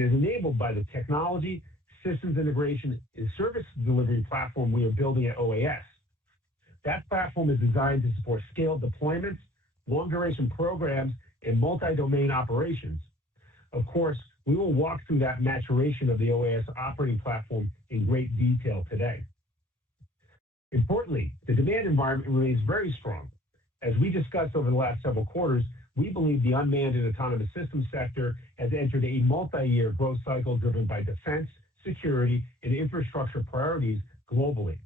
and is enabled by the technology, systems integration, and service delivery platform we are building at OAS. That platform is designed to support scaled deployments, long-duration programs, and multi-domain operations. Of course, we will walk through that maturation of the OAS operating platform in great detail today. Importantly, the demand environment remains very strong. As we discussed over the last several quarters, we believe the unmanned and autonomous systems sector has entered a multi-year growth cycle driven by defense, security, and infrastructure priorities globally.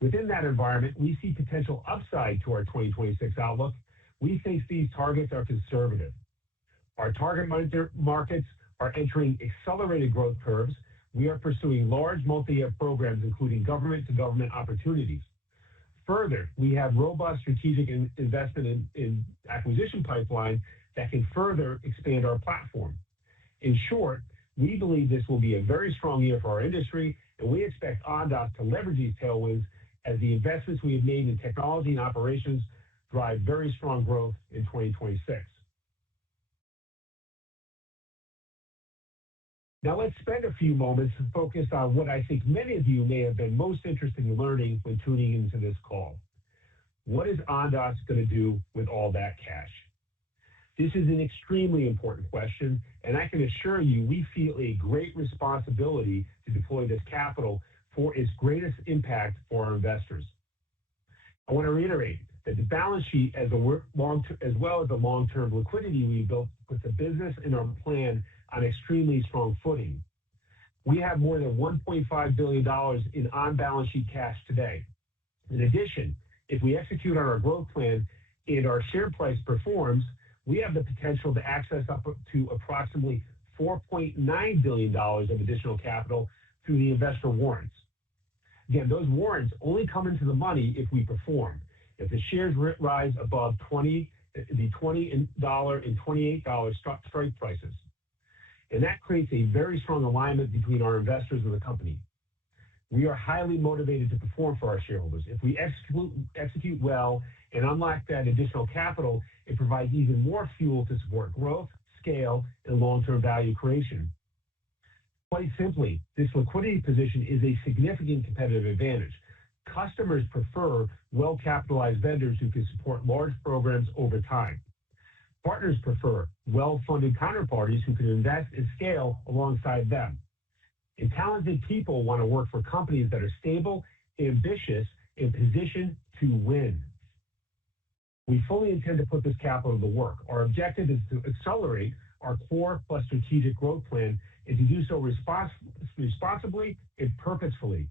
Within that environment, we see potential upside to our 2026 outlook. We think these targets are conservative. Our target markets are entering accelerated growth curves. We are pursuing large multi-year programs, including government-to-government opportunities. Further, we have robust strategic investment in acquisition pipeline that can further expand our platform. In short, we believe this will be a very strong year for our industry, and we expect Ondas to leverage these tailwinds as the investments we have made in technology and operations drive very strong growth in 2026. Now let's spend a few moments focused on what I think many of you may have been most interested in learning when tuning into this call. What is Ondas going to do with all that cash? This is an extremely important question, and I can assure you we feel a great responsibility to deploy this capital for its greatest impact for our investors. I want to reiterate that the balance sheet as well as the long-term liquidity we built with the business and our plan on extremely strong footing. We have more than $1.5 billion in on-balance sheet cash today. In addition, if we execute on our growth plan and our share price performs, we have the potential to access up to approximately $4.9 billion of additional capital through the investor warrants. Again, those warrants only come into the money if we perform. If the shares rise above the $20 and $28 strike prices. And that creates a very strong alignment between our investors and the company. We are highly motivated to perform for our shareholders. If we execute well and unlock that additional capital, it provides even more fuel to support growth, scale, and long-term value creation. Quite simply, this liquidity position is a significant competitive advantage. Customers prefer well-capitalized vendors who can support large programs over time. Partners prefer well-funded counterparties who can invest and scale alongside them. And talented people want to work for companies that are stable, ambitious, and positioned to win. We fully intend to put this capital to work. Our objective is to accelerate our core plus strategic growth plan and to do so responsibly and purposefully.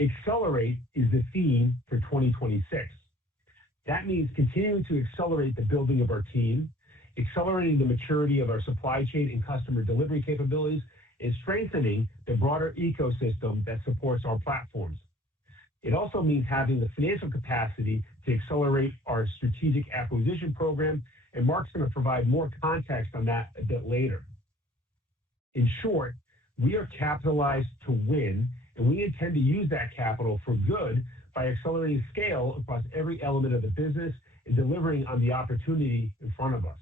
Accelerate is the theme for 2026. That means continuing to accelerate the building of our team, accelerating the maturity of our supply chain and customer delivery capabilities, and strengthening the broader ecosystem that supports our platforms. It also means having the financial capacity to accelerate our strategic acquisition program, and Mark's going to provide more context on that a bit later. In short, we are capitalized to win, and we intend to use that capital for good by accelerating scale across every element of the business and delivering on the opportunity in front of us.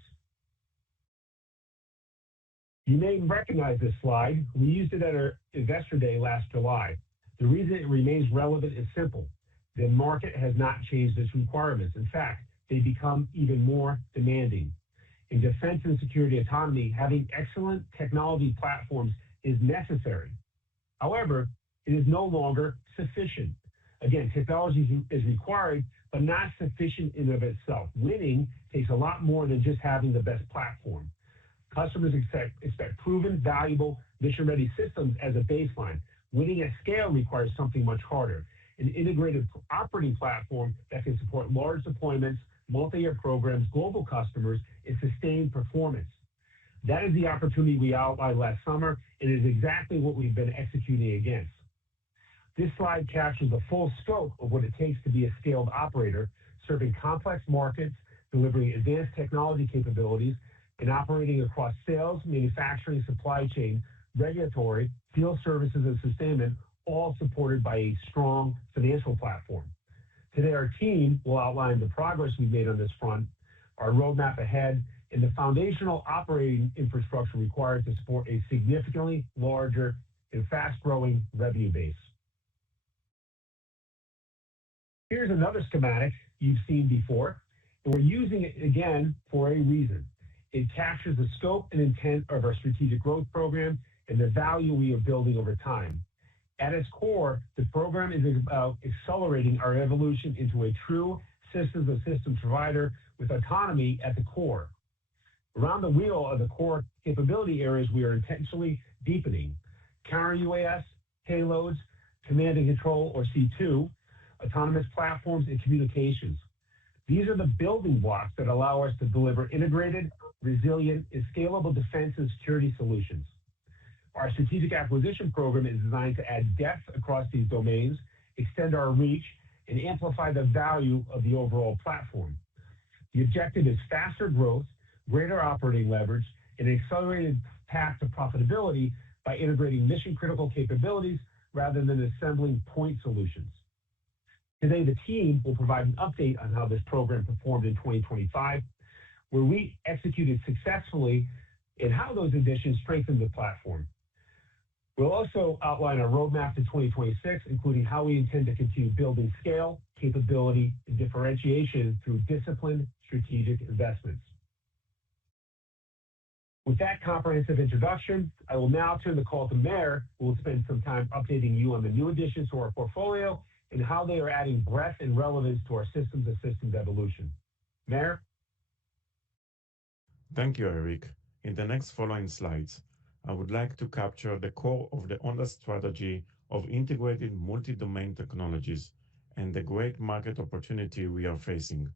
You may recognize this slide. We used it at our Investor Day last July. The reason it remains relevant is simple. The market has not changed its requirements. In fact, they become even more demanding. In defense and security autonomy, having excellent technology platforms is necessary. However, it is no longer sufficient. Again, technology is required, but not sufficient in and of itself. Winning takes a lot more than just having the best platform. Customers expect proven, valuable, mission-ready systems as a baseline. Winning at scale requires something much harder, an integrated operating platform that can support large deployments, multi-year programs, global customers, and sustained performance. That is the opportunity we outlined last summer, and it is exactly what we've been executing against. This slide captures the full scope of what it takes to be a scaled operator, serving complex markets, delivering advanced technology capabilities, and operating across sales, manufacturing, supply chain, regulatory, field services, and sustainment, all supported by a strong financial platform. Today, our team will outline the progress we've made on this front, our roadmap ahead, and the foundational operating infrastructure required to support a significantly larger and fast-growing revenue base. Here's another schematic you've seen before, and we're using it again for a reason. It captures the scope and intent of our strategic growth program and the value we are building over time. At its core, the program is about accelerating our evolution into a true systems of systems provider with autonomy at the core. Around the wheel are the core capability areas we are intentionally deepening: Counter-UAS, payloads, command and control, or C2, autonomous platforms, and communications. These are the building blocks that allow us to deliver integrated, resilient, and scalable defense and security solutions. Our strategic acquisition program is designed to add depth across these domains, extend our reach, and amplify the value of the overall platform. The objective is faster growth, greater operating leverage, and an accelerated path to profitability by integrating mission-critical capabilities rather than assembling point solutions. Today, the team will provide an update on how this program performed in 2025, where we executed successfully, and how those additions strengthened the platform. We'll also outline our roadmap to 2026, including how we intend to continue building scale, capability, and differentiation through disciplined strategic investments. With that comprehensive introduction, I will now turn the call to Meir, who will spend some time updating you on the new additions to our portfolio and how they are adding breadth and relevance to our systems of systems evolution. Meir? Thank you, Eric. In the next following slides, I would like to capture the core of the Ondas strategy of integrated multi-domain technologies and the great market opportunity we are facing.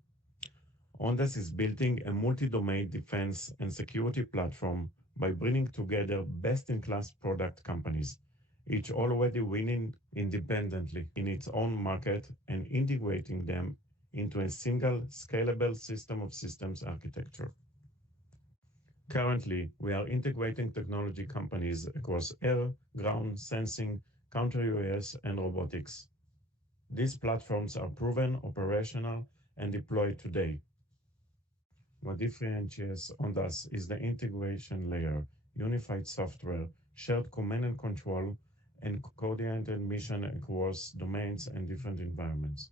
Ondas is building a multi-domain defense and security platform by bringing together best-in-class product companies, each already winning independently in its own market, and integrating them into a single scalable system of systems architecture. Currently, we are integrating technology companies across air, ground, sensing, counter-UAS, and robotics. These platforms are proven, operational, and deployed today. What differentiates Ondas is the integration layer, unified software, shared command and control, and coordinated mission across domains and different environments.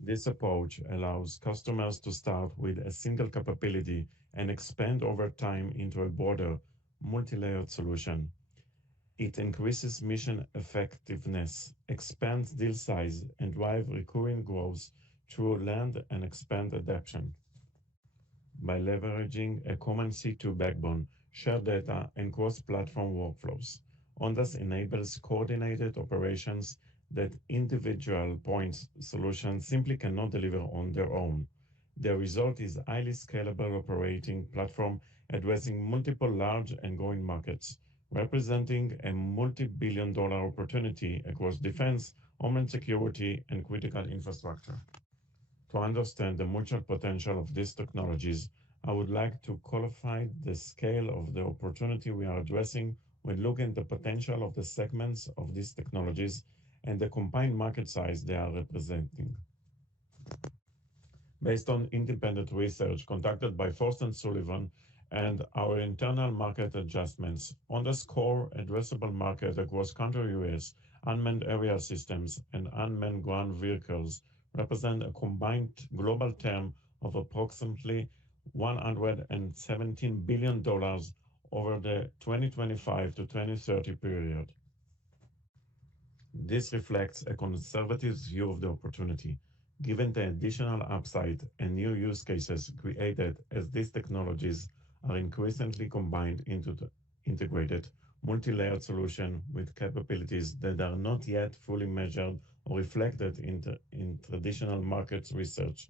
This approach allows customers to start with a single capability and expand over time into a broader, multi-layered solution. It increases mission effectiveness, expands deal size, and drives recurring growth through land and expand adoption. By leveraging a common C2 backbone, shared data, and cross-platform workflows, Ondas enables coordinated operations that individual point solutions simply cannot deliver on their own. The result is a highly scalable operating platform addressing multiple large and growing markets, representing a multi-billion-dollar opportunity across defense, homeland security, and critical infrastructure. To understand the mutual potential of these technologies, I would like to qualify the scale of the opportunity we are addressing when looking at the potential of the segments of these technologies and the combined market size they are representing. Based on independent research conducted by Frost & Sullivan and our internal market adjustments, Ondas core addressable market across counter-UAS, unmanned aerial systems, and unmanned ground vehicles represent a combined global TAM of approximately $117 billion over the 2025 to 2030 period. This reflects a conservative view of the opportunity, given the additional upside and new use cases created as these technologies are increasingly combined into the integrated, multi-layered solution with capabilities that are not yet fully measured or reflected in traditional markets research.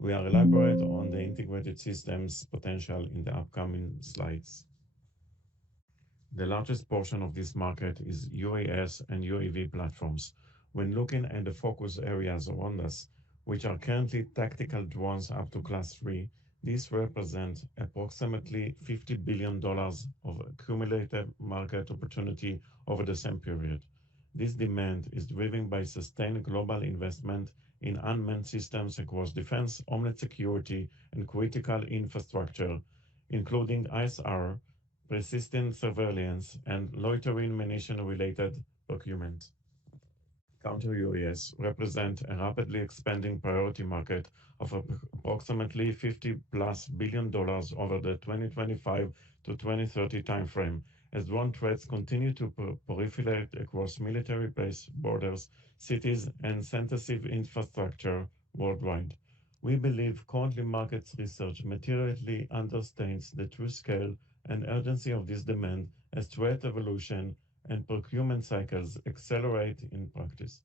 We will elaborate on the integrated systems potential in the upcoming slides. The largest portion of this market is UAS and UAV platforms. When looking at the focus areas of Ondas, which are currently tactical drones up to Class 3, these represent approximately $50 billion of accumulated market opportunity over the same period. This demand is driven by sustained global investment in unmanned systems across defense, homeland security, and critical infrastructure, including ISR, persistent surveillance, and loitering munition-related procurement. Counter-UAS represent a rapidly expanding priority market of approximately $50+ billion over the 2025 to 2030 timeframe, as drone threats continue to proliferate across military base, borders, cities, and sensitive infrastructure worldwide. We believe currently market research materially understands the true scale and urgency of this demand as threat evolution and procurement cycles accelerate in practice.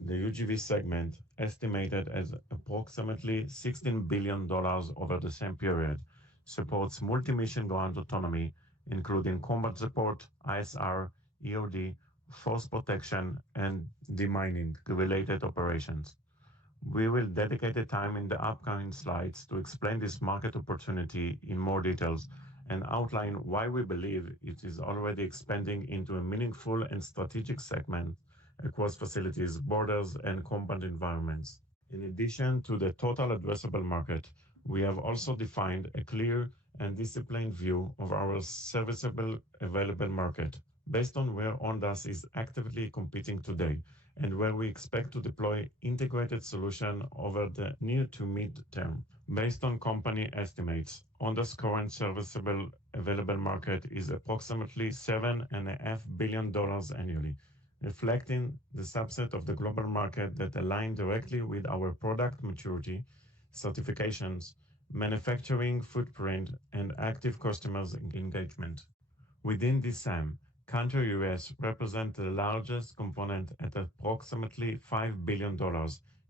The UGV segment, estimated at approximately $16 billion over the same period, supports multi-mission ground autonomy, including combat support, ISR, EOD, force protection, and demining-related operations. We will dedicate time in the upcoming slides to explain this market opportunity in more details and outline why we believe it is already expanding into a meaningful and strategic segment across facilities, borders, and combat environments. In addition to the total addressable market, we have also defined a clear and disciplined view of our serviceable available market based on where Ondas is actively competing today and where we expect to deploy integrated solution over the near to mid-term. Based on company estimates, Ondas' current serviceable available market is approximately $7.5 billion annually, reflecting the subset of the global market that align directly with our product maturity, certifications, manufacturing footprint, and active customers engagement. Within this SAM, Counter-UAS represent the largest component at approximately $5 billion,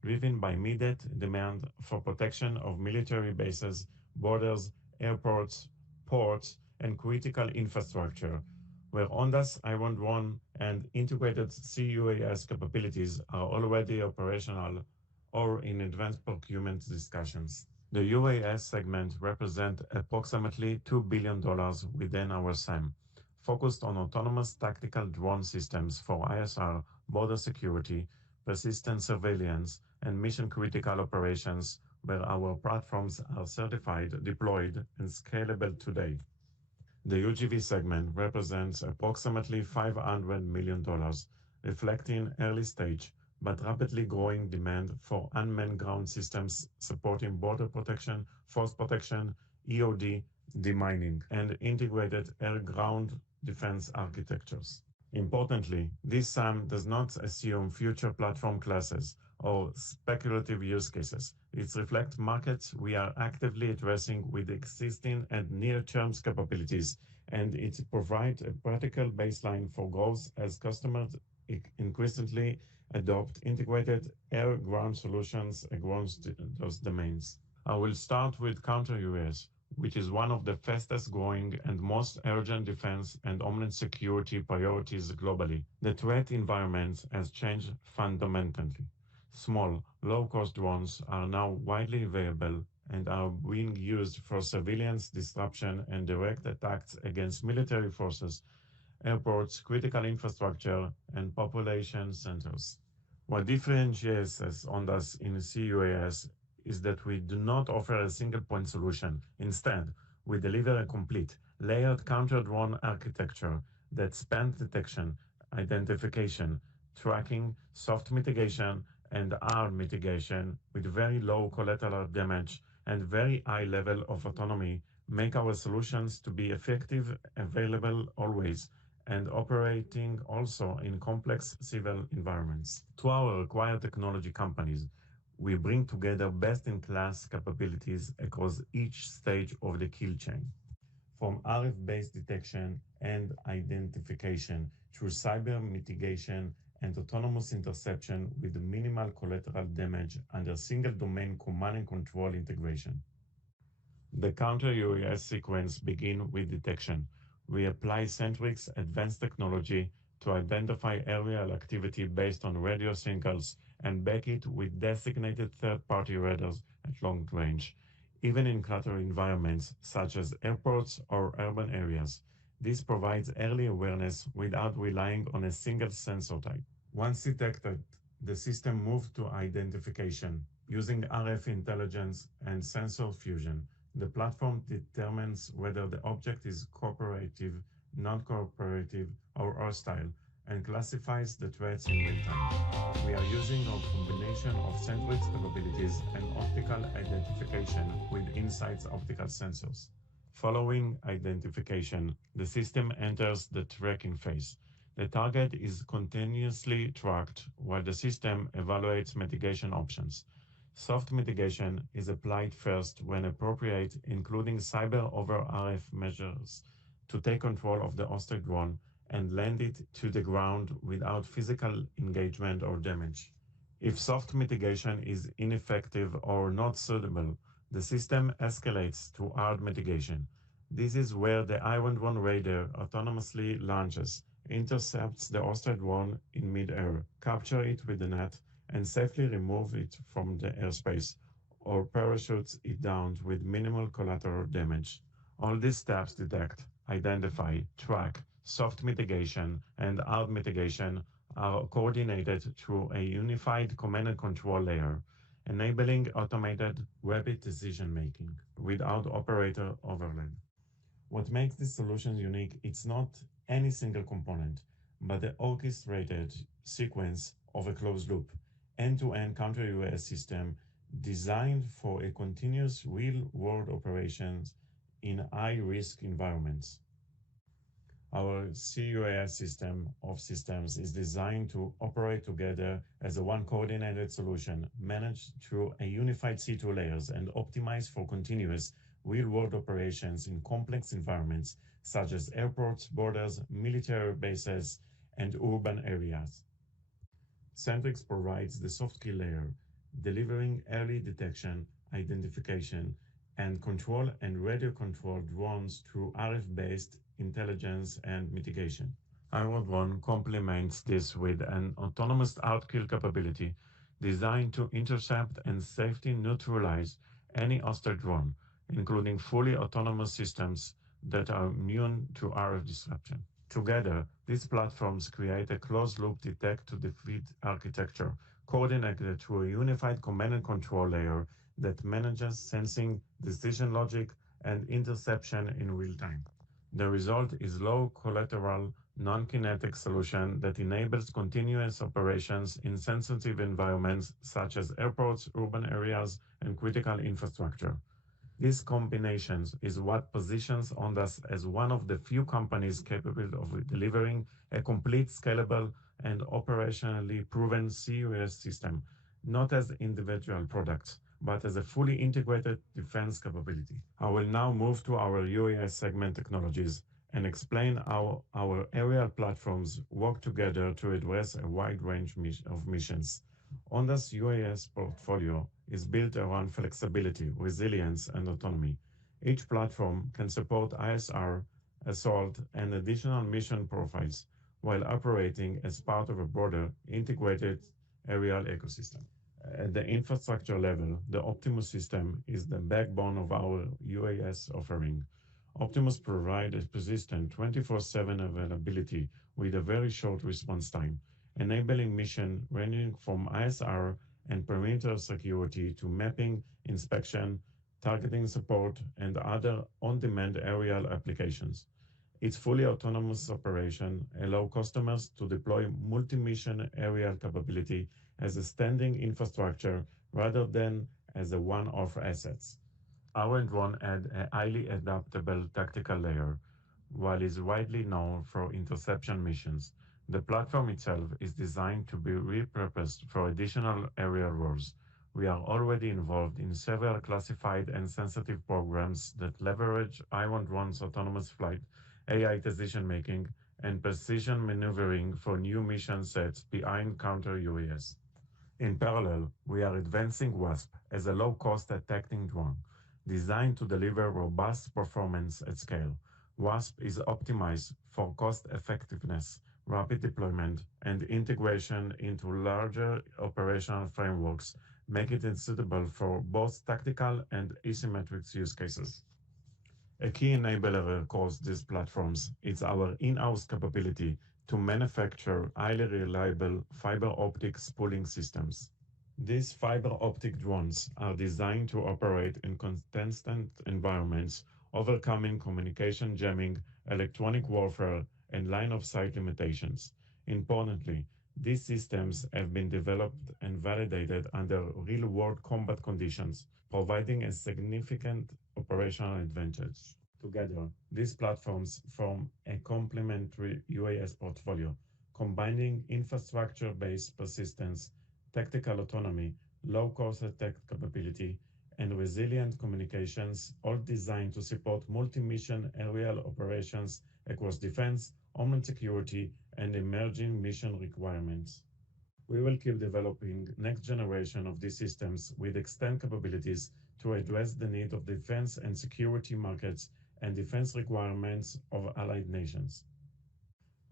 driven by immediate demand for protection of military bases, borders, airports, ports, and critical infrastructure, where Ondas Iron Drone and integrated CUAS capabilities are already operational or in advanced procurement discussions. The UAS segment represents approximately $2 billion within our SAM, focused on autonomous tactical drone systems for ISR, border security, persistent surveillance, and mission-critical operations where our platforms are certified, deployed, and scalable today. The UGV segment represents approximately $500 million, reflecting early stage but rapidly growing demand for unmanned ground systems supporting border protection, force protection, EOD, demining, and integrated air-ground defense architectures. Importantly, this SAM does not assume future platform classes or speculative use cases. It reflects markets we are actively addressing with existing and near-term capabilities, and it provides a practical baseline for growth as customers increasingly adopt integrated air-ground solutions across those domains. I will start with Counter-UAS, which is one of the fastest growing and most urgent defense and homeland security priorities globally. The threat environment has changed fundamentally. Small, low-cost drones are now widely available and are being used for surveillance, disruption, and direct attacks against military forces, airports, critical infrastructure, and population centers. What differentiates us Ondas in CUAS is that we do not offer a single-point solution. Instead, we deliver a complete, layered counter-drone architecture that spans detection, identification, tracking, soft mitigation, and hard mitigation with very low collateral damage and very high level of autonomy, make our solutions to be effective, available always, and operating also in complex civil environments. To our acquired technology companies, we bring together best-in-class capabilities across each stage of the kill chain, from RF-based detection and identification through cyber mitigation and autonomous interception with minimal collateral damage under single-domain command and control integration. The counter-UAS sequence begins with detection. We apply Centric's advanced technology to identify aerial activity based on radio signals and back it with designated third-party radars at long range, even in cluttered environments such as airports or urban areas. This provides early awareness without relying on a single sensor type. Once detected, the system moves to identification. Using RF intelligence and sensor fusion, the platform determines whether the object is cooperative, non-cooperative, or hostile, and classifies the threats in real time. We are using a combination of Centric's capabilities and optical identification with Insight's optical sensors. Following identification, the system enters the tracking phase. The target is continuously tracked while the system evaluates mitigation options. Soft mitigation is applied first when appropriate, including cyber over RF measures to take control of the hostile drone and land it to the ground without physical engagement or damage. If soft mitigation is ineffective or not suitable, the system escalates to hard mitigation. This is where the I-11 radar autonomously launches, intercepts the hostile drone in mid-air, capture it with the net, and safely remove it from the airspace, or parachutes it down with minimal collateral damage. All these steps detect, identify, track, soft mitigation, and hard mitigation are coordinated through a unified command and control layer, enabling automated, rapid decision-making without operator overlap. What makes this solution unique is not any single component, but the orchestrated sequence of a closed loop, end-to-end counter-UAS system designed for a continuous real-world operations in high-risk environments. Our CUAS system of systems is designed to operate together as a one coordinated solution, managed through a unified C2 layers and optimized for continuous real-world operations in complex environments such as airports, borders, military bases, and urban areas. Centrix provides the soft kill layer, delivering early detection, identification, and control and radio control drones through RF-based intelligence and mitigation. I-11 complements this with an autonomous outkill capability designed to intercept and safely neutralize any hostile drone, including fully autonomous systems that are immune to RF disruption. Together, these platforms create a closed-loop detect-to-defeat architecture, coordinated through a unified command and control layer that manages sensing, decision logic, and interception in real time. The result is low collateral, non-kinetic solution that enables continuous operations in sensitive environments such as airports, urban areas, and critical infrastructure. These combinations is what positions Ondas as one of the few companies capable of delivering a complete, scalable, and operationally proven CUAS system, not as individual products, but as a fully integrated defense capability. I will now move to our UAS segment technologies and explain how our aerial platforms work together to address a wide range of missions. Ondas UAS portfolio is built around flexibility, resilience, and autonomy. Each platform can support ISR, assault, and additional mission profiles while operating as part of a broader, integrated aerial ecosystem. At the infrastructure level, the Optimus system is the backbone of our UAS offering. Optimus provides a persistent 24/7 availability with a very short response time, enabling mission ranging from ISR and perimeter security to mapping, inspection, targeting support, and other on-demand aerial applications. Its fully autonomous operation allows customers to deploy multi-mission aerial capability as a standing infrastructure rather than as a one-off assets. Our drone adds a highly adaptable tactical layer, while is widely known for interception missions. The platform itself is designed to be repurposed for additional aerial roles. We are already involved in several classified and sensitive programs that leverage I-11's autonomous flight, AI decision-making, and precision maneuvering for new mission sets behind counter-UAS. In parallel, we are advancing WASP as a low-cost attacking drone, designed to deliver robust performance at scale. WASP is optimized for cost effectiveness, rapid deployment, and integration into larger operational frameworks, making it suitable for both tactical and asymmetric use cases. A key enabler across these platforms is our in-house capability to manufacture highly reliable fiber optic spooling systems. These fiber optic drones are designed to operate in contested environments, overcoming communication jamming, electronic warfare, and line-of-sight limitations. Importantly, these systems have been developed and validated under real-world combat conditions, providing a significant operational advantage. Together, these platforms form a complementary UAS portfolio, combining infrastructure-based persistence, tactical autonomy, low-cost attack capability, and resilient communications, all designed to support multi-mission aerial operations across defense, homeland security, and emerging mission requirements. We will keep developing next generation of these systems with extended capabilities to address the need of defense and security markets and defense requirements of allied nations.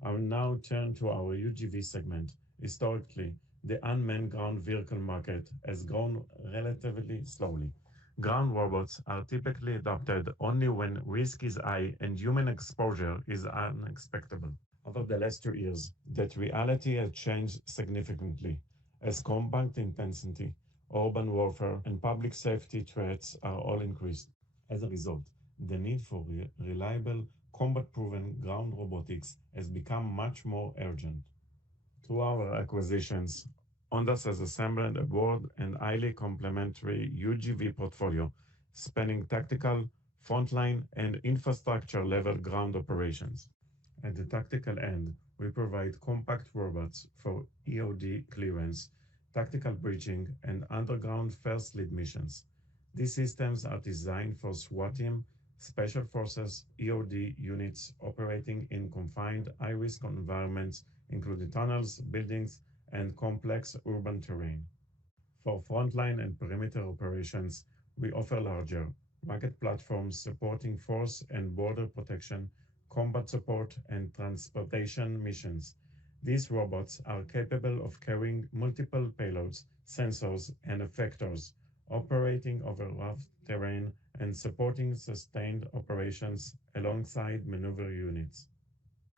I will now turn to our UGV segment. Historically, the unmanned ground vehicle market has grown relatively slowly. Ground robots are typically adopted only when risk is high and human exposure is unexpected. Over the last 2 years, that reality has changed significantly as combat intensity, urban warfare, and public safety threats are all increased. As a result, the need for reliable, combat-proven ground robotics has become much more urgent. Through our acquisitions, Ondas has assembled a broad and highly complementary UGV portfolio spanning tactical, frontline, and infrastructure-level ground operations. At the tactical end, we provide compact robots for EOD clearance, tactical breaching, and underground first lead missions. These systems are designed for SWAT team, Special Forces EOD units operating in confined, high-risk environments, including tunnels, buildings, and complex urban terrain. For frontline and perimeter operations, we offer larger, rugged platforms supporting force and border protection, combat support, and transportation missions. These robots are capable of carrying multiple payloads, sensors, and effectors, operating over rough terrain and supporting sustained operations alongside maneuver units.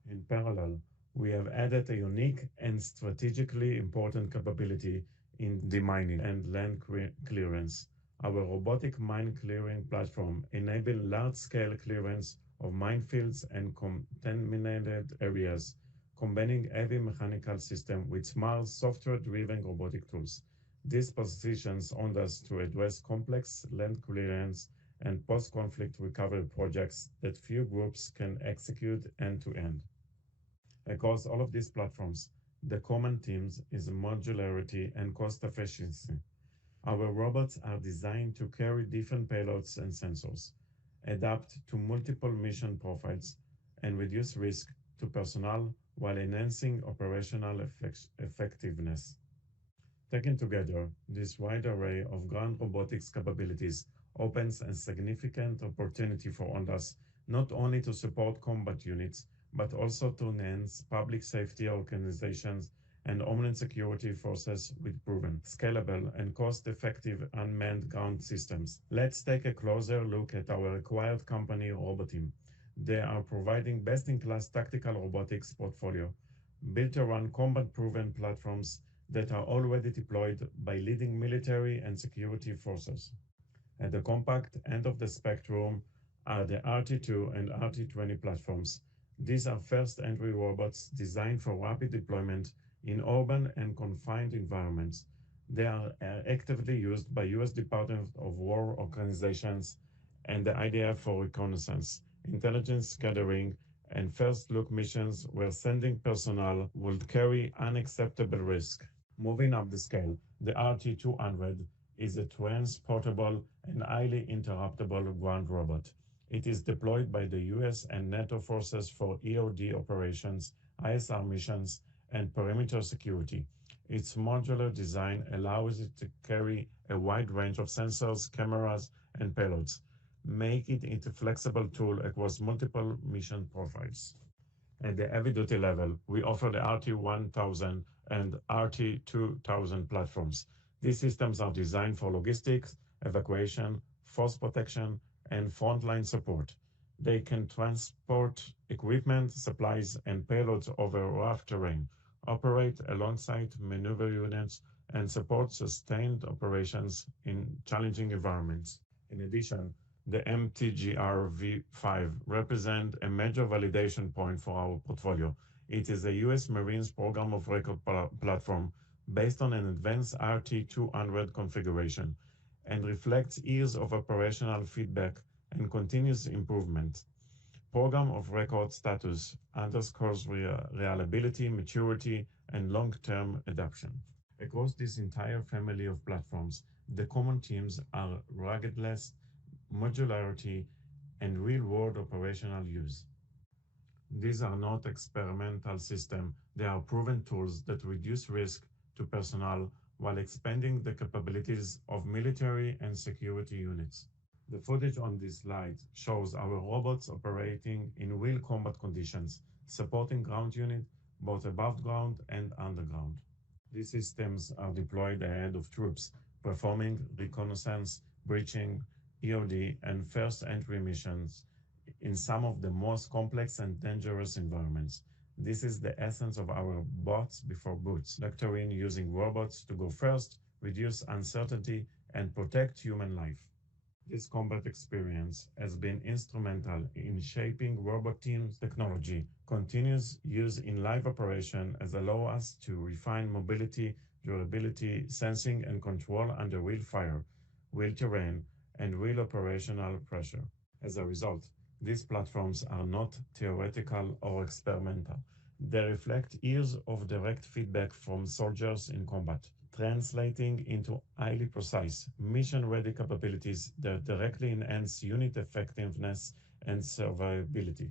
In parallel, we have added a unique and strategically important capability in demining and land clearance. Our robotic mine clearing platform enables large-scale clearance of minefields and contaminated areas, combining heavy mechanical system with smart software-driven robotic tools. This positions Ondas to address complex land clearance and post-conflict recovery projects that few groups can execute end-to-end. Across all of these platforms, the common themes is modularity and cost efficiency. Our robots are designed to carry different payloads and sensors, adapt to multiple mission profiles, and reduce risk to personnel while enhancing operational effectiveness. Taken together, this wide array of ground robotics capabilities opens a significant opportunity for Ondas not only to support combat units, but also to enhance public safety organizations and homeland security forces with proven, scalable, and cost-effective unmanned ground systems. Let's take a closer look at our acquired company, Roboteam. They are providing best-in-class tactical robotics portfolio built around combat-proven platforms that are already deployed by leading military and security forces. At the compact end of the spectrum are the RT2 and RT20 platforms. These are first entry robots designed for rapid deployment in urban and confined environments. They are actively used by U.S. Department of War organizations and the IDF for reconnaissance, intelligence gathering, and first look missions where sending personnel would carry unacceptable risk. Moving up the scale, the RT200 is a transportable and highly interruptible ground robot. It is deployed by the US and NATO forces for EOD operations, ISR missions, and perimeter security. Its modular design allows it to carry a wide range of sensors, cameras, and payloads, making it a flexible tool across multiple mission profiles. At the heavy-duty level, we offer the RT1000 and RT2000 platforms. These systems are designed for logistics, evacuation, force protection, and frontline support. They can transport equipment, supplies, and payloads over rough terrain, operate alongside maneuver units, and support sustained operations in challenging environments. In addition, the MTGR V5 represents a major validation point for our portfolio. It is a U.S. Marines program of record platform based on an advanced RT-200 configuration and reflects years of operational feedback and continuous improvement. Program of record status underscores reliability, maturity, and long-term adoption. Across this entire family of platforms, the common themes are ruggedness, modularity, and real-world operational use. These are not experimental systems, they are proven tools that reduce risk to personnel while expanding the capabilities of military and security units. The footage on this slide shows our robots operating in real combat conditions, supporting ground units both above ground and underground. These systems are deployed ahead of troops, performing reconnaissance, breaching, EOD, and first entry missions in some of the most complex and dangerous environments. This is the essence of our bots before boots doctrine, using robots to go first, reduce uncertainty, and protect human life. This combat experience has been instrumental in shaping robot teams technology. Continuous use in live operation has allowed us to refine mobility, durability, sensing, and control under real fire, real terrain, and real operational pressure. As a result, these platforms are not theoretical or experimental. They reflect years of direct feedback from soldiers in combat, translating into highly precise, mission-ready capabilities that directly enhance unit effectiveness and survivability.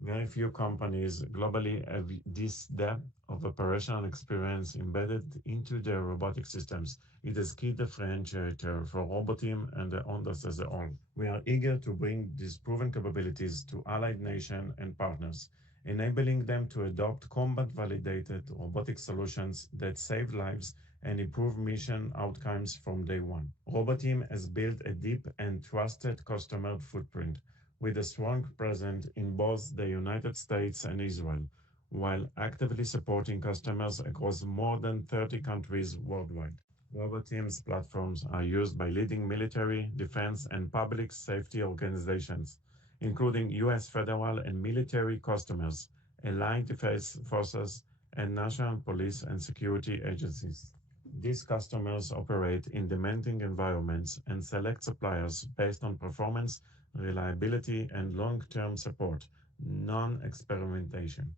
Very few companies globally have this depth of operational experience embedded into their robotic systems. It is key differentiator for Roboteam and the Ondas as a whole. We are eager to bring these proven capabilities to allied nations and partners, enabling them to adopt combat-validated robotic solutions that save lives and improve mission outcomes from day one. Roboteam has built a deep and trusted customer footprint with a strong presence in both the United States and Israel, while actively supporting customers across more than 30 countries worldwide. Roboteam's platforms are used by leading military, defense, and public safety organizations, including U.S. federal and military customers, allied defense forces, and national police and security agencies. These customers operate in demanding environments and select suppliers based on performance, reliability, and long-term support, non-experimentation.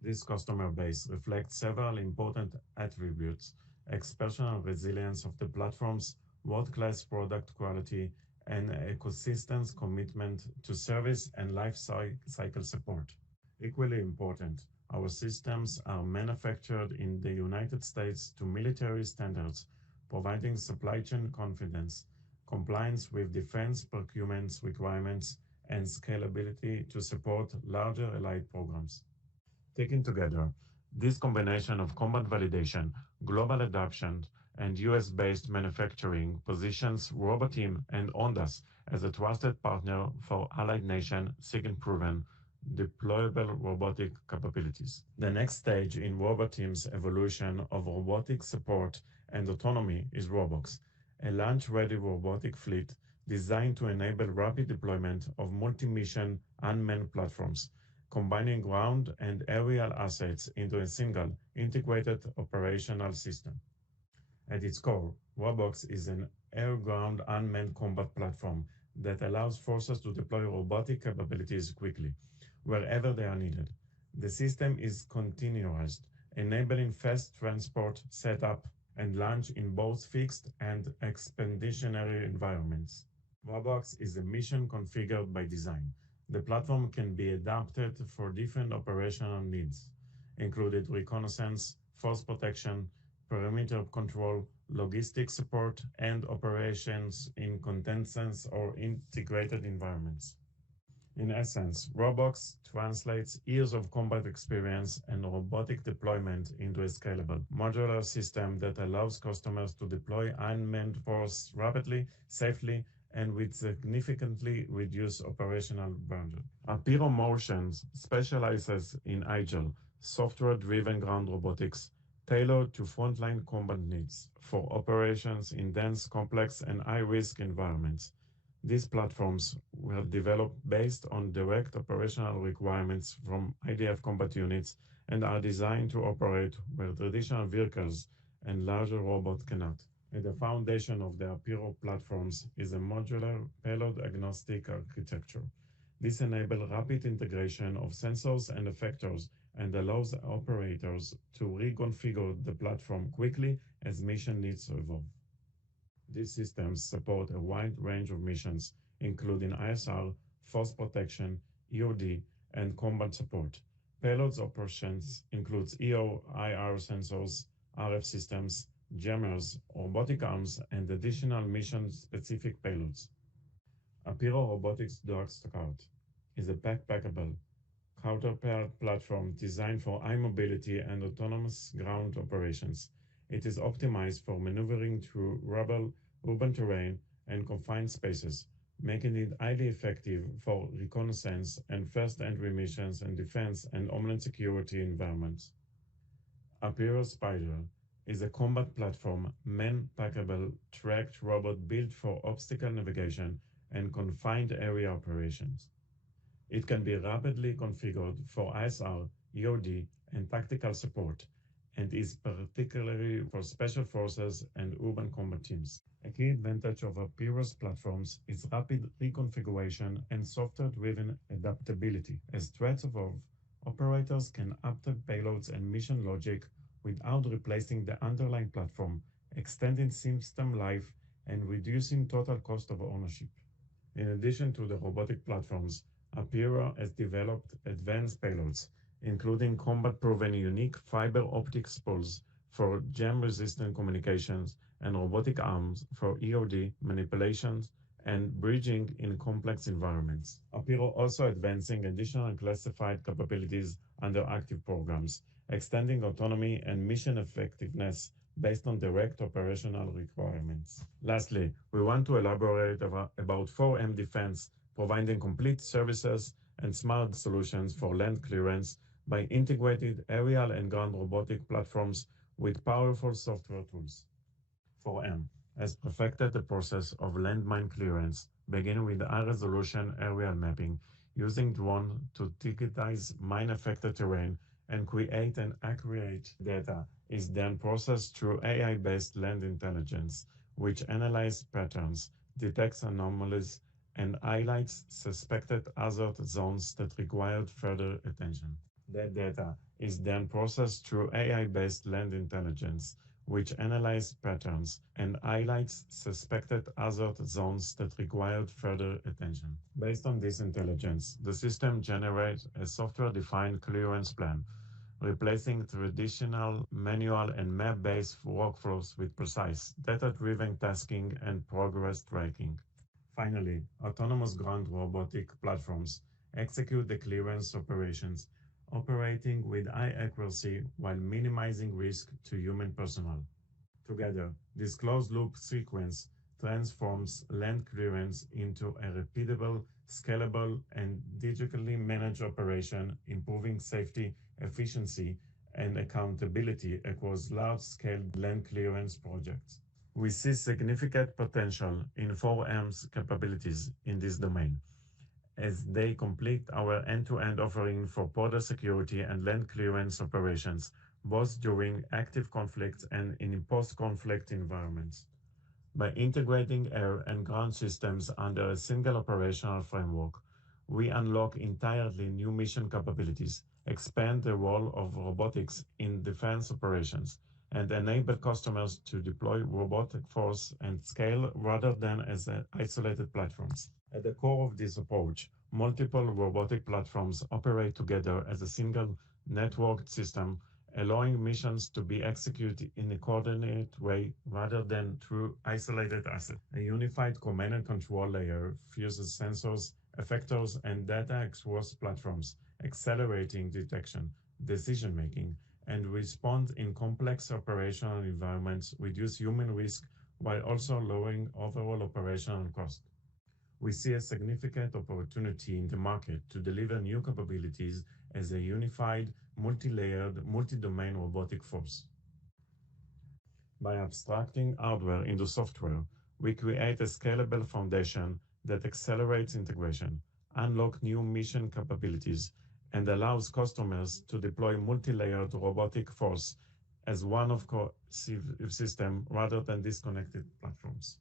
This customer base reflects several important attributes: exceptional resilience of the platforms, world-class product quality, and ecosystem's commitment to service and life cycle support. Equally important, our systems are manufactured in the United States to military standards, providing supply chain confidence, compliance with defense procurement requirements, and scalability to support larger allied programs. Taken together, this combination of combat validation, global adoption, and US-based manufacturing positions Roboteam and Ondas as a trusted partner for allied nations seeking proven, deployable robotic capabilities. The next stage in Roboteam's evolution of robotic support and autonomy is Robotics, a launch-ready robotic fleet designed to enable rapid deployment of multi-mission unmanned platforms, combining ground and aerial assets into a single, integrated operational system. At its core, Robotics is an air-ground unmanned combat platform that allows forces to deploy robotic capabilities quickly, wherever they are needed. The system is containerized, enabling fast transport, setup, and launch in both fixed and expeditionary environments. Robotics is a mission configured by design. The platform can be adapted for different operational needs, including reconnaissance, force protection, perimeter control, logistics support, and operations in contested or integrated environments. In essence, Robotics translates years of combat experience and robotic deployment into a scalable, modular system that allows customers to deploy unmanned force rapidly, safely, and with significantly reduced operational burden. Apiro Motions specializes in agile, software-driven ground robotics tailored to frontline combat needs for operations in dense, complex, and high-risk environments. These platforms were developed based on direct operational requirements from IDF combat units and are designed to operate where traditional vehicles and larger robots cannot. At the foundation of the Apiro platforms is a modular payload-agnostic architecture. This enables rapid integration of sensors and effectors and allows operators to reconfigure the platform quickly as mission needs evolve. These systems support a wide range of missions, including ISR, force protection, EOD, and combat support. Payloads operations includes EO, IR sensors, RF systems, jammers, robotic arms, and additional mission-specific payloads. Apiro Robotics Darkscout is a backpackable, counterpart platform designed for high mobility and autonomous ground operations. It is optimized for maneuvering through rubble, urban terrain, and confined spaces, making it highly effective for reconnaissance and first entry missions in defense and homeland security environments. Apiro Spider is a combat platform, man-packable, tracked robot built for obstacle navigation and confined area operations. It can be rapidly configured for ISR, EOD, and tactical support, and is particularly for special forces and urban combat teams. A key advantage of Apiro's platforms is rapid reconfiguration and software-driven adaptability. As threats evolve, operators can update payloads and mission logic without replacing the underlying platform, extending system life and reducing total cost of ownership. In addition to the robotic platforms, Apiro has developed advanced payloads, including combat-proven unique fiber optic spools for jam-resistant communications and robotic arms for EOD manipulations and bridging in complex environments. Apiro also advancing additional classified capabilities under active programs, extending autonomy and mission effectiveness based on direct operational requirements. Lastly, we want to elaborate about 4M Defense, providing complete services and smart solutions for land clearance by integrated aerial and ground robotic platforms with powerful software tools. 4M has perfected the process of landmine clearance, beginning with high-resolution aerial mapping, using drone to digitize mine-affected terrain and create an accurate data is then processed through AI-based land intelligence, which analyzes patterns, detects anomalies, and highlights suspected hazard zones that required further attention. That data is then processed through AI-based land intelligence, which analyzes patterns and highlights suspected hazard zones that required further attention. Based on this intelligence, the system generates a software-defined clearance plan, replacing traditional manual and map-based workflows with precise, data-driven tasking and progress tracking. Finally, autonomous ground robotic platforms execute the clearance operations, operating with high accuracy while minimizing risk to human personnel. Together, this closed-loop sequence transforms land clearance into a repeatable, scalable, and digitally managed operation, improving safety, efficiency, and accountability across large-scale land clearance projects. We see significant potential in 4M's capabilities in this domain, as they complete our end-to-end offering for border security and land clearance operations, both during active conflicts and in post-conflict environments. By integrating air and ground systems under a single operational framework, we unlock entirely new mission capabilities, expand the role of robotics in defense operations, and enable customers to deploy robotic force and scale rather than as isolated platforms. At the core of this approach, multiple robotic platforms operate together as a single networked system, allowing missions to be executed in a coordinated way rather than through isolated assets. A unified command and control layer fuses sensors, effectors, and data across platforms, accelerating detection, decision-making, and response in complex operational environments, reduce human risk while also lowering overall operational cost. We see a significant opportunity in the market to deliver new capabilities as a unified, multi-layered, multi-domain robotic force. By abstracting hardware into software, we create a scalable foundation that accelerates integration, unlocks new mission capabilities, and allows customers to deploy multi-layered robotic force as one of cohesive system rather than disconnected platforms.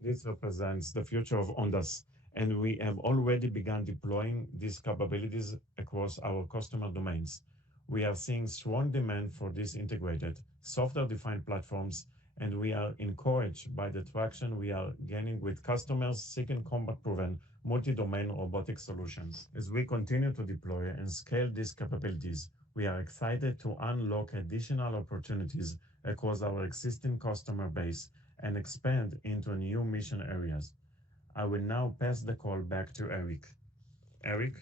This represents the future of Ondas, and we have already begun deploying these capabilities across our customer domains. We are seeing strong demand for these integrated, software-defined platforms, and we are encouraged by the traction we are gaining with customers seeking combat-proven, multi-domain robotic solutions. As we continue to deploy and scale these capabilities, we are excited to unlock additional opportunities across our existing customer base and expand into new mission areas. I will now pass the call back to Eric. Eric?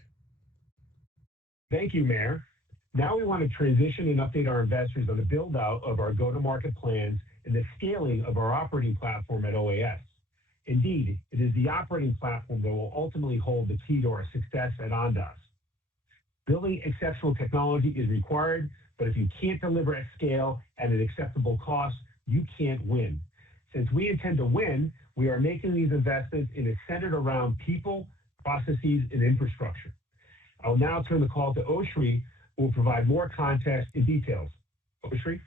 Thank you, Meir. Now we want to transition and update our investors on the build-out of our go-to-market plans and the scaling of our operating platform at OAS. Indeed, it is the operating platform that will ultimately hold the key to our success at Ondas. Building exceptional technology is required, but if you can't deliver at scale at an acceptable cost, you can't win. Since we intend to win, we are making these investments centered around people, processes, and infrastructure. I will now turn the call to Oshri, who will provide more context and details. Oshri?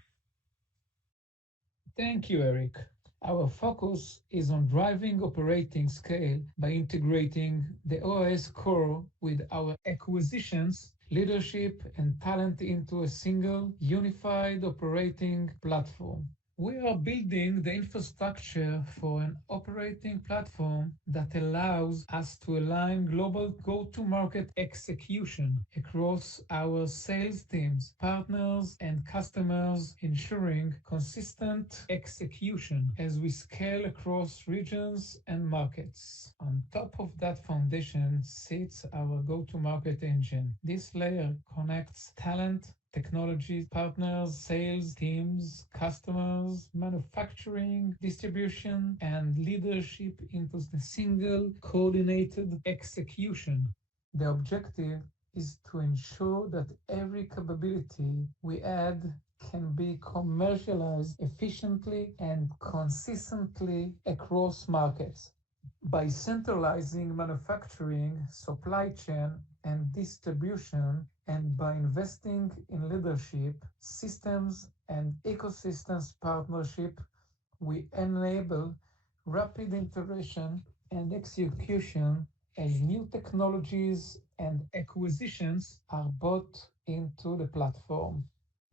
Thank you, Eric. Our focus is on driving operating scale by integrating the OAS core with our acquisitions, leadership, and talent into a single, unified operating platform. We are building the infrastructure for an operating platform that allows us to align global go-to-market execution across our sales teams, partners, and customers, ensuring consistent execution as we scale across regions and markets. On top of that foundation sits our go-to-market engine. This layer connects talent, technology partners, sales teams, customers, manufacturing, distribution, and leadership into the single coordinated execution. The objective is to ensure that every capability we add can be commercialized efficiently and consistently across markets. By centralizing manufacturing, supply chain, and distribution, and by investing in leadership, systems, and ecosystems partnership, we enable rapid integration and execution as new technologies and acquisitions are brought into the platform.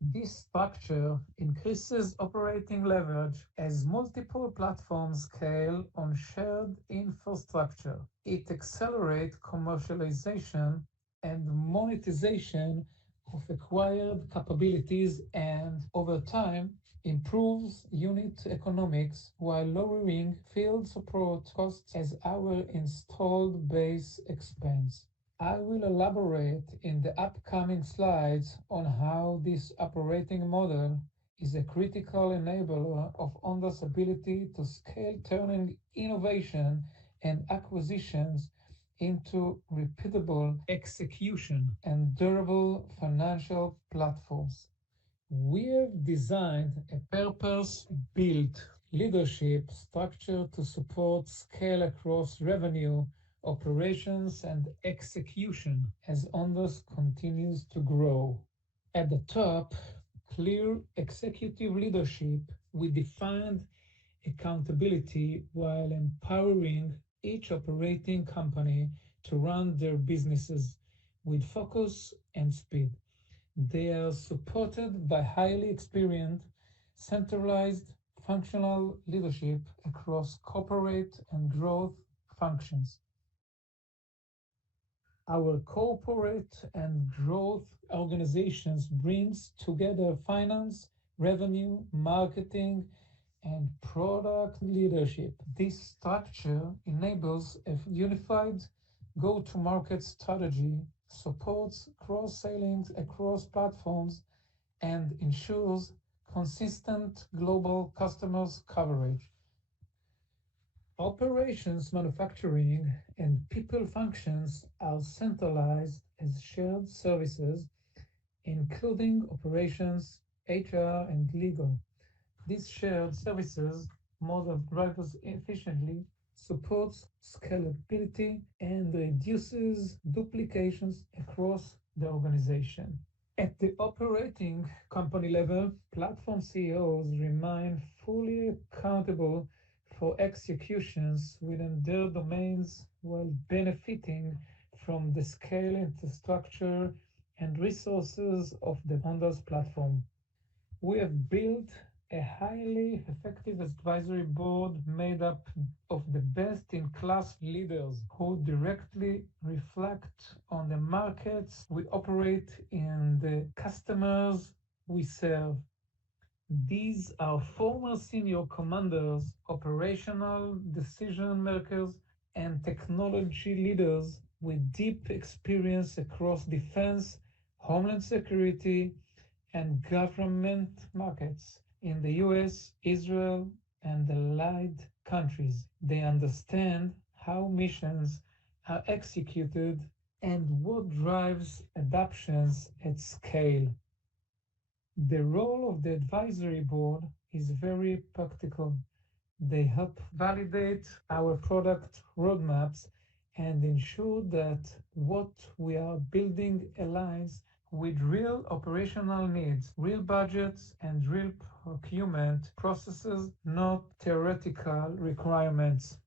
This structure increases operating leverage as multiple platforms scale on shared infrastructure. It accelerates commercialization and monetization of acquired capabilities and, over time, improves unit economics while lowering field support costs as our installed base expands. I will elaborate in the upcoming slides on how this operating model is a critical enabler of Ondas' ability to scale, turning innovation and acquisitions into repeatable execution and durable financial platforms. We have designed a purpose-built leadership structure to support scale across revenue, operations, and execution as Ondas continues to grow. At the top, clear executive leadership with defined accountability while empowering each operating company to run their businesses with focus and speed. They are supported by highly experienced, centralized, functional leadership across corporate and growth functions. Our corporate and growth organizations brings together finance, revenue, marketing, and product leadership. This structure enables a unified go-to-market strategy, supports cross-selling across platforms, and ensures consistent global customers coverage. Operations, manufacturing, and people functions are centralized as shared services, including operations, HR, and legal. These shared services model drivers efficiently, supports scalability, and reduces duplications across the organization. At the operating company level, platform CEOs remain fully accountable for executions within their domains while benefiting from the scale, infrastructure, and resources of the Ondas platform. We have built a highly effective advisory board made up of the best in class leaders who directly reflect on the markets we operate and the customers we serve. These are former senior commanders, operational decision makers, and technology leaders with deep experience across defense, homeland security, and government markets in the US, Israel, and allied countries. They understand how missions are executed and what drives adoptions at scale. The role of the advisory board is very practical. They help validate our product roadmaps and ensure that what we are building aligns with real operational needs, real budgets, and real procurement processes, not theoretical requirements.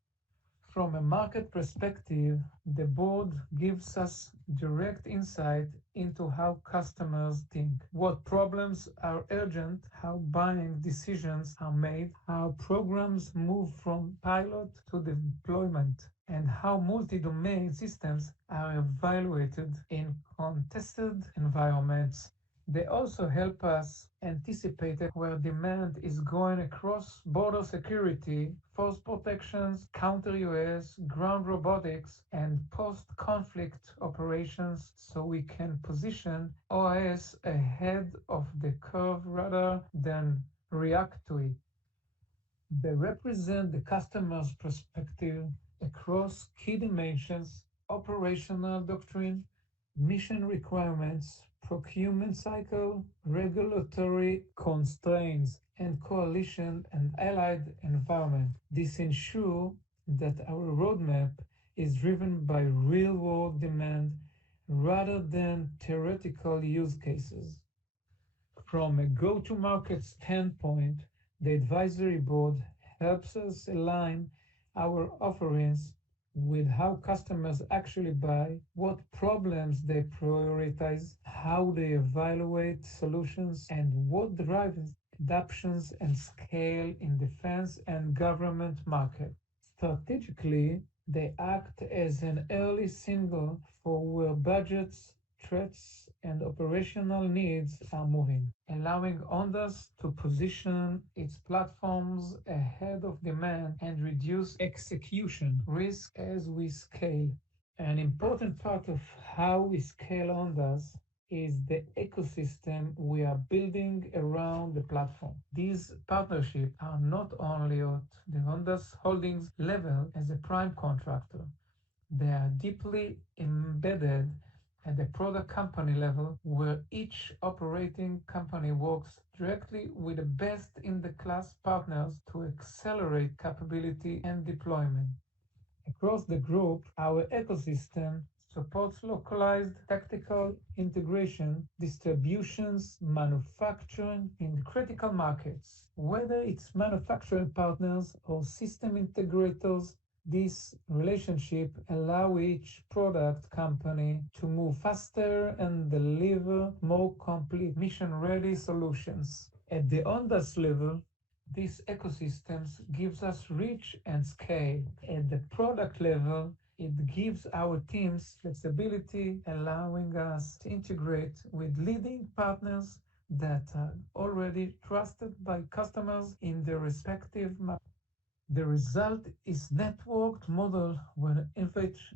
From a market perspective, the board gives us direct insight into how customers think, what problems are urgent, how buying decisions are made, how programs move from pilot to deployment, and how multi-domain systems are evaluated in contested environments. They also help us anticipate where demand is going across border security, force protections, counter-UAS, ground robotics, and post-conflict operations so we can position OAS ahead of the curve rather than react to it. They represent the customer's perspective across key dimensions, operational doctrine, mission requirements, procurement cycle, regulatory constraints, and coalition and allied environment. This ensures that our roadmap is driven by real-world demand rather than theoretical use cases. From a go-to-market standpoint, the advisory board helps us align our offerings with how customers actually buy, what problems they prioritize, how they evaluate solutions, and what drives adoptions and scale in defense and government market. Strategically, they act as an early signal for where budgets, threats, and operational needs are moving, allowing Ondas to position its platforms ahead of demand and reduce execution risk as we scale. An important part of how we scale Ondas is the ecosystem we are building around the platform. These partnerships are not only at the Ondas Holdings level as a prime contractor, they are deeply embedded at the product company level, where each operating company works directly with the best-in-the-class partners to accelerate capability and deployment. Across the group, our ecosystem supports localized tactical integration, distributions, manufacturing in critical markets. Whether it's manufacturing partners or system integrators, this relationship allow each product company to move faster and deliver more complete mission-ready solutions. At the Ondas level, these ecosystems gives us reach and scale. At the product level, it gives our teams flexibility, allowing us to integrate with leading partners that are already trusted by customers in their respective markets. The result is networked model where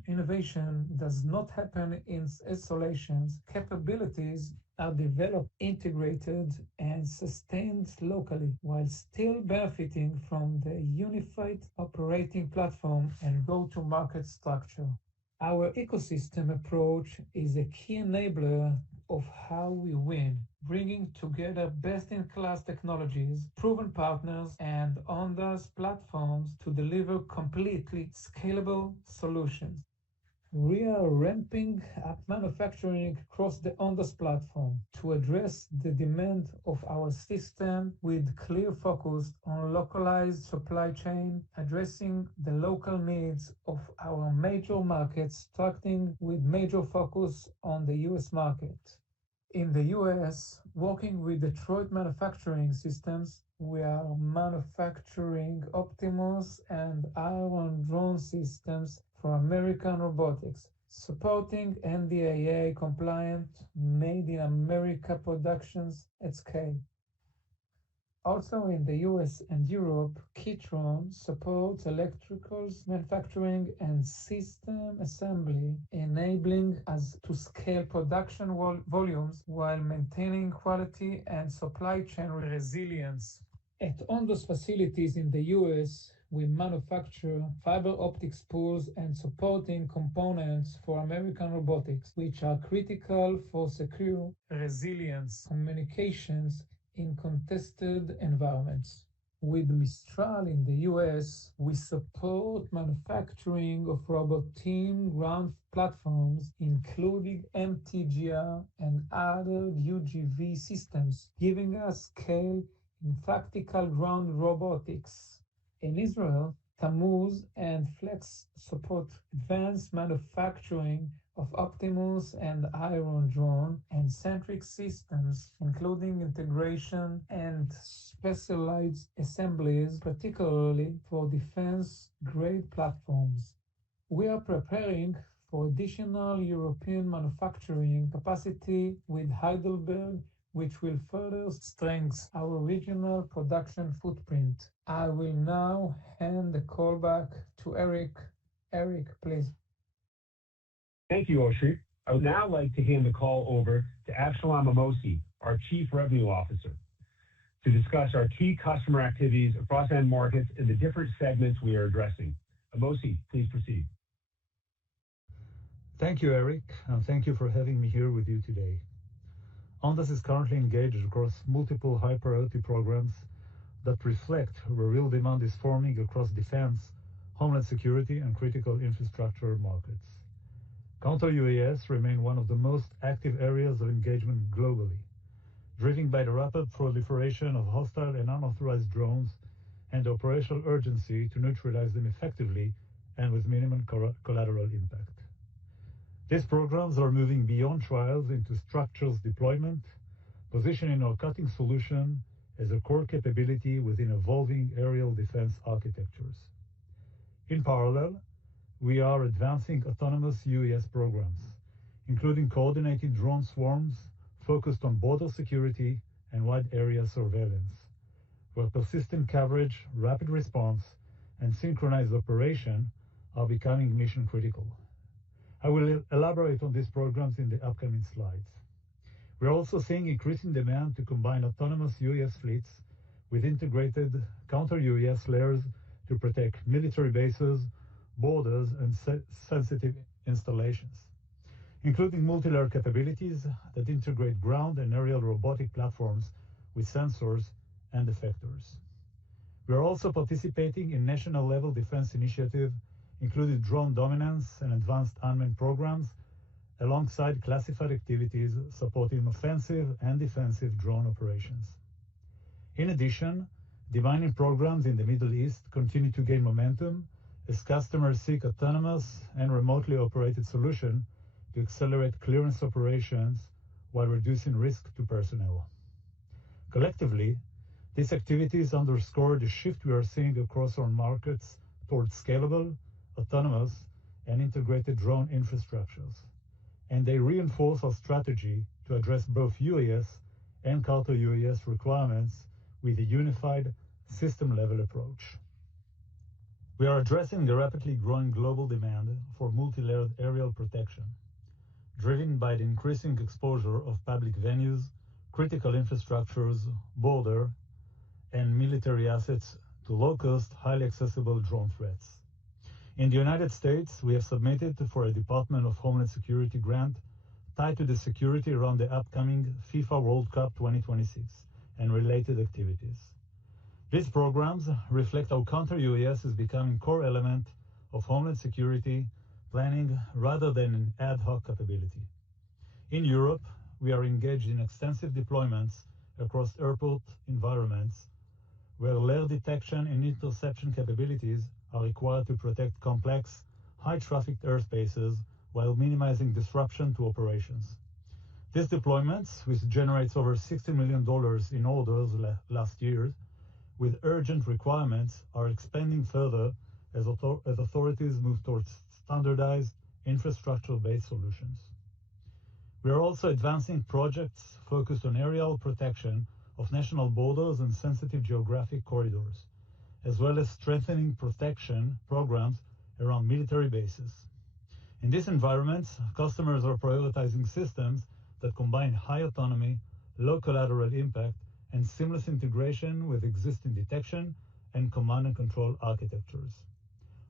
innovation does not happen in isolations. Capabilities are developed, integrated, and sustained locally while still benefiting from the unified operating platform and go-to-market structure. Our ecosystem approach is a key enabler of how we win, bringing together best-in-class technologies, proven partners, and Ondas platforms to deliver completely scalable solutions. We are ramping up manufacturing across the Ondas platform to address the demand of our system with clear focus on localized supply chain, addressing the local needs of our major markets, starting with major focus on the US market. In the US, working with Detroit Manufacturing Systems, we are manufacturing Optimus and Iron drone systems for American Robotics, supporting NDAA compliant Made in America productions at scale. Also in the US and Europe, Kitron supports electricals manufacturing and system assembly, enabling us to scale production volumes while maintaining quality and supply chain resilience. At Ondas facilities in the US, we manufacture fiber optic spools and supporting components for American Robotics, which are critical for secure resilience communications in contested environments. With Mistral in the US, we support manufacturing of robot team ground platforms, including MTGR and other UGV systems, giving us scale in tactical ground robotics. In Israel, Tammuz and Flex support advanced manufacturing of Optimus and Iron drone and centric systems, including integration and specialized assemblies, particularly for defense-grade platforms. We are preparing for additional European manufacturing capacity with Heidelberg, which will further strengthen our regional production footprint. I will now hand the call back to Eric. Eric, please. Thank you, Oshri. I would now like to hand the call over to Avshalom Amosi, our Chief Revenue Officer, to discuss our key customer activities across end markets and the different segments we are addressing. Amosi, please proceed. Thank you, Eric, and thank you for having me here with you today. Ondas is currently engaged across multiple high-priority programs that reflect where real demand is forming across defense, homeland security, and critical infrastructure markets. Counter-UAS remain one of the most active areas of engagement globally, driven by the rapid proliferation of hostile and unauthorized drones and the operational urgency to neutralize them effectively and with minimum collateral impact. These programs are moving beyond trials into structures deployment, positioning our cutting solution as a core capability within evolving aerial defense architectures. In parallel, we are advancing autonomous UAS programs, including coordinated drone swarms focused on border security and wide area surveillance, where persistent coverage, rapid response, and synchronized operation are becoming mission critical. I will elaborate on these programs in the upcoming slides. We're also seeing increasing demand to combine autonomous UAS fleets with integrated counter-UAS layers to protect military bases, borders, and sensitive installations, including multi-layer capabilities that integrate ground and aerial robotic platforms with sensors and effectors. We are also participating in national-level defense initiatives, including drone dominance and advanced unmanned programs, alongside classified activities supporting offensive and defensive drone operations. In addition, demining programs in the Middle East continue to gain momentum as customers seek autonomous and remotely operated solutions to accelerate clearance operations while reducing risk to personnel. Collectively, these activities underscore the shift we are seeing across our markets towards scalable, autonomous, and integrated drone infrastructures, and they reinforce our strategy to address both UAS and counter-UAS requirements with a unified system-level approach. We are addressing the rapidly growing global demand for multi-layered aerial protection, driven by the increasing exposure of public venues, critical infrastructures, border, and military assets to low-cost, highly accessible drone threats. In the United States, we have submitted for a Department of Homeland Security grant tied to the security around the upcoming FIFA World Cup 2026 and related activities. These programs reflect how Counter-UAS is becoming a core element of Homeland Security planning rather than an ad hoc capability. In Europe, we are engaged in extensive deployments across airport environments where layer detection and interception capabilities are required to protect complex, high-traffic airspaces while minimizing disruption to operations. These deployments, which generates over $60 million in orders last year, with urgent requirements, are expanding further as authorities move towards standardized, infrastructure-based solutions. We are also advancing projects focused on aerial protection of national borders and sensitive geographic corridors, as well as strengthening protection programs around military bases. In these environments, customers are prioritizing systems that combine high autonomy, low collateral impact, and seamless integration with existing detection and command and control architectures.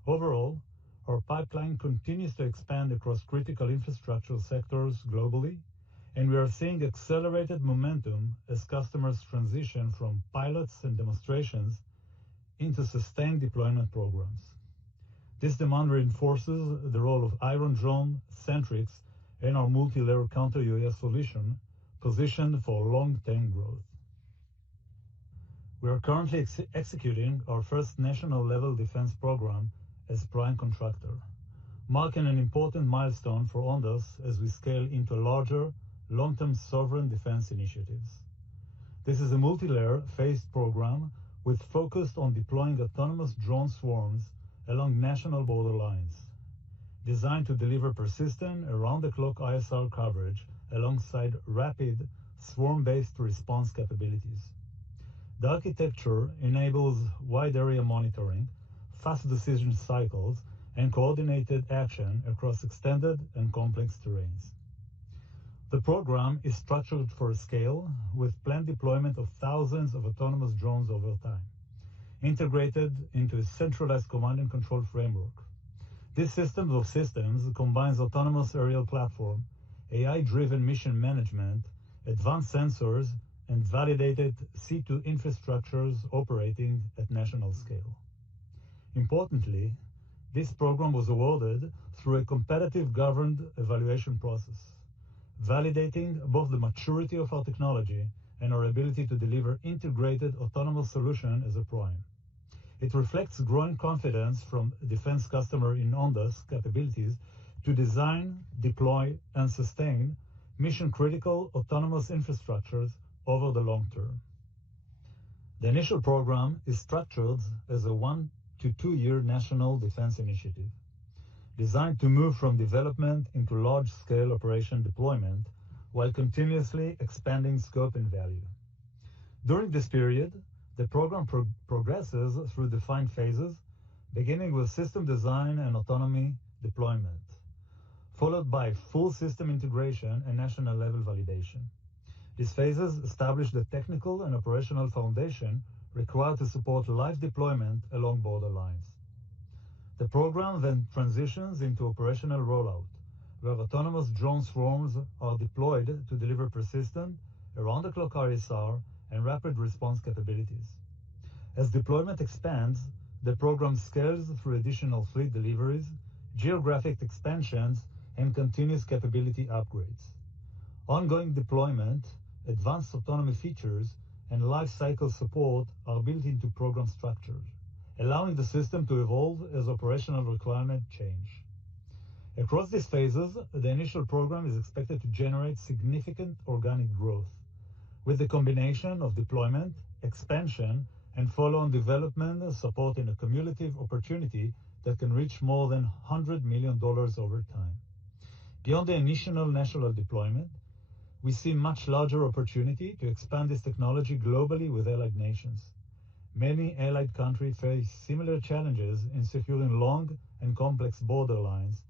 Overall, our pipeline continues to expand across critical infrastructure sectors globally, and we are seeing accelerated momentum as customers transition from pilots and demonstrations into sustained deployment programs. This demand reinforces the role of Iron Drone, Centrix, and our multi-layer Counter-UAS solution positioned for long-term growth. We are currently executing our first national-level defense program as prime contractor, marking an important milestone for Ondas as we scale into larger, long-term sovereign defense initiatives. This is a multi-layer phased program with focused on deploying autonomous drone swarms along national border lines, designed to deliver persistent, around-the-clock ISR coverage alongside rapid, swarm-based response capabilities. The architecture enables wide area monitoring, fast decision cycles, and coordinated action across extended and complex terrains. The program is structured for scale with planned deployment of thousands of autonomous drones over time, integrated into a centralized command and control framework. This system of systems combines autonomous aerial platform, AI-driven mission management, advanced sensors, and validated C2 infrastructures operating at national scale. Importantly, this program was awarded through a competitive governed evaluation process, validating both the maturity of our technology and our ability to deliver integrated autonomous solution as a prime. It reflects growing confidence from defense customer in Ondas capabilities to design, deploy, and sustain mission-critical autonomous infrastructures over the long term. The initial program is structured as a 1 to 2 year national defense initiative, designed to move from development into large-scale operation deployment while continuously expanding scope and value. During this period, the program progresses through defined phases, beginning with system design and autonomy deployment, followed by full system integration and national-level validation. These phases establish the technical and operational foundation required to support live deployment along border lines. The program then transitions into operational rollout, where autonomous drone swarms are deployed to deliver persistent, around-the-clock ISR and rapid response capabilities. As deployment expands, the program scales through additional fleet deliveries, geographic expansions, and continuous capability upgrades. Ongoing deployment, advanced autonomy features, and life cycle support are built into program structure, allowing the system to evolve as operational requirements change. Across these phases, the initial program is expected to generate significant organic growth, with the combination of deployment, expansion, and follow-on development supporting a cumulative opportunity that can reach more than $100 million over time. Beyond the initial national deployment, we see much larger opportunity to expand this technology globally with allied nations, Many allied countries face similar challenges in securing long and complex border lines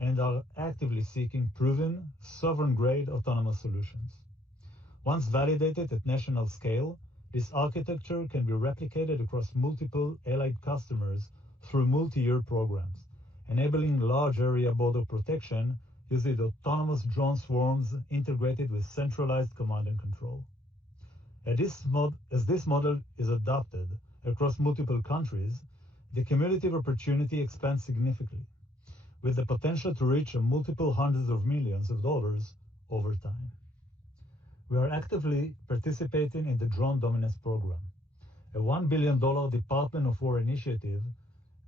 and are actively seeking proven, sovereign-grade autonomous solutions. Once validated at national scale, this architecture can be replicated across multiple allied customers through multi-year programs, enabling large area border protection using autonomous drone swarms integrated with centralized command and control. As this model is adopted across multiple countries, the cumulative opportunity expands significantly, with the potential to reach multiple hundreds of millions of dollars over time. We are actively participating in the Drone Dominance Program, a $1 billion Department of War initiative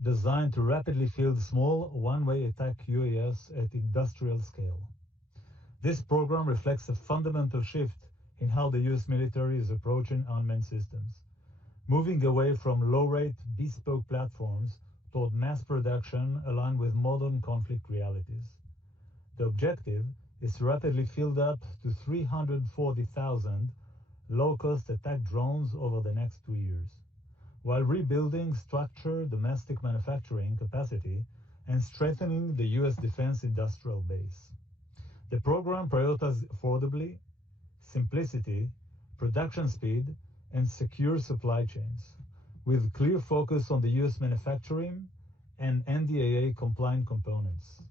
designed to rapidly field small one-way attack UAS at industrial scale. This program reflects a fundamental shift in how the U.S. military is approaching unmanned systems, moving away from low-rate, bespoke platforms toward mass production aligned with modern conflict realities. The objective is to rapidly field up to 340,000 low-cost attack drones over the next 2 years, while rebuilding structured domestic manufacturing capacity and strengthening the U.S. defense industrial base. The program prioritizes affordability, simplicity, production speed, and secure supply chains, with clear focus on the U.S. manufacturing and NDAA-compliant components.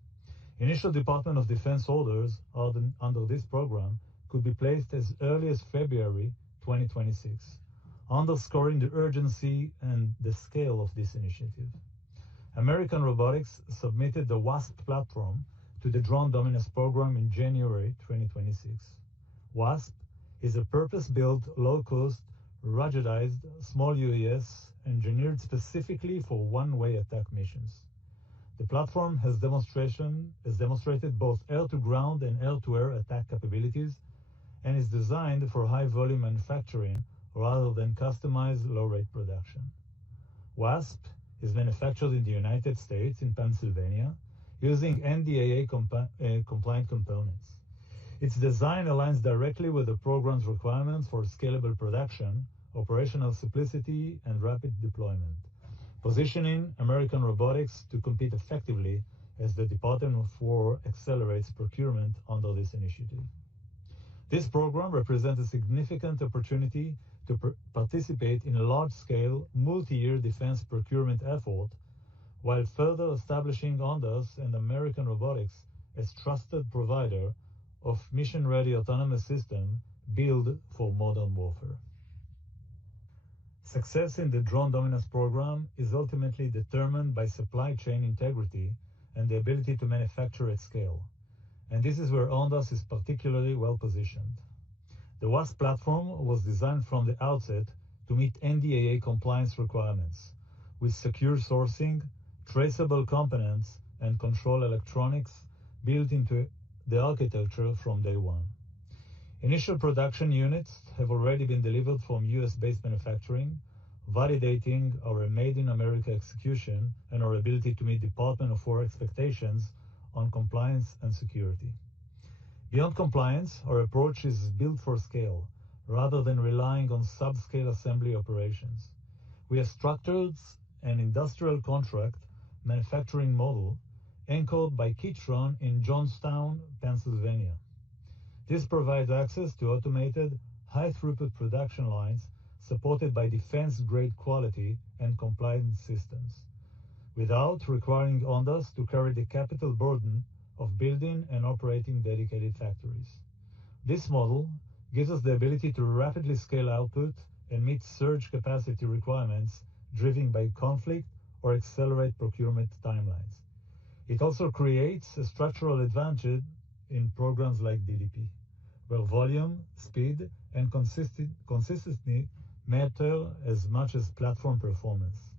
Initial Department of Defense orders under this program could be placed as early as February 2026, underscoring the urgency and the scale of this initiative. American Robotics submitted the WASP platform to the Drone Dominance Program in January 2026. WASP is a purpose-built, low-cost, ruggedized, small UAS engineered specifically for one-way attack missions. The platform has demonstrated both air-to-ground and air-to-air attack capabilities and is designed for high-volume manufacturing rather than customized low-rate production. WASP is manufactured in the United States in Pennsylvania using NDAA-compliant components. Its design aligns directly with the program's requirements for scalable production, operational simplicity, and rapid deployment, positioning American Robotics to compete effectively as the Department of War accelerates procurement under this initiative. This program represents a significant opportunity to participate in a large-scale, multi-year defense procurement effort, while further establishing Ondas and American Robotics as trusted provider of mission-ready autonomous systems built for modern warfare. Success in the Drone Dominance Program is ultimately determined by supply chain integrity and the ability to manufacture at scale, and this is where Ondas is particularly well positioned. The WASP platform was designed from the outset to meet NDAA compliance requirements, with secure sourcing, traceable components, and control electronics built into the architecture from day one. Initial production units have already been delivered from US-based manufacturing, validating our Made in America execution and our ability to meet Department of War expectations on compliance and security. Beyond compliance, our approach is built for scale, rather than relying on subscale assembly operations. We have structured an industrial contract manufacturing model anchored by Kitron in Johnstown, Pennsylvania. This provides access to automated, high-throughput production lines supported by defense-grade quality and compliance systems, without requiring Ondas to carry the capital burden of building and operating dedicated factories. This model gives us the ability to rapidly scale output and meet surge capacity requirements driven by conflict or accelerate procurement timelines. It also creates a structural advantage in programs like DDP, where volume, speed, and consistency matter as much as platform performance.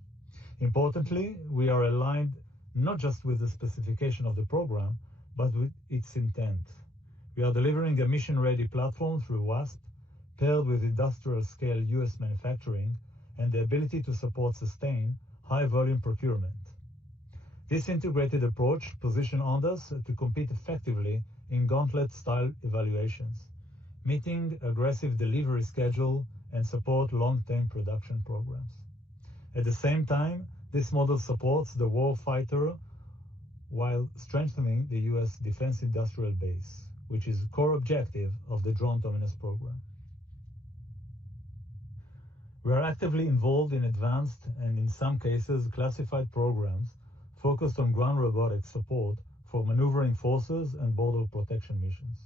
Importantly, we are aligned not just with the specification of the program, but with its intent. We are delivering a mission-ready platform through WASP, paired with industrial-scale U.S. manufacturing and the ability to support sustained, high-volume procurement. This integrated approach positions Ondas to compete effectively in gauntlet-style evaluations, meeting aggressive delivery schedule and support long-term production programs. At the same time, this model supports the warfighter while strengthening the U.S. defense industrial base, which is a core objective of the Drone Dominance program. We are actively involved in advanced and, in some cases, classified programs focused on ground robotics support for maneuvering forces and border protection missions.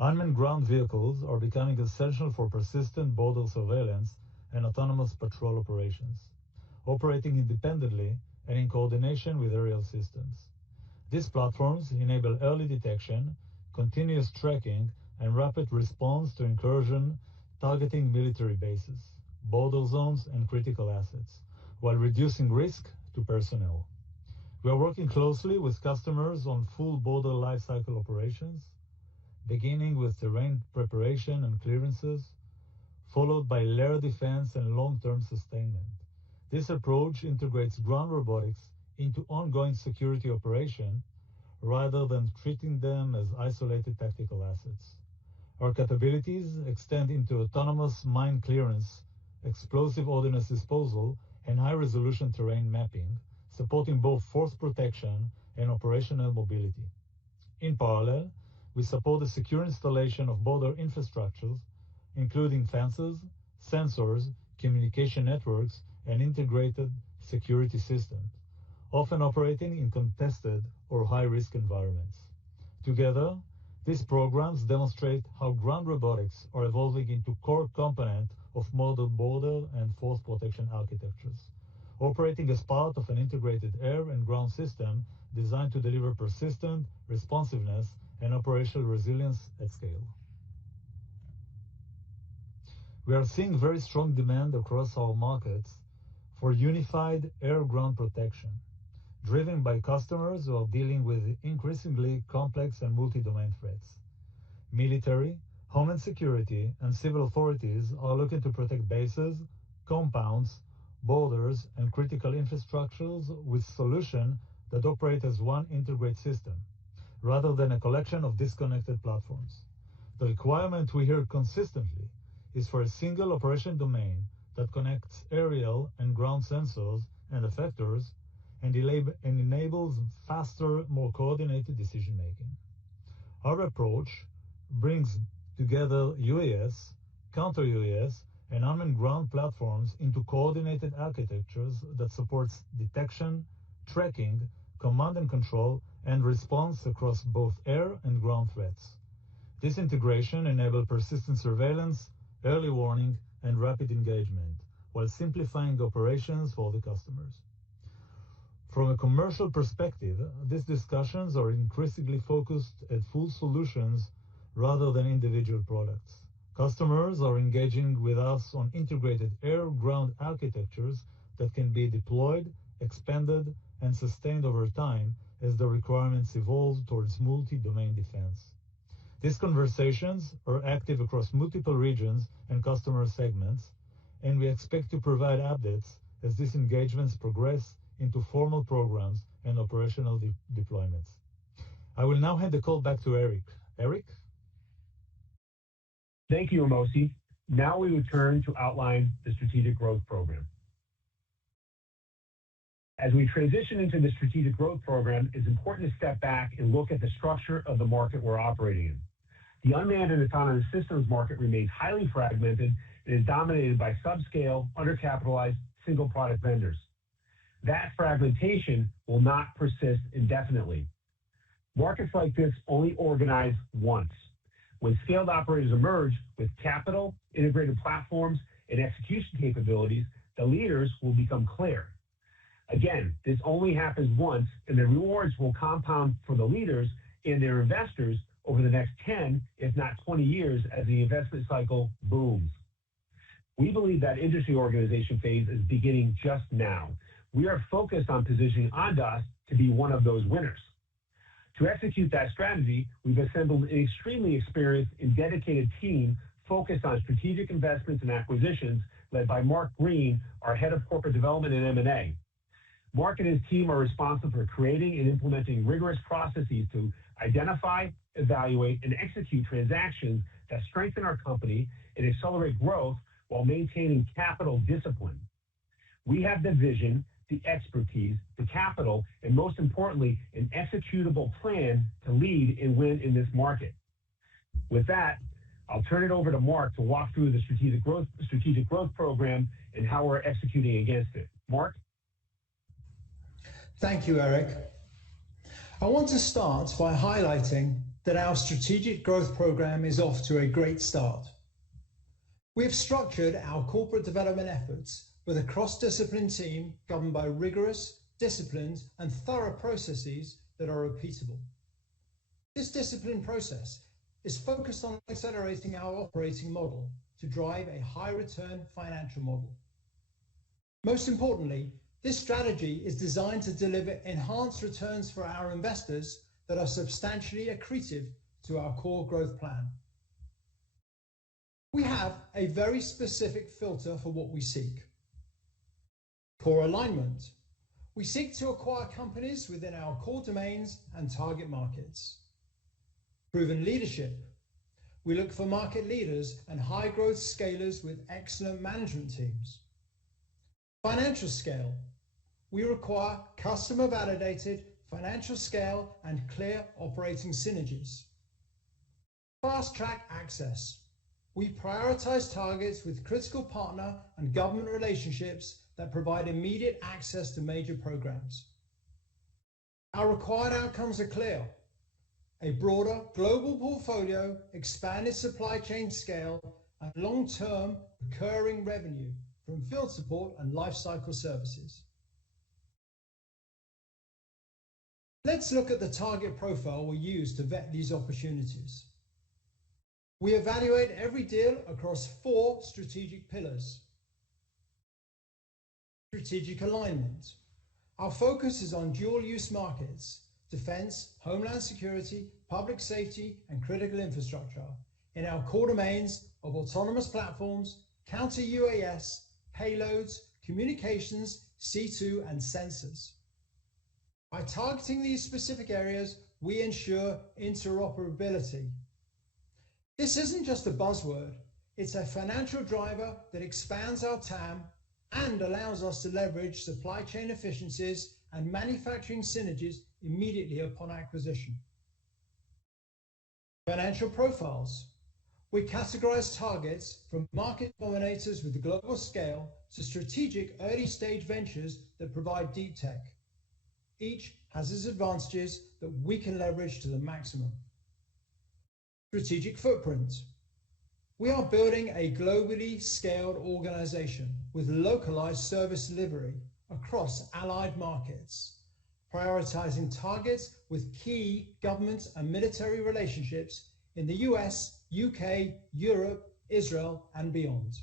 Unmanned ground vehicles are becoming essential for persistent border surveillance and autonomous patrol operations, operating independently and in coordination with aerial systems. These platforms enable early detection, continuous tracking, and rapid response to incursion targeting military bases, border zones, and critical assets, while reducing risk to personnel. We are working closely with customers on full border lifecycle operations, beginning with terrain preparation and clearances, followed by layer defense and long-term sustainment. This approach integrates ground robotics into ongoing security operation rather than treating them as isolated tactical assets. Our capabilities extend into autonomous mine clearance, explosive ordnance disposal, and high-resolution terrain mapping, supporting both force protection and operational mobility. In parallel, we support the secure installation of border infrastructures, including fences, sensors, communication networks, and integrated security systems, often operating in contested or high-risk environments. Together, these programs demonstrate how ground robotics are evolving into core component of modern border and force protection architectures, operating as part of an integrated air and ground system designed to deliver persistent responsiveness and operational resilience at scale. We are seeing very strong demand across our markets for unified air-ground protection, driven by customers who are dealing with increasingly complex and multi-domain threats. Military, homeland security, and civil authorities are looking to protect bases, compounds, borders, and critical infrastructures with solutions that operate as one integrated system, rather than a collection of disconnected platforms. The requirement we hear consistently is for a single operation domain that connects aerial and ground sensors and effectors and enables faster, more coordinated decision-making. Our approach brings together UAS, Counter-UAS, and unmanned ground platforms into coordinated architectures that supports detection, tracking, command and control, and response across both air and ground threats. This integration enables persistent surveillance, early warning, and rapid engagement, while simplifying operations for the customers. From a commercial perspective, these discussions are increasingly focused at full solutions rather than individual products. Customers are engaging with us on integrated air-ground architectures that can be deployed, expanded, and sustained over time as the requirements evolve towards multi-domain defense. These conversations are active across multiple regions and customer segments, and we expect to provide updates as these engagements progress into formal programs and operational deployments. I will now hand the call back to Eric. Eric? Thank you, Amosi. Now we would turn to outline the Strategic Growth Program. As we transition into the Strategic Growth Program, it's important to step back and look at the structure of the market we're operating in. The unmanned and autonomous systems market remains highly fragmented and is dominated by subscale, undercapitalized, single-product vendors. That fragmentation will not persist indefinitely. Markets like this only organize once. When scaled operators emerge with capital, integrated platforms, and execution capabilities, the leaders will become clear. Again, this only happens once, and the rewards will compound for the leaders and their investors over the next 10, if not 20 years as the investment cycle booms. We believe that industry organization phase is beginning just now. We are focused on positioning Ondas to be one of those winners. To execute that strategy, we've assembled an extremely experienced and dedicated team focused on strategic investments and acquisitions led by Mark Green, our head of corporate development and M&A. Mark and his team are responsible for creating and implementing rigorous processes to identify, evaluate, and execute transactions that strengthen our company and accelerate growth while maintaining capital discipline. We have the vision, the expertise, the capital, and most importantly, an executable plan to lead and win in this market. With that, I'll turn it over to Mark to walk through the strategic growth program and how we're executing against it. Mark? Thank you, Eric. I want to start by highlighting that our strategic growth program is off to a great start. We have structured our corporate development efforts with a cross-discipline team governed by rigorous, disciplined, and thorough processes that are repeatable. This disciplined process is focused on accelerating our operating model to drive a high-return financial model. Most importantly, this strategy is designed to deliver enhanced returns for our investors that are substantially accretive to our core growth plan. We have a very specific filter for what we seek. Core alignment. We seek to acquire companies within our core domains and target markets. Proven leadership. We look for market leaders and high growth scalers with excellent management teams. Financial scale. We require customer validated financial scale and clear operating synergies. Fast track access. We prioritize targets with critical partner and government relationships that provide immediate access to major programs. Our required outcomes are clear. A broader global portfolio, expanded supply chain scale, and long-term recurring revenue from field support and lifecycle services. Let's look at the target profile we use to vet these opportunities. We evaluate every deal across 4 strategic pillars. Strategic alignment. Our focus is on dual-use markets, defense, homeland security, public safety, and critical infrastructure in our core domains of autonomous platforms, Counter-UAS, payloads, communications, C2, and sensors. By targeting these specific areas, we ensure interoperability. This isn't just a buzzword, it's a financial driver that expands our TAM and allows us to leverage supply chain efficiencies and manufacturing synergies immediately upon acquisition. Financial profiles. We categorize targets from market dominators with the global scale to strategic early-stage ventures that provide deep tech. Each has its advantages that we can leverage to the maximum. Strategic footprint. We are building a globally scaled organization with localized service delivery across allied markets, prioritizing targets with key government and military relationships in the US, UK, Europe, Israel, and beyond.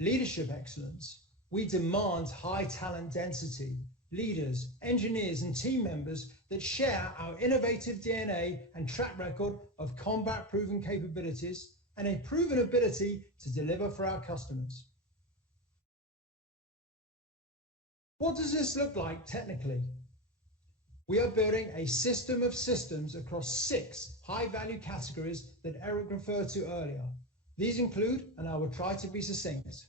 Leadership excellence. We demand high talent density, leaders, engineers, and team members that share our innovative DNA and track record of combat-proven capabilities and a proven ability to deliver for our customers. What does this look like technically? We are building a system of systems across 6 high-value categories that Eric referred to earlier. These include, and I will try to be succinct,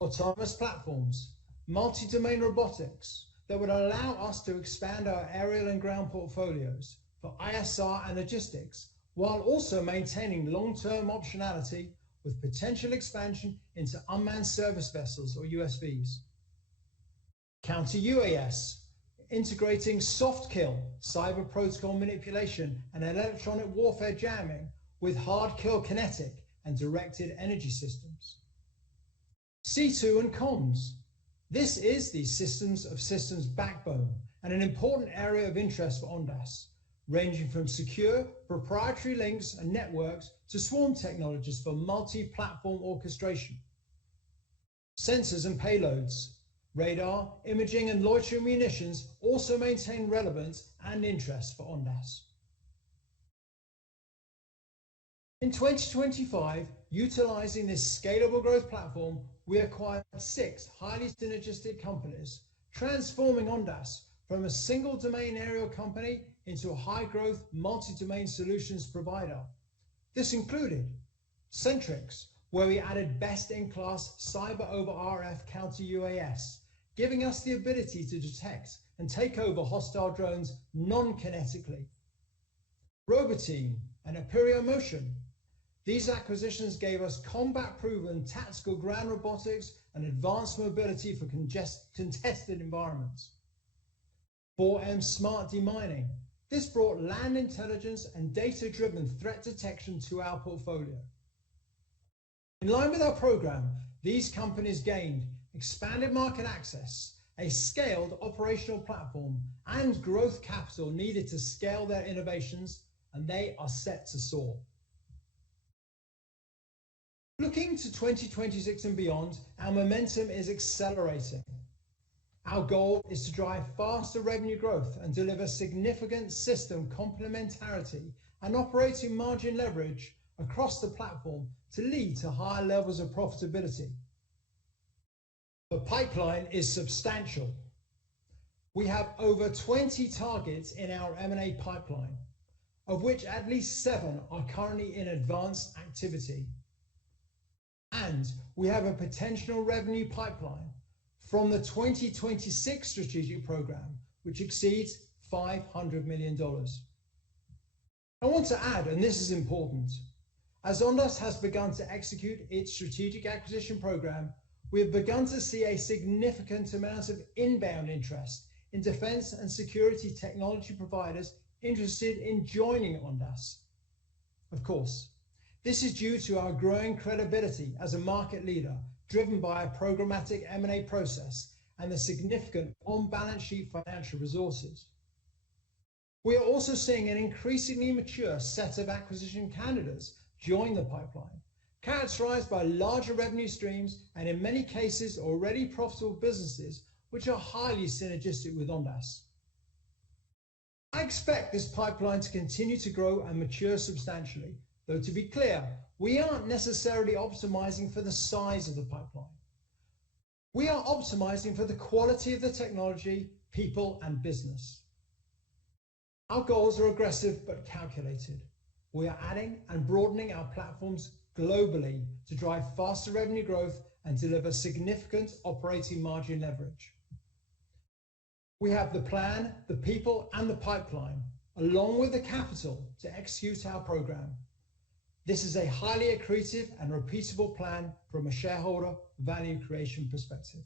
autonomous platforms, multi-domain robotics that would allow us to expand our aerial and ground portfolios for ISR and logistics, while also maintaining long-term optionality with potential expansion into unmanned service vessels or USVs. Counter-UAS, integrating soft kill, cyber protocol manipulation, and electronic warfare jamming with hard kill kinetic and directed energy systems. C2 and comms. This is the systems of systems backbone and an important area of interest for Ondas, ranging from secure proprietary links and networks to swarm technologies for multi-platform orchestration. Sensors and payloads. Radar, imaging, and loitering munitions also maintain relevance and interest for Ondas. In 2025, utilizing this scalable growth platform, we acquired 6 highly synergistic companies, transforming Ondas from a single domain aerial company into a high-growth multi-domain solutions provider. This included Centrix, where we added best-in-class cyber over RF counter-UAS, giving us the ability to detect and take over hostile drones non-kinetically. Roboteam and Aperio Motion. These acquisitions gave us combat-proven tactical ground robotics and advanced mobility for contested environments. 4M Smart Demining. This brought land intelligence and data-driven threat detection to our portfolio. In line with our program, these companies gained expanded market access, a scaled operational platform, and growth capital needed to scale their innovations, and they are set to soar. Looking to 2026 and beyond, our momentum is accelerating. Our goal is to drive faster revenue growth and deliver significant system complementarity and operating margin leverage across the platform to lead to higher levels of profitability. The pipeline is substantial. We have over 20 targets in our M&A pipeline, of which at least 7 are currently in advanced activity. And we have a potential revenue pipeline from the 2026 strategic program, which exceeds $500 million. I want to add, and this is important, as Ondas has begun to execute its strategic acquisition program, we have begun to see a significant amount of inbound interest in defense and security technology providers interested in joining Ondas. Of course, this is due to our growing credibility as a market leader, driven by a programmatic M&A process and the significant on-balance sheet financial resources. We are also seeing an increasingly mature set of acquisition candidates join the pipeline, characterized by larger revenue streams and in many cases already profitable businesses which are highly synergistic with Ondas. I expect this pipeline to continue to grow and mature substantially, though to be clear, we aren't necessarily optimizing for the size of the pipeline. We are optimizing for the quality of the technology, people, and business. Our goals are aggressive but calculated. We are adding and broadening our platforms globally to drive faster revenue growth and deliver significant operating margin leverage. We have the plan, the people, and the pipeline, along with the capital to execute our program. This is a highly accretive and repeatable plan from a shareholder value creation perspective.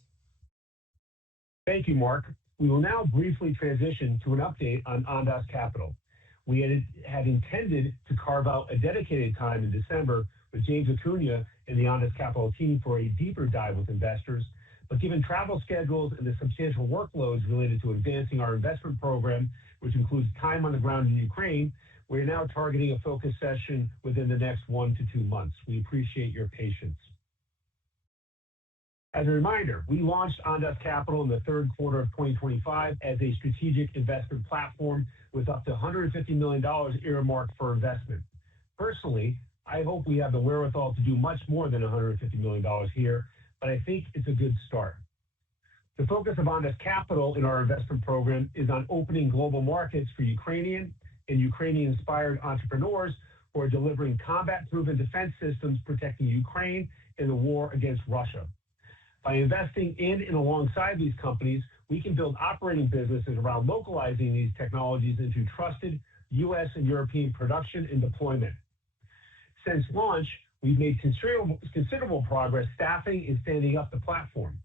Thank you, Mark. We will now briefly transition to an update on Ondas Capital. We had intended to carve out a dedicated time in December with James Acuna and the Ondas Capital team for a deeper dive with investors, but given travel schedules and the substantial workloads related to advancing our investment program, which includes time on the ground in Ukraine, we are now targeting a focus session within the next 1 to 2 months. We appreciate your patience. As a reminder, we launched Ondas Capital in the third quarter of 2025 as a strategic investment platform with up to $150 million earmarked for investment. Personally, I hope we have the wherewithal to do much more than $150 million here, but I think it's a good start. The focus of Ondas Capital in our investment program is on opening global markets for Ukrainian and Ukrainian-inspired entrepreneurs who are delivering combat-proven defense systems protecting Ukraine in the war against Russia. By investing in and alongside these companies, we can build operating businesses around localizing these technologies into trusted U.S. and European production and deployment. Since launch, we've made considerable progress staffing and standing up the platform.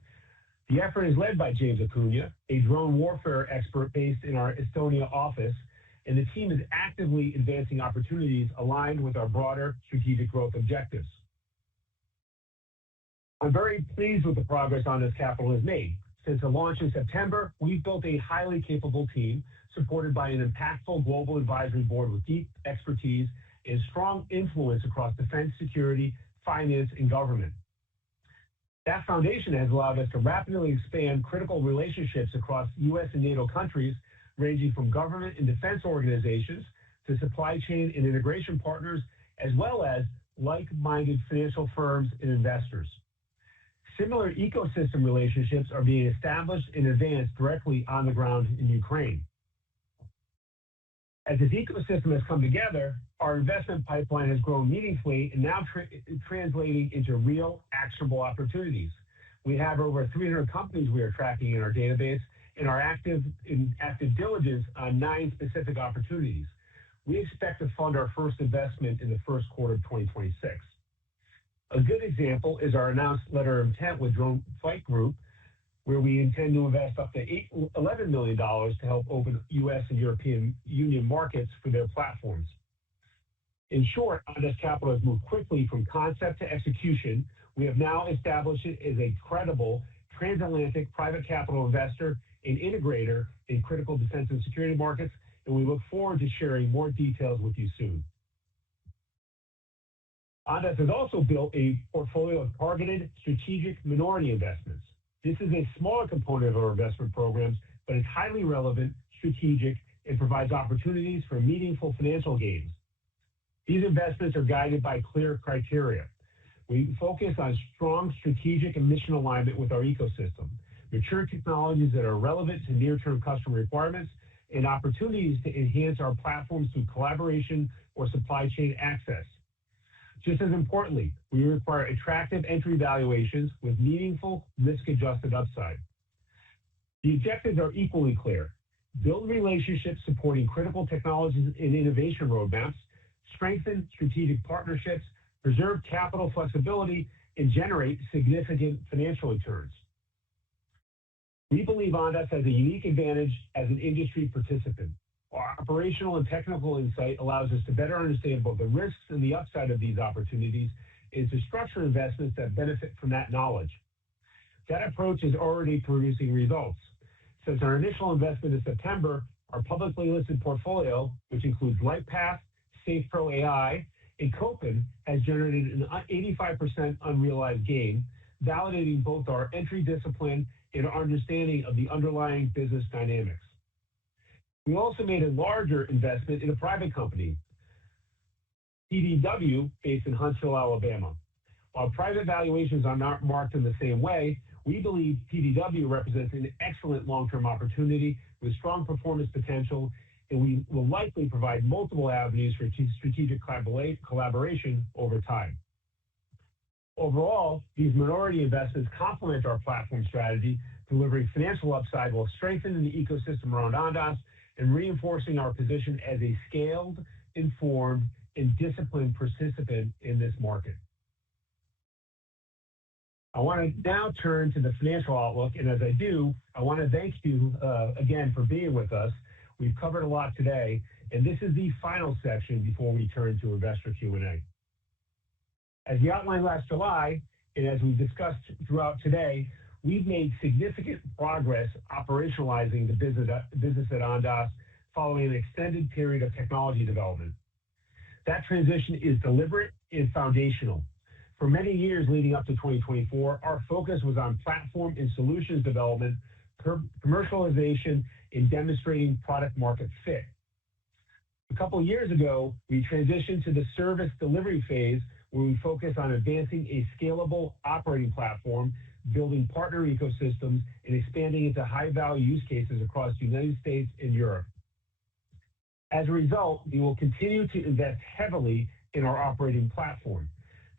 The effort is led by James Acuna, a drone warfare expert based in our Estonia office, and the team is actively advancing opportunities aligned with our broader strategic growth objectives. I'm very pleased with the progress Ondas Capital has made. Since the launch in September, we've built a highly capable team supported by an impactful global advisory board with deep expertise and strong influence across defense, security, finance, and government. That foundation has allowed us to rapidly expand critical relationships across U.S. and NATO countries, ranging from government and defense organizations to supply chain and integration partners, as well as like-minded financial firms and investors. Similar ecosystem relationships are being established and advanced directly on the ground in Ukraine. As this ecosystem has come together, our investment pipeline has grown meaningfully and now translating into real actionable opportunities. We have over 300 companies we are tracking in our database and are active diligence on 9 specific opportunities. We expect to fund our first investment in the first quarter of 2026. A good example is our announced letter of intent with Drone Flight Group, where we intend to invest up to $11 million to help open U.S. and European Union markets for their platforms. In short, Ondas Capital has moved quickly from concept to execution. We have now established it as a credible transatlantic private capital investor and integrator in critical defense and security markets, and we look forward to sharing more details with you soon. Ondas has also built a portfolio of targeted strategic minority investments. This is a smaller component of our investment programs, but it's highly relevant, strategic, and provides opportunities for meaningful financial gains. These investments are guided by clear criteria. We focus on strong strategic and mission alignment with our ecosystem, mature technologies that are relevant to near-term customer requirements, and opportunities to enhance our platforms through collaboration or supply chain access. Just as importantly, we require attractive entry valuations with meaningful risk-adjusted upside. The objectives are equally clear: build relationships supporting critical technologies and innovation roadmaps, strengthen strategic partnerships, preserve capital flexibility, and generate significant financial returns. We believe Ondas has a unique advantage as an industry participant. Our operational and technical insight allows us to better understand both the risks and the upside of these opportunities and to structure investments that benefit from that knowledge. That approach is already producing results. Since our initial investment in September, our publicly listed portfolio, which includes LightPath, SafePro AI, and Copen, has generated an 85% unrealized gain, validating both our entry discipline and our understanding of the underlying business dynamics. We also made a larger investment in a private company, PDW, based in Huntsville, Alabama. While private valuations are not marked in the same way, we believe PDW represents an excellent long-term opportunity with strong performance potential, and we will likely provide multiple avenues for strategic collaboration over time. Overall, these minority investments complement our platform strategy, delivering financial upside while strengthening the ecosystem around Ondas and reinforcing our position as a scaled, informed, and disciplined participant in this market. I want to now turn to the financial outlook, and as I do, I want to thank you again for being with us. We've covered a lot today, and this is the final section before we turn to investor Q&A. As we outlined last July, and as we've discussed throughout today, we've made significant progress operationalizing the business at Ondas following an extended period of technology development. That transition is deliberate and foundational. For many years leading up to 2024, our focus was on platform and solutions development, commercialization, and demonstrating product market fit. A couple of years ago, we transitioned to the service delivery phase, where we focus on advancing a scalable operating platform, building partner ecosystems, and expanding into high-value use cases across the United States and Europe. As a result, we will continue to invest heavily in our operating platform.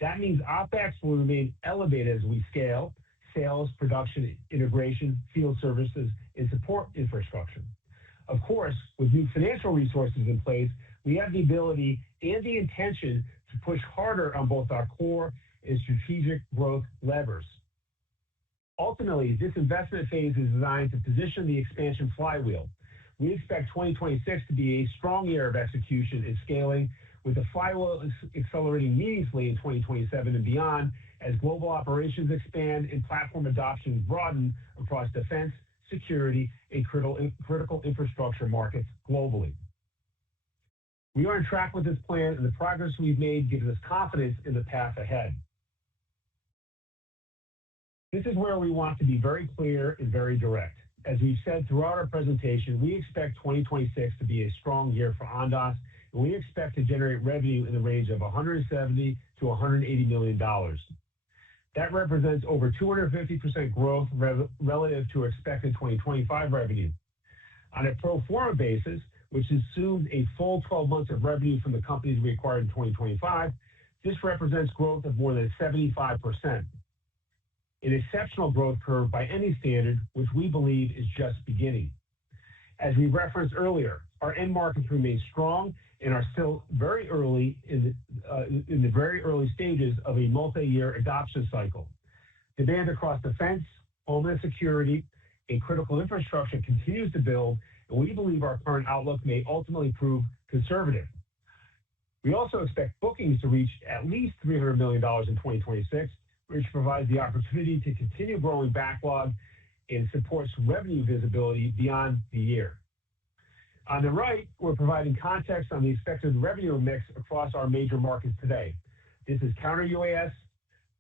That means OpEx will remain elevated as we scale sales, production, integration, field services, and support infrastructure. Of course, with new financial resources in place, we have the ability and the intention to push harder on both our core and strategic growth levers. Ultimately, this investment phase is designed to position the expansion flywheel. We expect 2026 to be a strong year of execution and scaling, with the flywheel accelerating meaningfully in 2027 and beyond as global operations expand and platform adoption broaden across defense, security, and critical infrastructure markets globally. We are on track with this plan, and the progress we've made gives us confidence in the path ahead. This is where we want to be very clear and very direct. As we've said throughout our presentation, we expect 2026 to be a strong year for Ondas, and we expect to generate revenue in the range of $170 to $180 million. That represents over 250% growth relative to expected 2025 revenue. On a pro forma basis, which assumes a full 12 months of revenue from the companies we acquired in 2025, this represents growth of more than 75%. An exceptional growth curve by any standard, which we believe is just beginning. As we referenced earlier, our end markets remain strong and are still very early in the very early stages of a multi-year adoption cycle. Demand across defense, homeland security, and critical infrastructure continues to build, and we believe our current outlook may ultimately prove conservative. We also expect bookings to reach at least $300 million in 2026, which provides the opportunity to continue growing backlog and supports revenue visibility beyond the year. On the right, we're providing context on the expected revenue mix across our major markets today. This is Counter-UAS,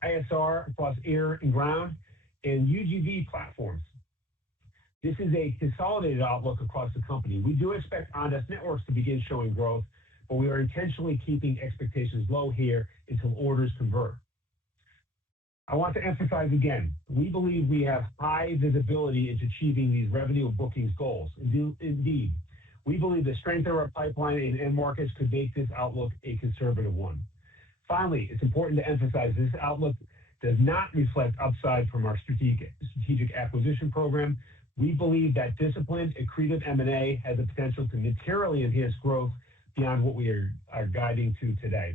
ISR across air and ground, and UGV platforms. This is a consolidated outlook across the company. We do expect Ondas Networks to begin showing growth, but we are intentionally keeping expectations low here until orders convert. I want to emphasize again, we believe we have high visibility into achieving these revenue and bookings goals. Indeed, we believe the strength of our pipeline in end markets could make this outlook a conservative one. Finally, it's important to emphasize this outlook does not reflect upside from our strategic acquisition program. We believe that disciplined, accretive M&A has the potential to materially enhance growth beyond what we are guiding to today.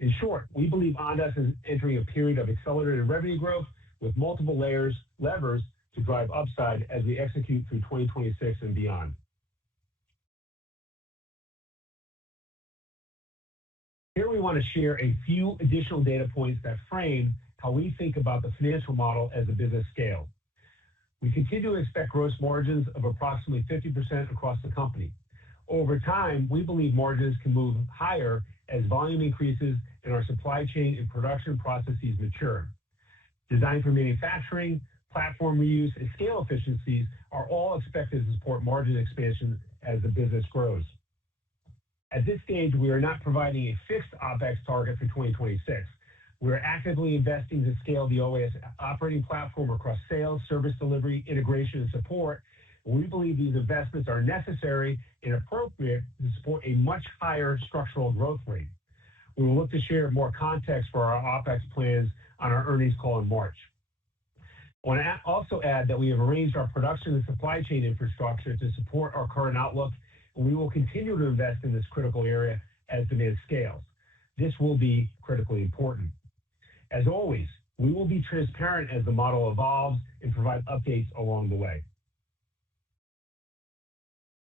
In short, we believe Ondas is entering a period of accelerated revenue growth with multiple levers to drive upside as we execute through 2026 and beyond. Here we want to share a few additional data points that frame how we think about the financial model as the business scales. We continue to expect gross margins of approximately 50% across the company. Over time, we believe margins can move higher as volume increases and our supply chain and production processes mature. Design for manufacturing, platform reuse, and scale efficiencies are all expected to support margin expansion as the business grows. At this stage, we are not providing a fixed OpEx target for 2026. We are actively investing to scale the OAS operating platform across sales, service delivery, integration, and support. We believe these investments are necessary and appropriate to support a much higher structural growth rate. We will look to share more context for our OpEx plans on our earnings call in March. I want to also add that we have arranged our production and supply chain infrastructure to support our current outlook, and we will continue to invest in this critical area as demand scales. This will be critically important. As always, we will be transparent as the model evolves and provide updates along the way.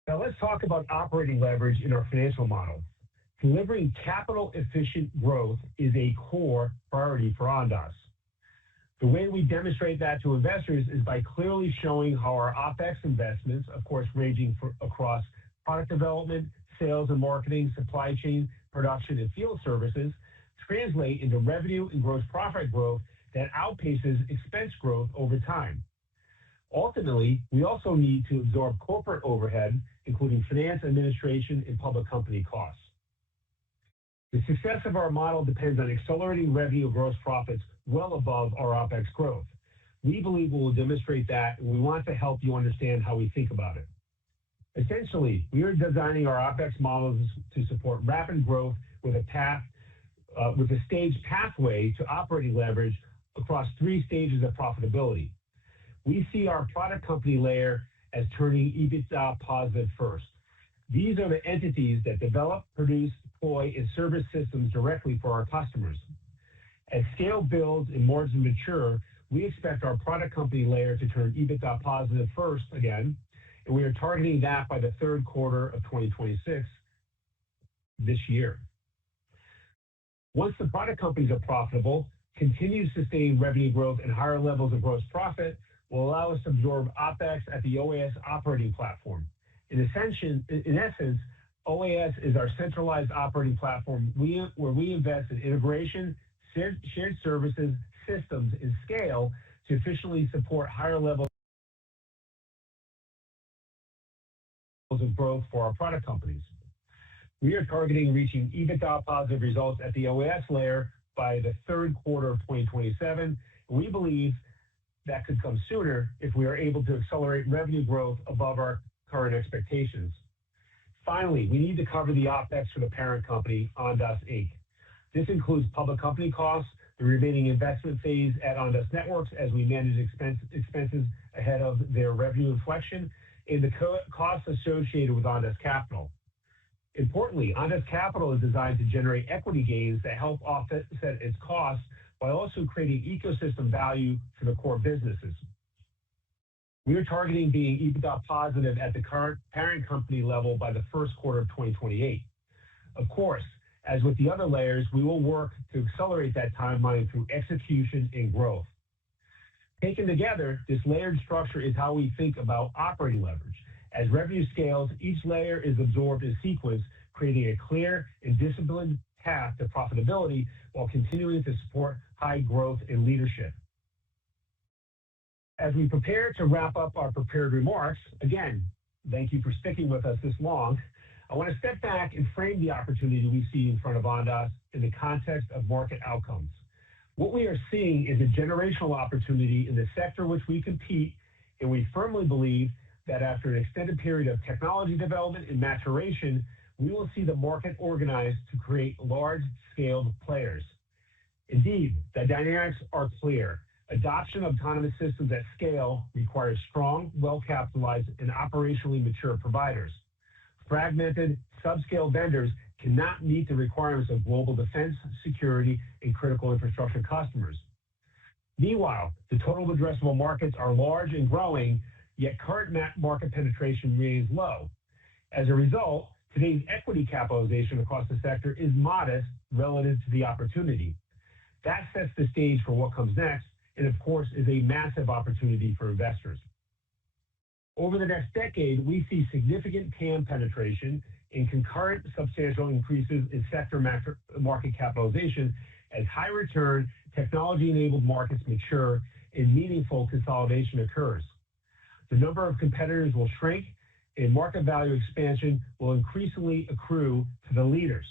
Now let's talk about operating leverage in our financial model. Delivering capital-efficient growth is a core priority for Ondas. The way we demonstrate that to investors is by clearly showing how our OpEx investments, of course, ranging across product development, sales and marketing, supply chain, production, and field services, translate into revenue and gross profit growth that outpaces expense growth over time. Ultimately, we also need to absorb corporate overhead, including finance, administration, and public company costs. The success of our model depends on accelerating revenue and gross profits well above our OpEx growth. We believe we will demonstrate that, and we want to help you understand how we think about it. Essentially, we are designing our OpEx models to support rapid growth with a staged pathway to operating leverage across 3 stages of profitability. We see our product company layer as turning EBITDA positive first. These are the entities that develop, produce, deploy, and service systems directly for our customers. As scale builds and margins mature, we expect our product company layer to turn EBITDA positive first again, and we are targeting that by the third quarter of 2026 this year. Once the product companies are profitable, continued sustained revenue growth and higher levels of gross profit will allow us to absorb OpEx at the OAS operating platform. In essence, OAS is our centralized operating platform where we invest in integration, shared services, systems, and scale to efficiently support higher levels of growth for our product companies. We are targeting reaching EBITDA positive results at the OAS layer by the third quarter of 2027. We believe that could come sooner if we are able to accelerate revenue growth above our current expectations. Finally, we need to cover the OpEx for the parent company, Ondas Inc. This includes public company costs, the remaining investment phase at Ondas Networks as we manage expenses ahead of their revenue inflection, and the costs associated with Ondas Capital. Importantly, Ondas Capital is designed to generate equity gains that help offset its costs while also creating ecosystem value for the core businesses. We are targeting being EBITDA positive at the current parent company level by the first quarter of 2028. Of course, as with the other layers, we will work to accelerate that timeline through execution and growth. Taken together, this layered structure is how we think about operating leverage. As revenue scales, each layer is absorbed in sequence, creating a clear and disciplined path to profitability while continuing to support high growth and leadership. As we prepare to wrap up our prepared remarks, again, thank you for sticking with us this long. I want to step back and frame the opportunity we see in front of Ondas in the context of market outcomes. What we are seeing is a generational opportunity in the sector which we compete, and we firmly believe that after an extended period of technology development and maturation, we will see the market organized to create large-scale players. Indeed, the dynamics are clear. Adoption of autonomous systems at scale requires strong, well-capitalized, and operationally mature providers. Fragmented, subscale vendors cannot meet the requirements of global defense, security, and critical infrastructure customers. Meanwhile, the total addressable markets are large and growing, yet current market penetration remains low. As a result, today's equity capitalization across the sector is modest relative to the opportunity. That sets the stage for what comes next, and of course is a massive opportunity for investors. Over the next decade, we see significant TAM penetration and concurrent substantial increases in sector market capitalization as high-return, technology-enabled markets mature and meaningful consolidation occurs. The number of competitors will shrink, and market value expansion will increasingly accrue to the leaders.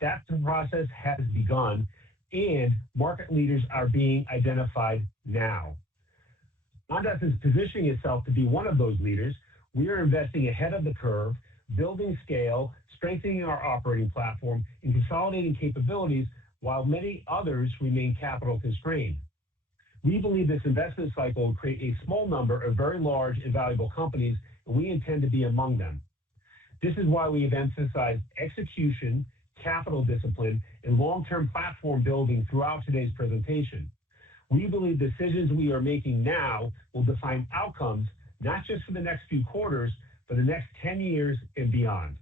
That process has begun, and market leaders are being identified now. Ondas is positioning itself to be one of those leaders. We are investing ahead of the curve, building scale, strengthening our operating platform, and consolidating capabilities while many others remain capital constrained. We believe this investment cycle will create a small number of very large and valuable companies, and we intend to be among them. This is why we have emphasized execution, capital discipline, and long-term platform building throughout today's presentation. We believe decisions we are making now will define outcomes, not just for the next few quarters, but the next 10 years and beyond.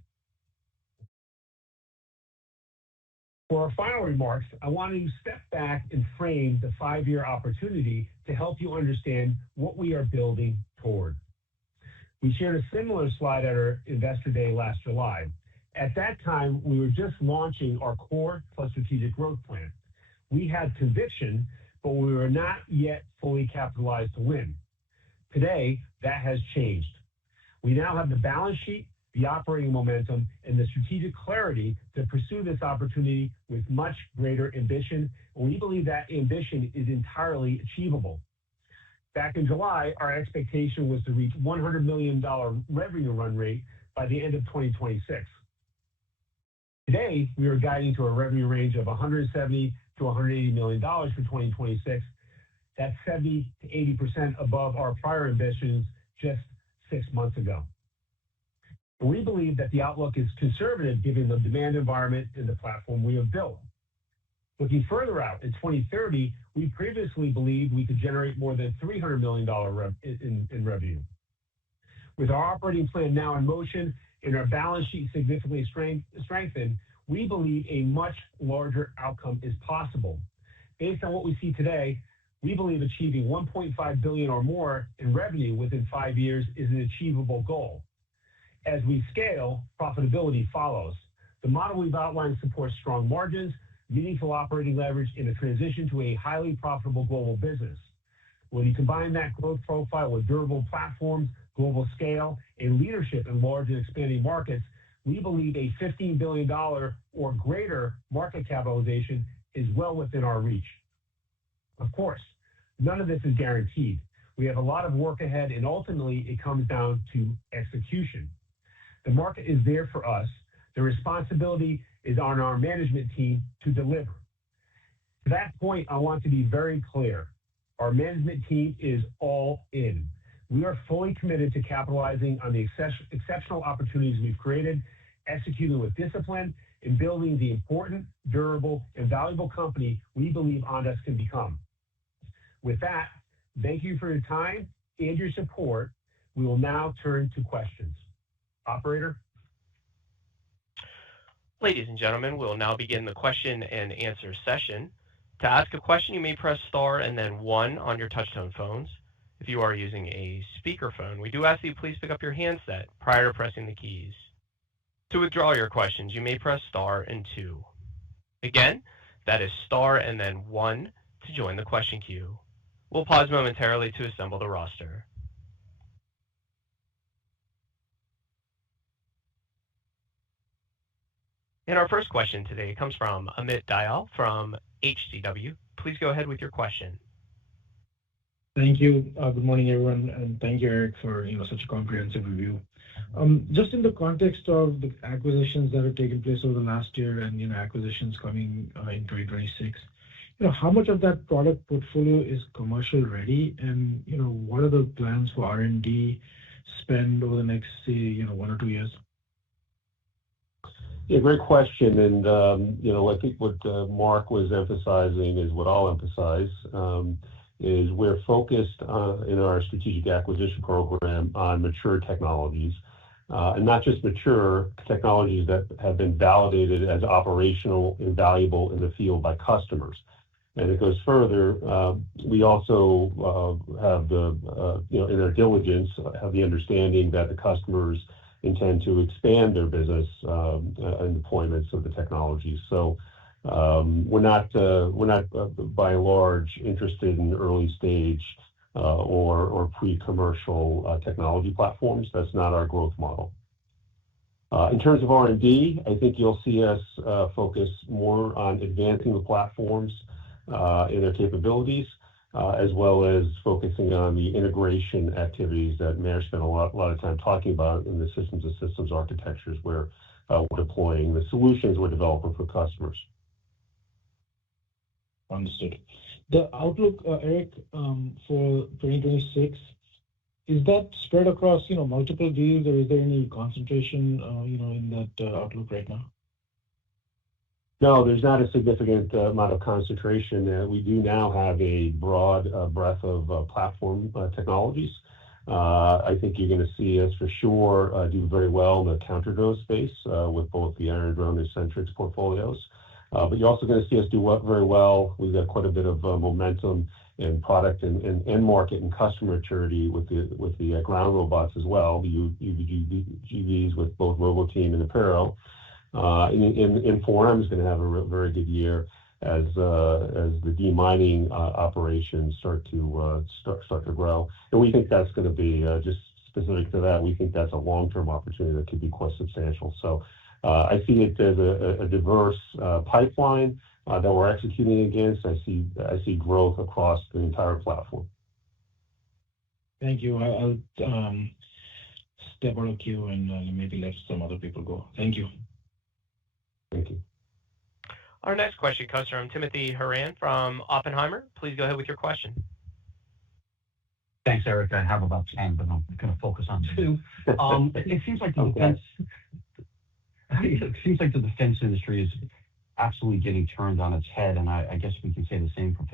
For our final remarks, I want to step back and frame the 5-year opportunity to help you understand what we are building toward. We shared a similar slide at our Investor Day last July. At that time, we were just launching our core plus strategic growth plan. We had conviction, but we were not yet fully capitalized to win. Today, that has changed. We now have the balance sheet, the operating momentum, and the strategic clarity to pursue this opportunity with much greater ambition, and we believe that ambition is entirely achievable. Back in July, our expectation was to reach $100 million revenue run rate by the end of 2026. Today, we are guiding to a revenue range of $170 to $180 million for 2026. That's 70 to 80% above our prior ambitions just 6 months ago. And we believe that the outlook is conservative given the demand environment and the platform we have built. Looking further out, in 2030, we previously believed we could generate more than $300 million in revenue. With our operating plan now in motion and our balance sheet significantly strengthened, we believe a much larger outcome is possible. Based on what we see today, we believe achieving $1.5 billion or more in revenue within 5 years is an achievable goal. As we scale, profitability follows. The model we've outlined supports strong margins, meaningful operating leverage, and a transition to a highly profitable global business. When you combine that growth profile with durable platforms, global scale, and leadership in large and expanding markets, we believe a $15 billion or greater market capitalization is well within our reach. Of course, none of this is guaranteed. We have a lot of work ahead, and ultimately, it comes down to execution. The market is there for us. The responsibility is on our management team to deliver. To that point, I want to be very clear. Our management team is all in. We are fully committed to capitalizing on the exceptional opportunities we've created, executing with discipline, and building the important, durable, and valuable company we believe Ondas can become. With that, thank you for your time and your support. We will now turn to questions. Operator? Ladies and gentlemen, we'll now begin the question and answer session. To ask a question, you may press star and then 1 on your touchtone phones. If you are using a speakerphone, we do ask that you please pick up your handset prior to pressing the keys. To withdraw your questions, you may press star and 2. Again, that is star and then 1 to join the question queue. We'll pause momentarily to assemble the roster. And our first question today comes from Amit Dayal from HCW. Please go ahead with your question. Thank you. Good morning, everyone, and thank you, Eric, for such a comprehensive review. Just in the context of the acquisitions that have taken place over the last year and acquisitions coming in 2026, how much of that product portfolio is commercial ready, and what are the plans for R&D spend over the next, say, 1 or 2 years? Yeah, great question. And, I think what Mark was emphasizing is what I'll emphasize, is we're focused in our strategic acquisition program on mature technologies, and not just mature technologies that have been validated as operational and valuable in the field by customers. And it goes further. We also have in our diligence, have the understanding that the customers intend to expand their business and deployments of the technology. So we're not by and large interested in early stage or pre-commercial technology platforms. That's not our growth model. In terms of R&D, I think you'll see us focus more on advancing the platforms in their capabilities, as well as focusing on the integration activities that Mayor spent a lot of time talking about in the systems of systems architectures where we're deploying the solutions we're developing for customers. Understood. The outlook, Eric, for 2026, is that spread across multiple deals, or is there any concentration in that outlook right now? No, there's not a significant amount of concentration. We do now have a broad breadth of platform technologies. I think you're going to see us for sure do very well in the counter-drone space with both the Iron Drone and Centrix portfolios. But you're also going to see us do very well. We've got quite a bit of momentum in product and market and customer maturity with the ground robots as well, the UVGVs with both Roboteam and Apero. And 4M is going to have a very good year as the demining operations start to grow. And we think that's going to be just specific to that. We think that's a long-term opportunity that could be quite substantial. So I see it as a diverse pipeline that we're executing against. I see growth across the entire platform. Thank you. I'll step out of queue and maybe let some other people go. Thank you. Thank you. Our next question comes from Timothy Horan from Oppenheimer. Please go ahead with your question. Thanks, Eric. I have about 10, but I'm going to focus on 2. It seems like the defense. It seems like the defense industry is absolutely getting turned on its head, and I guess we can say the same for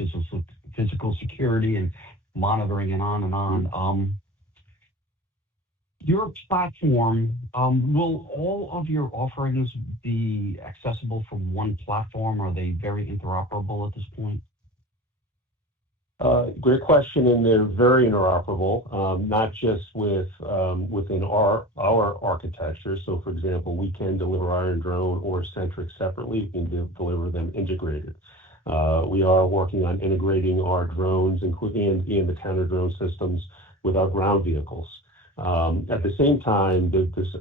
physical security and monitoring and on and on. Your platform, will all of your offerings be accessible from one platform? Are they very interoperable at this point? Great question, and they're very interoperable, not just within our architecture. So, for example, we can deliver Iron Drone or Centrix separately. We can deliver them integrated. We are working on integrating our drones, including in the counter-drone systems, with our ground vehicles. At the same time,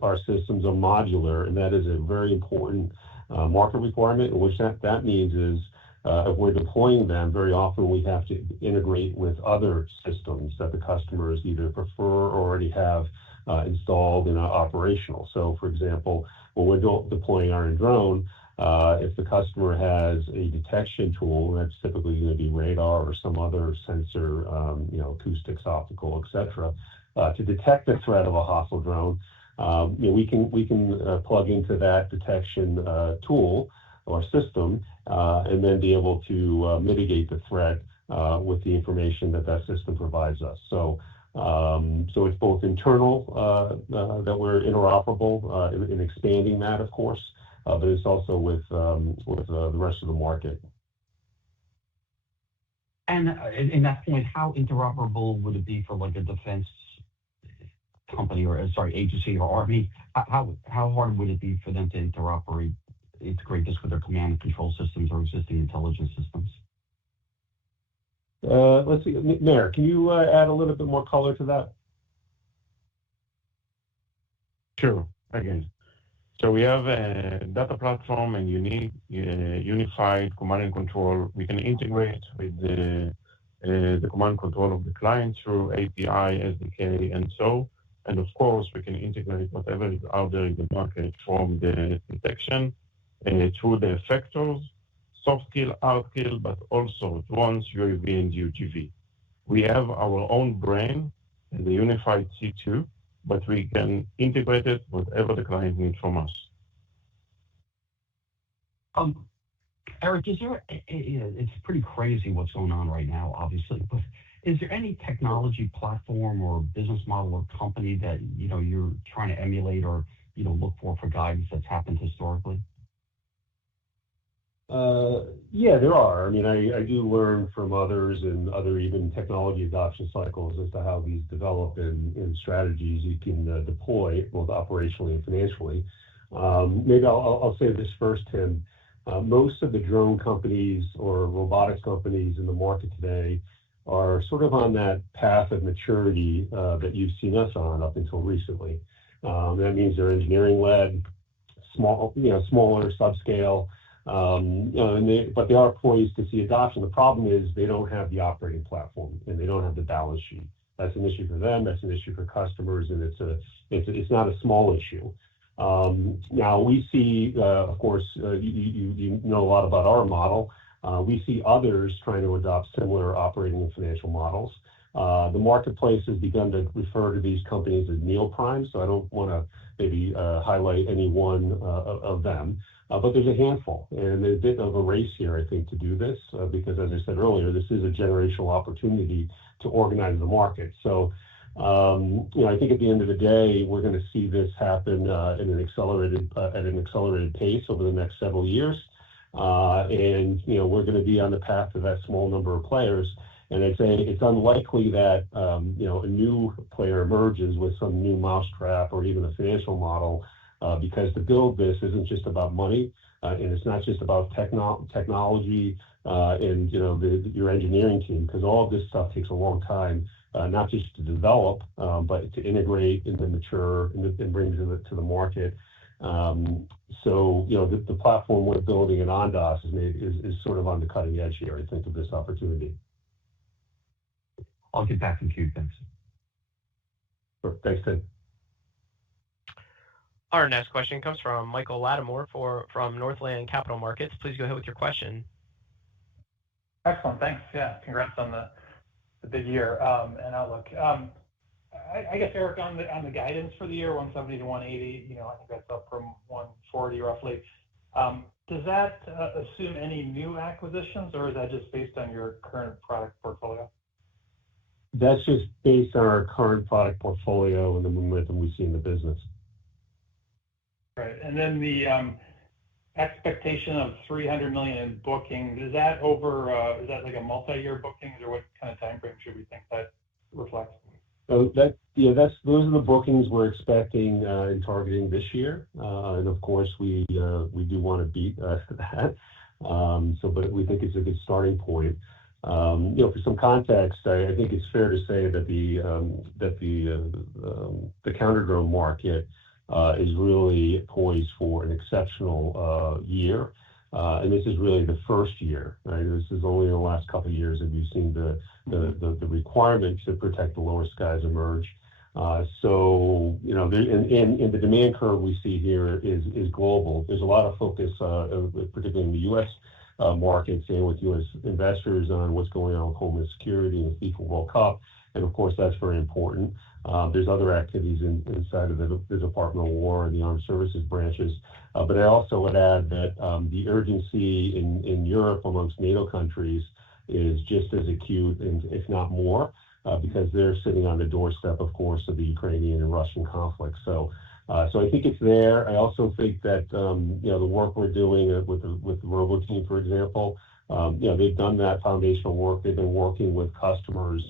our systems are modular, and that is a very important market requirement. Which that means is if we're deploying them, very often we have to integrate with other systems that the customers either prefer or already have installed and operational. So, for example, when we're deploying our drone, if the customer has a detection tool, that's typically going to be radar or some other sensor, acoustics, optical, etc., to detect the threat of a hostile drone, we can plug into that detection tool or system, and then be able to mitigate the threat with the information that system provides us. So it's both internal that we're interoperable in expanding that, of course, but it's also with the rest of the market. And in that point, how interoperable would it be for like a defense company or agency or army? How hard would it be for them to integrate this with their command and control systems or existing intelligence systems? Let's see, Mayor, can you add a little bit more color to that? Sure. Again, so we have a data platform and unified command and control. We can integrate with the command and control of the client through API, SDK, and of course, we can integrate whatever is out there in the market, from the detection through the effectors, soft kill, hard kill, but also drones, UAV, and UGV. We have our own brain and the unified C2, but we can integrate it whatever the client needs from us. Eric, it's pretty crazy what's going on right now, obviously, but is there any technology platform or business model or company that you're trying to emulate or look for guidance that's happened historically? Yeah, there are. I mean, I do learn from others and other even technology adoption cycles as to how these develop and strategies you can deploy both operationally and financially. Maybe I'll say this first, Tim. Most of the drone companies or robotics companies in the market today are sort of on that path of maturity that you've seen us on up until recently. That means they're engineering-led, smaller, subscale, but they are poised to see adoption. The problem is they don't have the operating platform and they don't have the balance sheet. That's an issue for them. That's an issue for customers, and it's not a small issue. Now we see, of course, you know a lot about our model. We see others trying to adopt similar operating and financial models. The marketplace has begun to refer to these companies as neoprimes, so I don't want to maybe highlight any one of them. But there's a handful, and there's a bit of a race here, I think, to do this, because as I said earlier, this is a generational opportunity to organize the market. So, I think at the end of the day, we're going to see this happen at an accelerated pace over the next several years. And we're going to be on the path to that small number of players. And I'd say it's unlikely that a new player emerges with some new mousetrap or even a financial model, because to build this isn't just about money, and it's not just about technology and your engineering team, because all of this stuff takes a long time, not just to develop, but to integrate and then mature and bring to the market. So the platform we're building in Ondas is sort of on the cutting edge here, I think, of this opportunity. I'll get back in queue. Thanks. Sure. Thanks, Tim. Our next question comes from Michael Lattimore from Northland Capital Markets. Please go ahead with your question. Excellent. Thanks. Yeah, congrats on the big year and outlook. I guess, Eric, on the guidance for the year, 170 to 180, I think that's up from 140 roughly. Does that assume any new acquisitions, or is that just based on your current product portfolio? That's just based on our current product portfolio and the momentum we see in the business. Right. And then the expectation of $300 million in bookings, is that like a multi-year bookings, or what kind of time frame should we think that reflects? So those are the bookings we're expecting and targeting this year, and of course we do want to beat that. But we think it's a good starting point. For some context, I think it's fair to say that the counter-drone market is really poised for an exceptional year, and this is really the first year. Right? This is only in the last couple of years that we've seen the requirement to protect the lower skies emerge. So, and the demand curve we see here is global. There's a lot of focus, particularly in the U.S. Markets and with U.S. investors on what's going on with homeland security and the FIFA World Cup. And of course, that's very important. There's other activities inside of the Department of War and the Armed Services branches. But I also would add that the urgency in Europe amongst NATO countries is just as acute, and if not more, because they're sitting on the doorstep, of course, of the Ukrainian and Russian conflict. So I think it's there. I also think that the work we're doing with the Robo team, for example, they've done that foundational work. They've been working with customers,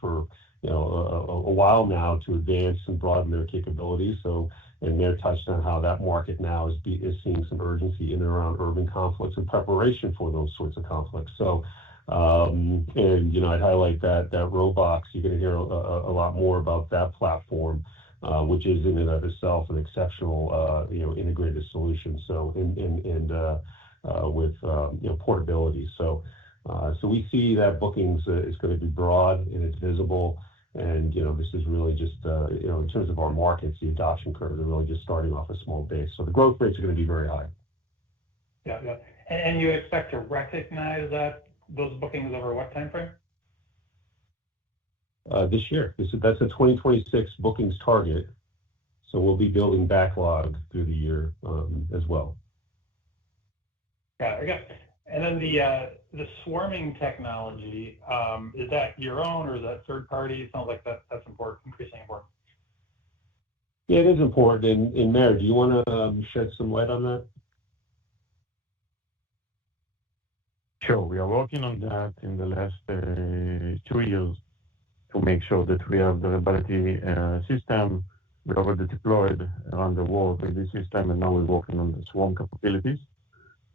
for a while now to advance and broaden their capabilities. And they're touched on how that market now is seeing some urgency in and around urban conflicts and preparation for those sorts of conflicts. So, I'd highlight that Robotics, you're going to hear a lot more about that platform, which is in and of itself an exceptional, integrated solution. So, with portability. So we see that bookings is going to be broad and it's visible. And, this is really just, in terms of our markets, the adoption curve, they're really just starting off a small base. So the growth rates are going to be very high. Yeah. And you expect to recognize those bookings over what time frame? This year. That's a 2026 bookings target. So we'll be building backlog through the year as well. Got it. Okay. And then the swarming technology, is that your own or is that third party? It sounds like that's important, increasingly important. Yeah, it is important. And Mary, do you want to shed some light on that? Sure. We are working on that in the last 2 years to make sure that we have the reliability system. We already deployed around the world with this system, and now we're working on the swarm capabilities.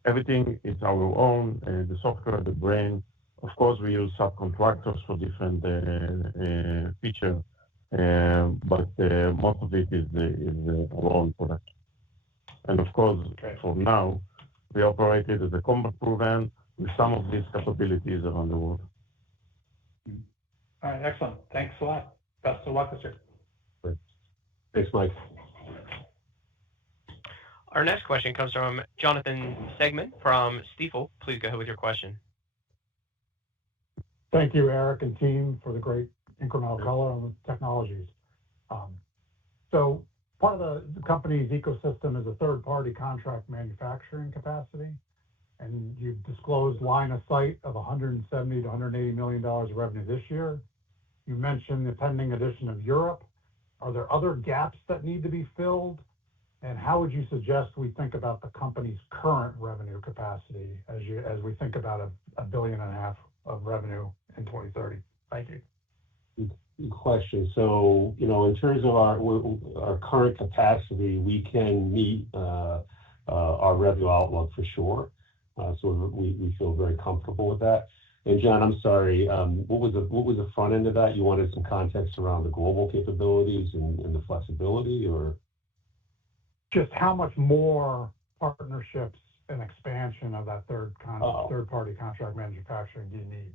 Everything is our own, the software, the brain. Of course, we use subcontractors for different features, but most of it is our own product. And of course, for now, we operated as a combat proven with some of these capabilities around the world. All right, excellent. Thanks a lot. Best of luck this year. Great. Thanks, Mike. Our next question comes from Jonathan Segman from Stifel. Please go ahead with your question. Thank you, Eric and team, for the great incremental color on the technologies. So part of the company's ecosystem is a third-party contract manufacturing capacity, and you've disclosed line of sight of $170 to $180 million of revenue this year. You mentioned the pending addition of Europe. Are there other gaps that need to be filled? And how would you suggest we think about the company's current revenue capacity as we think about $1.5 billion of revenue in 2030? Thank you. Good question. So, in terms of our current capacity, we can meet our revenue outlook for sure. So we feel very comfortable with that. And John, I'm sorry, what was the front end of that? You wanted some context around the global capabilities and the flexibility, or? Just how much more partnerships and expansion of that third-party contract manufacturing do you need?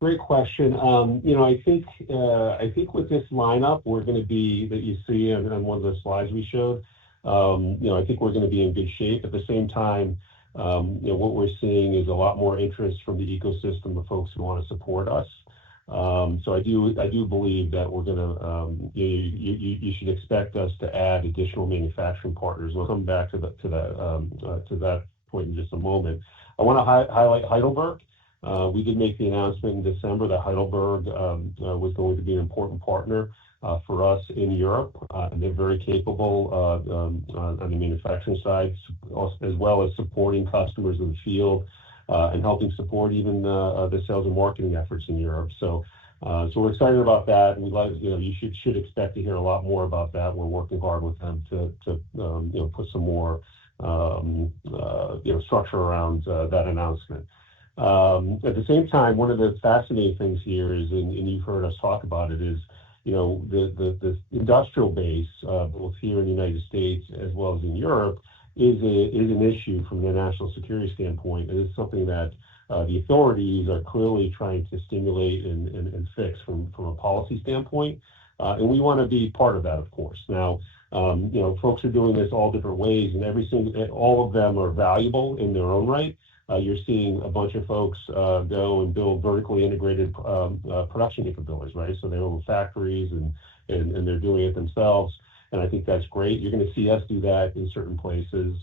Great question. I think with this lineup, we're going to be, that you see on one of the slides we showed, I think we're going to be in good shape. At the same time, what we're seeing is a lot more interest from the ecosystem of folks who want to support us. So I do believe that we're going to, you should expect us to add additional manufacturing partners. We'll come back to that point in just a moment. I want to highlight Heidelberg. We did make the announcement in December that Heidelberg was going to be an important partner for us in Europe. And they're very capable on the manufacturing side, as well as supporting customers in the field and helping support even the sales and marketing efforts in Europe. So we're excited about that. And you should expect to hear a lot more about that. We're working hard with them to put some more structure around that announcement. At the same time, one of the fascinating things here is, and you've heard us talk about it, is the industrial base, both here in the United States as well as in Europe, is an issue from the national security standpoint. It is something that the authorities are clearly trying to stimulate and fix from a policy standpoint. And we want to be part of that, of course. Now, folks are doing this all different ways, and all of them are valuable in their own right. You're seeing a bunch of folks go and build vertically integrated production capabilities, right? So they own factories and they're doing it themselves, and I think that's great. You're going to see us do that in certain places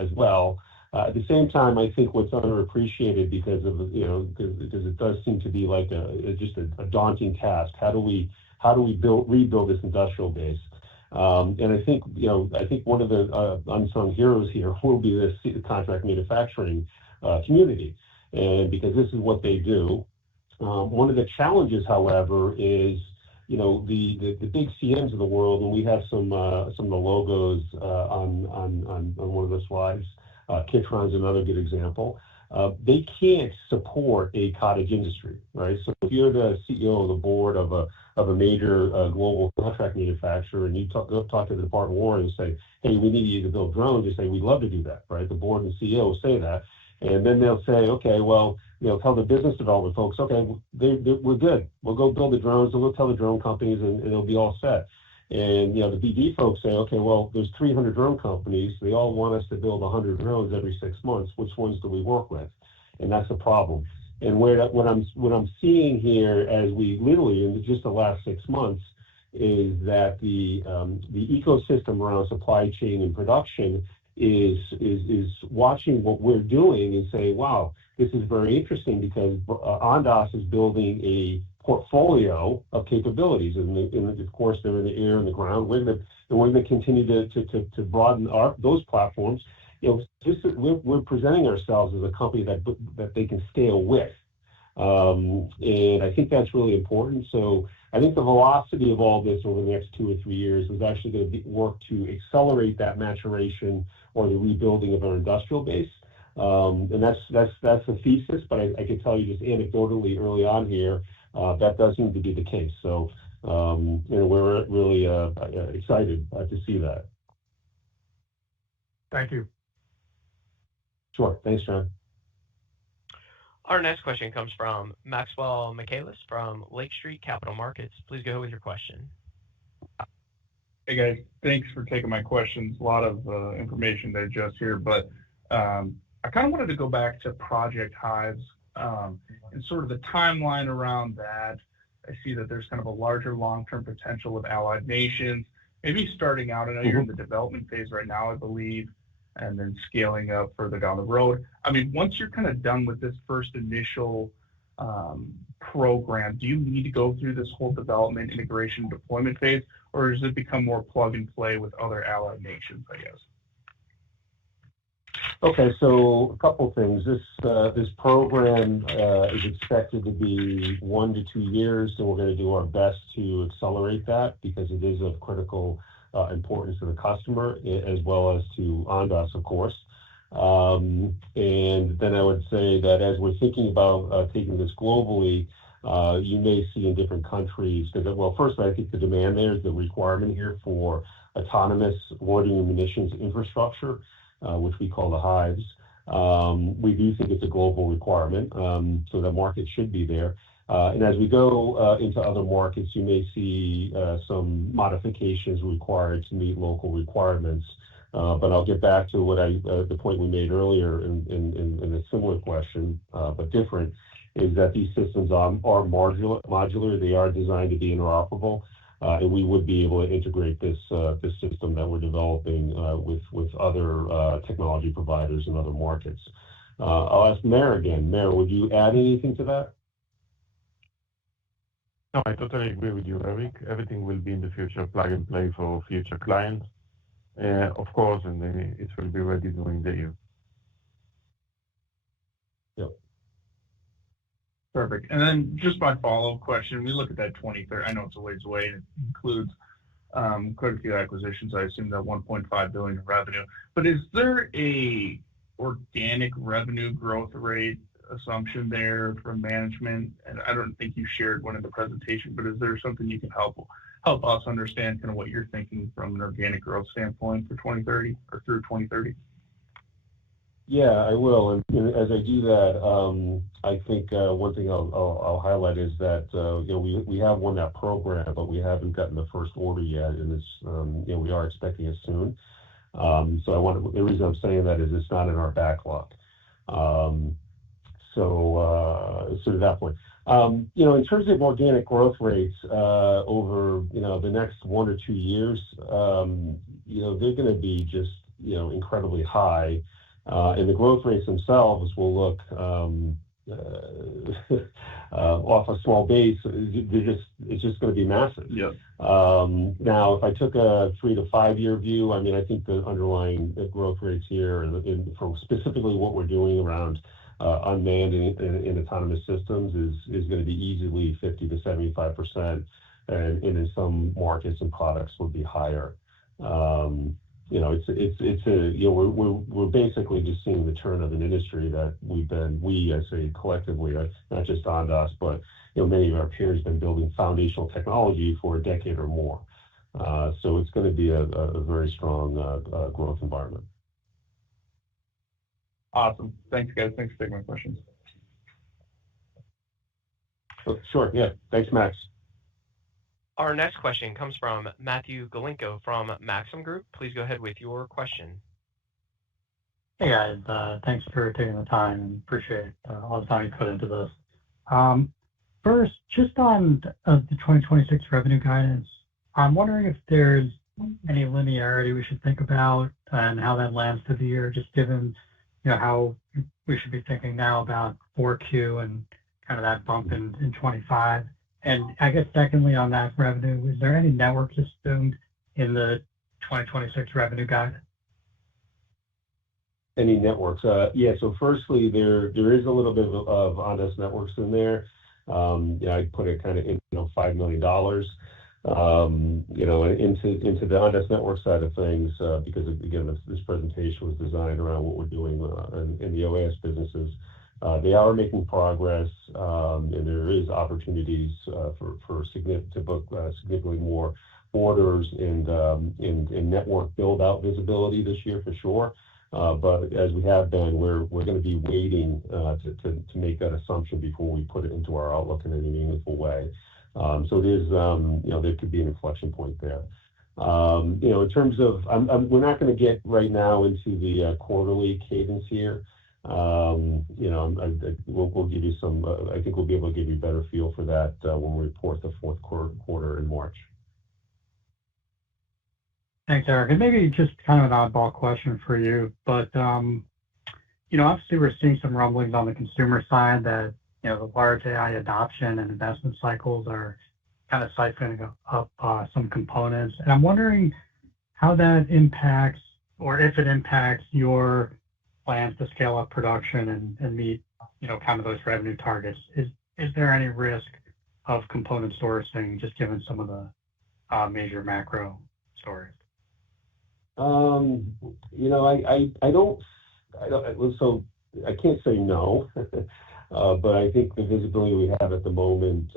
as well. At the same time, I think what's underappreciated because it does seem to be like just a daunting task. How do we rebuild this industrial base? And I think one of the unsung heroes here will be the contract manufacturing community, and because this is what they do. One of the challenges, however, is the big CMs of the world, and we have some of the logos on one of the slides. Kitron's another good example. They can't support a cottage industry, right? So if you're the CEO of the board of a major global contract manufacturer, and you go talk to the Department of War and say, "Hey, we need you to build drones," they say, "We'd love to do that," right? The board and CEO will say that, and then they'll say, "Okay, well, tell the business development folks, okay, we're good. We'll go build the drones, and we'll tell the drone companies, and it'll be all set." And the BD folks say, "Okay, well, there's 300 drone companies. They all want us to build 100 drones every 6 months. Which ones do we work with?" And that's the problem. And what I'm seeing here, as we literally in just the last 6 months, is that the ecosystem around supply chain and production is watching what we're doing and saying, "Wow, this is very interesting," because Ondas is building a portfolio of capabilities, and of course they're in the air and the ground. We're going to continue to broaden those platforms. We're presenting ourselves as a company that they can scale with, and I think that's really important. So I think the velocity of all this over the next 2 or 3 years is actually going to work to accelerate that maturation or the rebuilding of our industrial base. And that's the thesis, but I can tell you just anecdotally early on here, that does seem to be the case. So we're really excited to see that. Thank you. Sure. Thanks, John. Our next question comes from Maxwell Michaelis from Lake Street Capital Markets. Please go ahead with your question. Hey, guys. Thanks for taking my questions. A lot of information to digest here, but I kind of wanted to go back to Project Hives and sort of the timeline around that. I see that there's kind of a larger long-term potential with allied nations, maybe starting out. I know you're in the development phase right now, I believe, and then scaling up further down the road. I mean, once you're kind of done with this first initial program, do you need to go through this whole development, integration, deployment phase, or does it become more plug and play with other allied nations, I guess? Okay, so a couple things. This program is expected to be 1 to 2 years, so we're going to do our best to accelerate that because it is of critical importance to the customer as well as to Ondas, of course. And then I would say that as we're thinking about taking this globally, you may see in different countries, well, first, I think the demand there is the requirement here for autonomous loitering and munitions infrastructure, which we call the Hives. We do think it's a global requirement, so the market should be there. And as we go into other markets, you may see some modifications required to meet local requirements. But I'll get back to what the point we made earlier in a similar question, but different, is that these systems are modular. They are designed to be interoperable, and we would be able to integrate this system that we're developing with other technology providers in other markets. I'll ask Meir again. Meir, would you add anything to that? No, I totally agree with you, Eric. Everything will be in the future plug and play for future clients, of course, and then it will be ready during the year. Yep. Perfect. And then just my follow-up question, we look at that 2030, I know it's a ways away, and it includes quite a few acquisitions. I assume that $1.5 billion in revenue. But is there a organic revenue growth rate assumption there from management? And I don't think you shared one in the presentation, but is there something you can help us understand kind of what you're thinking from an organic growth standpoint for 2030 or through 2030? Yeah, I will. And as I do that, I think one thing I'll highlight is that we have won that program, but we haven't gotten the first order yet, and it's we are expecting it soon. So the reason I'm saying that is it's not in our backlog. So to that point, in terms of organic growth rates over the next 1 or 2 years, they're going to be just incredibly high. And the growth rates themselves will look off a small base. It's just going to be massive. Yeah. Now, if I took a 3 to 5 year view, I mean, I think the underlying growth rates here, and from specifically what we're doing around unmanned and autonomous systems, is going to be easily 50 to 75%, and in some markets and products would be higher. We're basically just seeing the turn of an industry that I say collectively, not just Ondas, but many of our peers have been building foundational technology for a decade or more. So it's going to be a very strong growth environment. Awesome. Thanks, guys. Thanks for taking my questions. Sure. Yeah. Thanks, Max. Our next question comes from Matthew Galinko from Maxim Group. Please go ahead with your question. Hey, guys. Thanks for taking the time, and appreciate all the time you put into this. First, just on the 2026 revenue guidance, I'm wondering if there's any linearity we should think about and how that lands through the year, just given how we should be thinking now about 4Q and kind of that bump in 25. And I guess secondly on that revenue, is there any networks assumed in the 2026 revenue guide? Any networks? Yeah. So firstly, there is a little bit of Ondas Networks in there. I put it kind of in $5 million. Into the Ondas Network side of things, because again, this presentation was designed around what we're doing in the OAS businesses. They are making progress, and there is opportunities for significantly more orders and network build-out visibility this year for sure. But as we have been, we're going to be waiting to make that assumption before we put it into our outlook in any meaningful way. So it is, there could be an inflection point there. In terms of, we're not going to get right now into the quarterly cadence here. We'll give you some. I think we'll be able to give you a better feel for that when we report the fourth quarter in March. Thanks, Eric. And maybe just kind of an oddball question for you, but obviously we're seeing some rumblings on the consumer side that the large AI adoption and investment cycles are kind of siphoning up some components. And I'm wondering how that impacts, or if it impacts your plans to scale up production and meet, kind of those revenue targets. Is there any risk of component sourcing, just given some of the major macro stories? So I can't say no. But I think the visibility we have at the moment,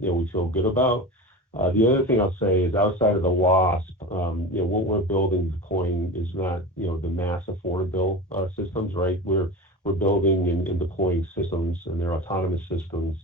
we feel good about. The other thing I'll say is outside of the WASP, what we're building, deploying is not, the mass affordable systems, right? We're building and deploying systems, and they're autonomous systems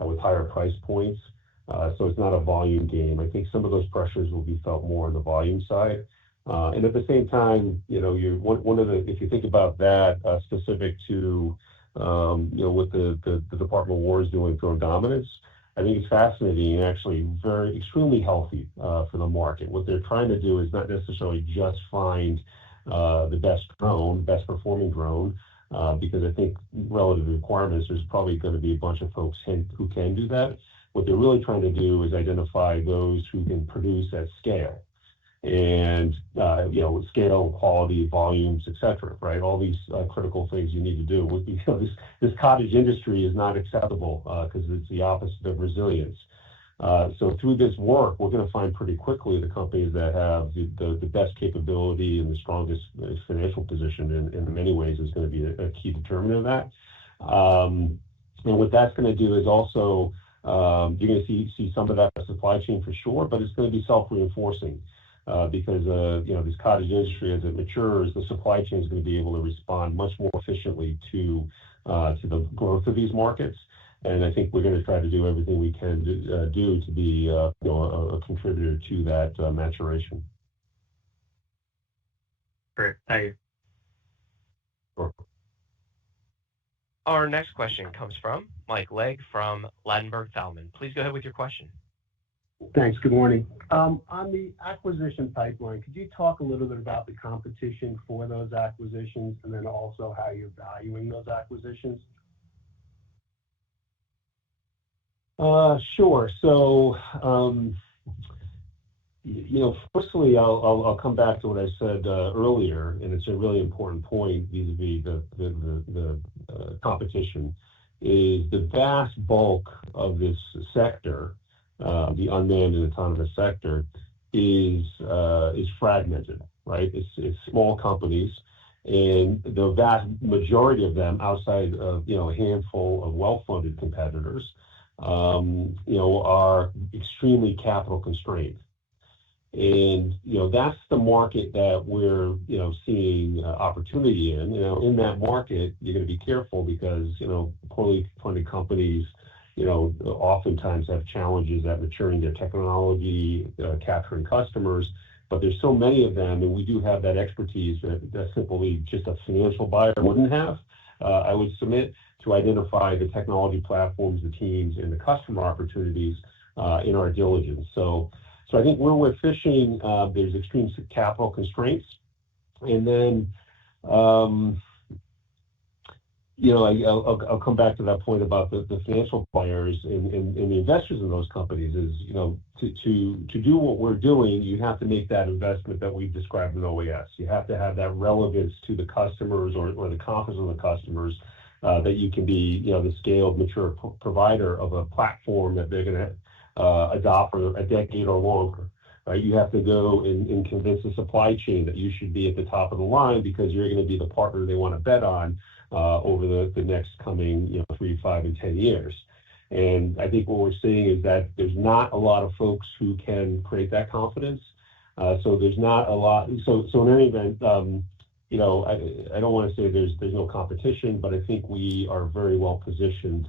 with higher price points. So it's not a volume game. I think some of those pressures will be felt more on the volume side. And at the same time, if you think about that specific to what the Department of War is doing for dominance, I think it's fascinating and actually extremely healthy for the market. What they're trying to do is not necessarily just find the best performing drone, because I think relative to requirements, there's probably going to be a bunch of folks who can do that. What they're really trying to do is identify those who can produce at scale. And scale, quality, volumes, et cetera, right? All these critical things you need to do. This cottage industry is not acceptable because it's the opposite of resilience. So through this work, we're going to find pretty quickly the companies that have the best capability and the strongest financial position in many ways is going to be a key determinant of that. And what that's going to do is also, you're going to see some of that supply chain for sure, but it's going to be self-reinforcing. because this cottage industry, as it matures, the supply chain is going to be able to respond much more efficiently to the growth of these markets. And I think we're going to try to do everything we can do to be a contributor to that maturation. Great. Thank you. Sure. Our next question comes from Mike Legg from Ladenburg Thalmann. Please go ahead with your question. Thanks. Good morning. On the acquisition pipeline, could you talk a little bit about the competition for those acquisitions and then also how you're valuing those acquisitions? Sure. So, firstly, I'll come back to what I said earlier, and it's a really important point vis-a-vis the competition. Is the vast bulk of this sector, the unmanned and autonomous sector, is fragmented, right? It's small companies, and the vast majority of them, outside of a handful of well-funded competitors, are extremely capital constrained. And, that's the market that we're, seeing opportunity in. In that market, you're going to be careful because, poorly funded companies, oftentimes have challenges at maturing their technology, capturing customers. But there's so many of them, and we do have that expertise that simply just a financial buyer wouldn't have. I would submit to identify the technology platforms, the teams, and the customer opportunities in our diligence. So I think where we're fishing, there's extreme capital constraints. And then, I'll come back to that point about the financial players and the investors in those companies is, to do what we're doing, you have to make that investment that we've described in OAS. You have to have that relevance to the customers or the confidence of the customers that you can be, the scaled, mature provider of a platform that they're going to adopt for a decade or longer. Right? You have to go and convince the supply chain that you should be at the top of the line because you're going to be the partner they want to bet on over the next coming 3, 5, and 10 years. And I think what we're seeing is that there's not a lot of folks who can create that confidence. So there's not a lot. So in any event, I don't want to say there's no competition, but I think we are very well positioned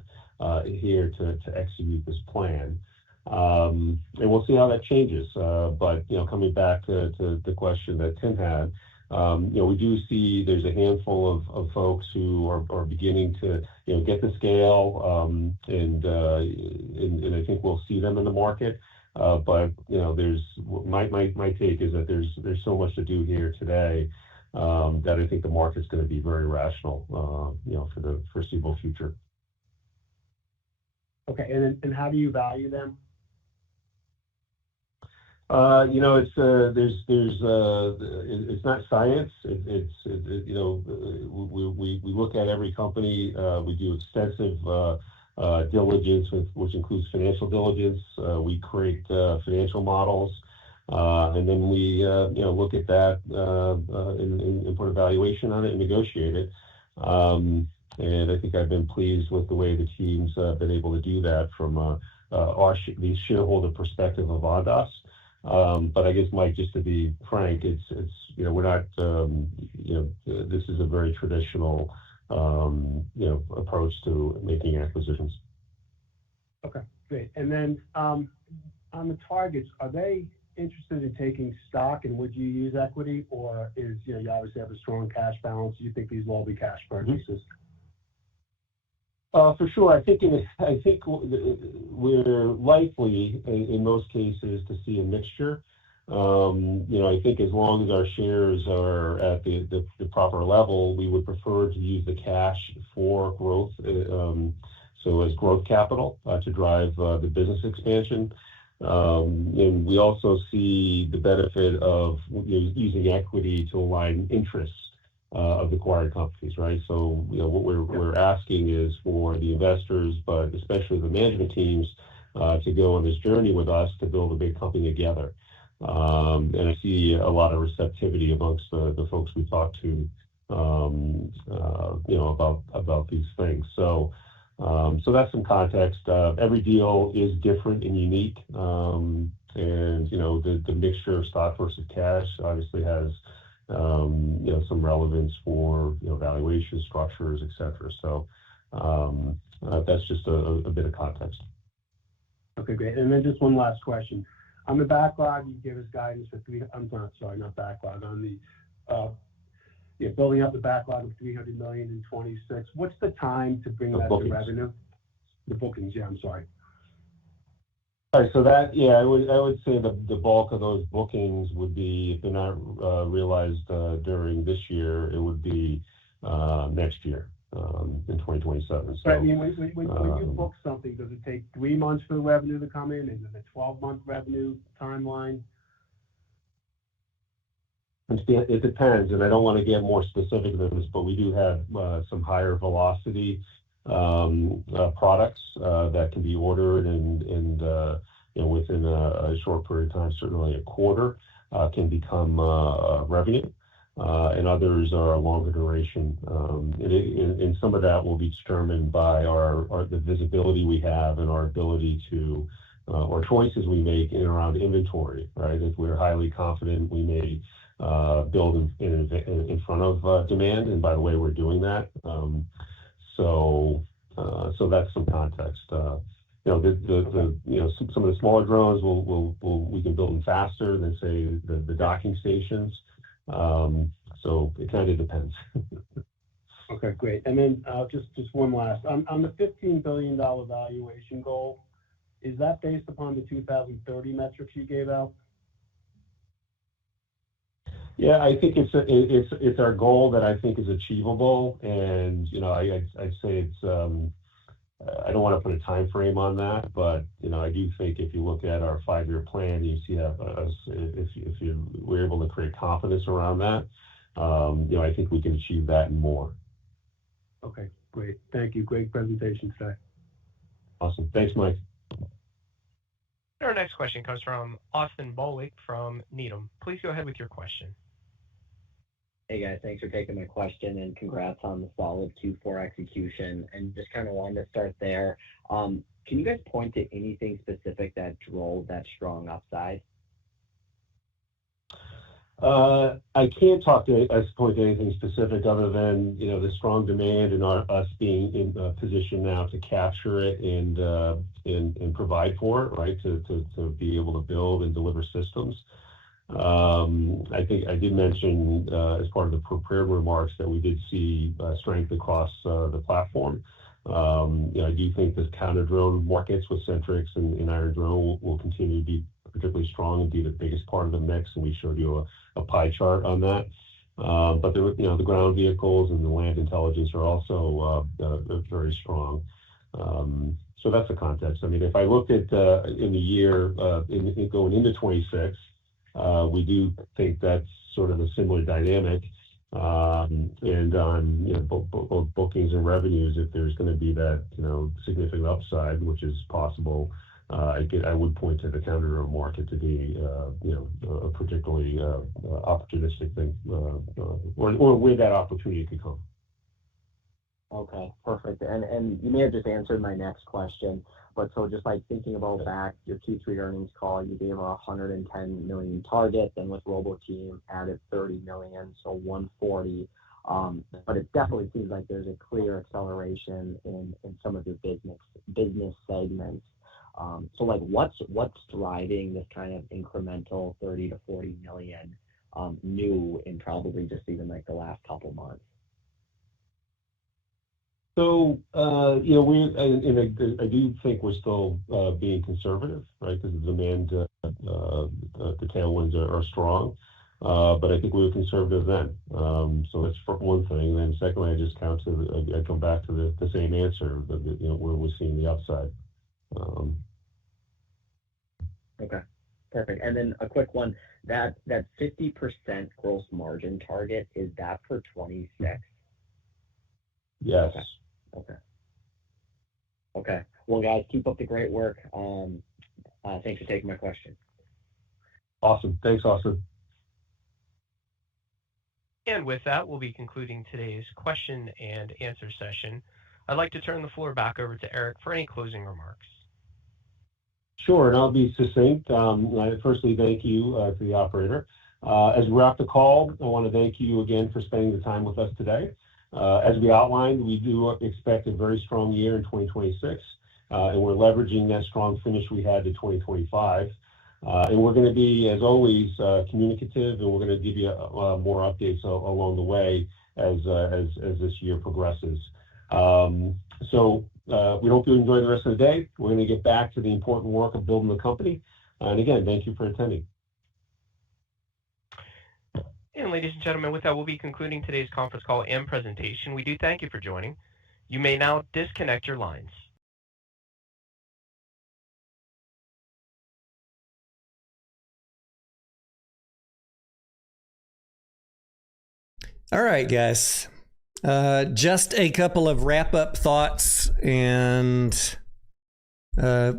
here to execute this plan. And we'll see how that changes. But coming back to the question that Tim had, we do see there's a handful of folks who are beginning to get the scale, and I think we'll see them in the market. But there's my take is that there's so much to do here today that I think the market's going to be very rational, for the foreseeable future. Okay, and how do you value them? It's not science. We look at every company. We do extensive diligence, which includes financial diligence. We create financial models, and then we look at that and put a valuation on it and negotiate it. And I think I've been pleased with the way the team's been able to do that from the shareholder perspective of Ondas. But I guess, Mike, just to be frank, it's we're not this is a very traditional approach to making acquisitions. Okay, great. And then on the targets, are they interested in taking stock, and would you use equity, or is you obviously have a strong cash balance? Do you think these will all be cash purchases? For sure. I think we're likely, in most cases, to see a mixture. I think as long as our shares are at the proper level, we would prefer to use the cash for growth, so as growth capital to drive the business expansion. And we also see the benefit of using equity to align interests of the acquired companies, right? So, what we're asking is for the investors, but especially the management teams, to go on this journey with us to build a big company together. And I see a lot of receptivity amongst the folks we talk to, about these things. So that's some context. Every deal is different and unique. And, the mixture of stock versus cash obviously has, some relevance for, valuation structures, et cetera. So that's just a bit of context. Okay, great. And then just one last question. On the backlog, you gave us guidance for not backlog, on the building up the backlog of $300 million in 26. What's the time to bring that to revenue? The bookings, I'm sorry. All right, so that, I would say the bulk of those bookings would be, if they're not realized during this year, it would be next year, in 2027. So, right, I mean, when you book something, does it take 3 months for the revenue to come in? Is it a 12-month revenue timeline? It depends, and I don't want to get more specific than this, but we do have some higher velocity products that can be ordered and within a short period of time, certainly a quarter, can become revenue, and others are a longer duration. And some of that will be determined by the visibility we have and our ability to or choices we make in and around inventory, right? If we're highly confident, we may build in front of demand, and by the way, we're doing that. So that's some context. Some of the smaller drones we can build them faster than, say, the docking stations. So it kind of depends. Okay, great. And then just one last. On the $15 billion valuation goal, is that based upon the 2030 metrics you gave out? Yeah, I think it's our goal that I think is achievable, and I'd say it's I don't want to put a time frame on that, but I do think if you look at our 5-year plan, you see if we're able to create confidence around that, I think we can achieve that and more. Okay, great. Thank you. Great presentation today. Awesome. Thanks, Mike. Our next question comes from Austin Bollick from Needham. Please go ahead with your question. Hey guys, thanks for taking my question and congrats on the solid Q4 execution. And just kind of wanted to start there. Can you guys point to anything specific that drove that strong upside? I can't point to anything specific other than the strong demand and us being in a position now to capture it and provide for it, right? To be able to build and deliver systems. I think I did mention as part of the prepared remarks that we did see strength across the platform. I do think the counter drone markets with Centrix and Iron Drone will continue to be particularly strong and be the biggest part of the mix, and we showed you a pie chart on that. But the ground vehicles and the land intelligence are also very strong. So that's the context. I mean, if I looked at in the year going into 26, we do think that's sort of a similar dynamic. And on both bookings and revenues, if there's going to be that significant upside, which is possible, I would point to the counter drone market to be a particularly opportunistic thing, or where that opportunity could come. Okay, perfect. And you may have just answered my next question, but so just like thinking about back your Q3 earnings call, you gave a $110 million target, then with Robo Team added $30 million, so $140. But it definitely seems like there's a clear acceleration in some of your business segments. So like what's driving this kind of incremental 30 to 40 million new in probably just even like the last couple months? So, I do think we're still being conservative, right? Because the demand, the tailwinds are strong. But I think we were conservative then. So that's for one thing. Then secondly, I come back to the same answer, where we're seeing the upside. Okay, perfect. And then a quick one, that 50% gross margin target, is that for 26? Yes. Okay. Well, guys, keep up the great work. Thanks for taking my question. Awesome. Thanks, Austin. And with that, we'll be concluding today's question and answer session. I'd like to turn the floor back over to Eric for any closing remarks. Sure, and I'll be succinct. Firstly, thank you to the operator. As we wrap the call, I want to thank you again for spending the time with us today. As we outlined, we do expect a very strong year in 2026, and we're leveraging that strong finish we had to 2025. And we're going to be, as always, communicative, and we're going to give you more updates along the way as this year progresses. We hope you enjoy the rest of the day. We're going to get back to the important work of building the company. And again, thank you for attending. And ladies and gentlemen, with that, we'll be concluding today's conference call and presentation. We do thank you for joining. You may now disconnect your lines. All right, guys. Just a couple of wrap-up thoughts, and I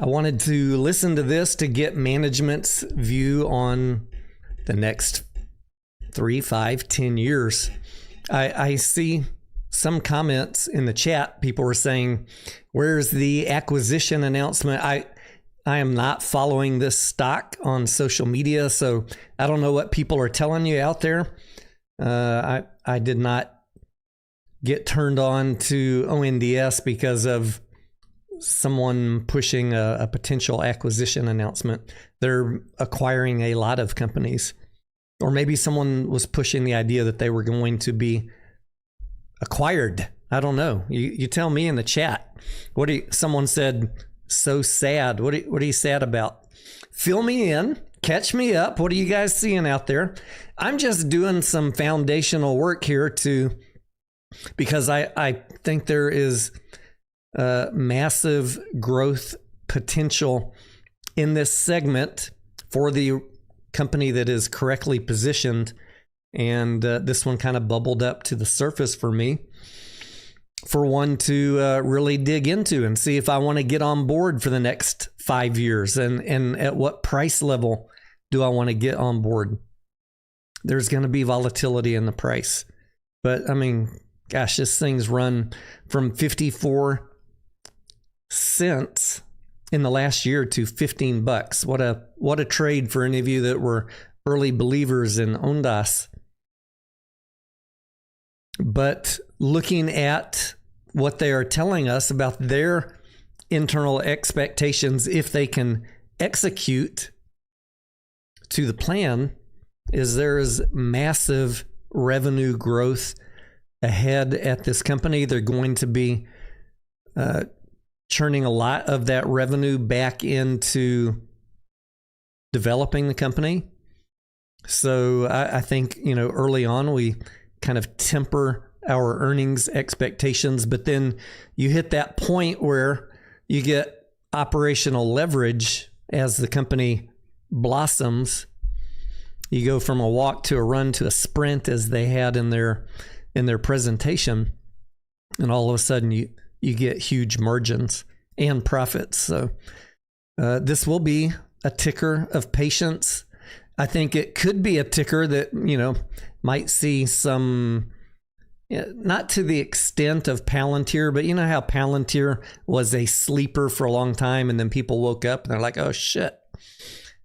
wanted to listen to this to get management's view on the next 3, 5, 10 years. I see some comments in the chat. People were saying, "Where's the acquisition announcement?" I am not following this stock on social media, so I don't know what people are telling you out there. I did not get turned on to ONDS because of someone pushing a potential acquisition announcement. They're acquiring a lot of companies. Or maybe someone was pushing the idea that they were going to be acquired. I don't know. You tell me in the chat. Someone said, so sad. What are you sad about? Fill me in. Catch me up. What are you guys seeing out there? I'm just doing some foundational work here because I think there is massive growth potential in this segment for the company that is correctly positioned. And this one kind of bubbled up to the surface for me for one to really dig into and see if I want to get on board for the next 5 years and at what price level do I want to get on board. There's going to be volatility in the price. But I mean, gosh, this thing's run from 54 cents in the last year to $15. What a trade for any of you that were early believers in Ondas. But looking at what they are telling us about their internal expectations, if they can execute to the plan, is there is massive revenue growth ahead at this company. They're going to be churning a lot of that revenue back into developing the company. So I think, early on we kind of temper our earnings expectations, but then you hit that point where you get operational leverage as the company blossoms. You go from a walk to a run to a sprint, as they had in their presentation, and all of a sudden you get huge margins and profits. So this will be a ticker of patience. I think it could be a ticker that might see some, not to the extent of Palantir, but you know how Palantir was a sleeper for a long time, and then people woke up and they're like, oh shit,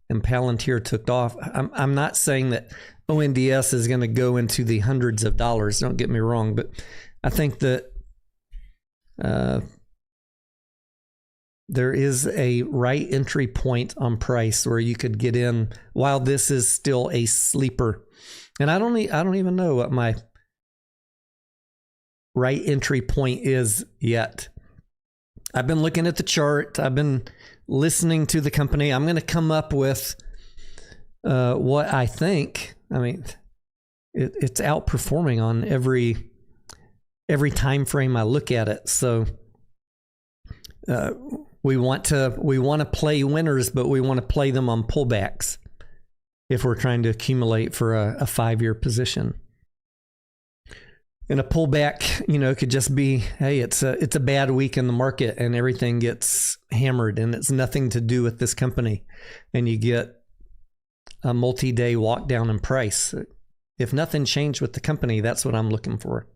and Palantir took off. I'm not saying that ONDS is going to go into the hundreds of dollars, don't get me wrong, but I think that there is a right entry point on price where you could get in while this is still a sleeper. And I don't even know what my right entry point is yet. I've been looking at the chart. I've been listening to the company. I'm going to come up with what I think. I mean, it's outperforming on every time frame I look at it. So we want to play winners, but we want to play them on pullbacks if we're trying to accumulate for a 5-year position. And a pullback, could just be, hey, it's a bad week in the market and everything gets hammered and it's nothing to do with this company, and you get a multi-day walk down in price. If nothing changed with the company, that's what I'm looking for.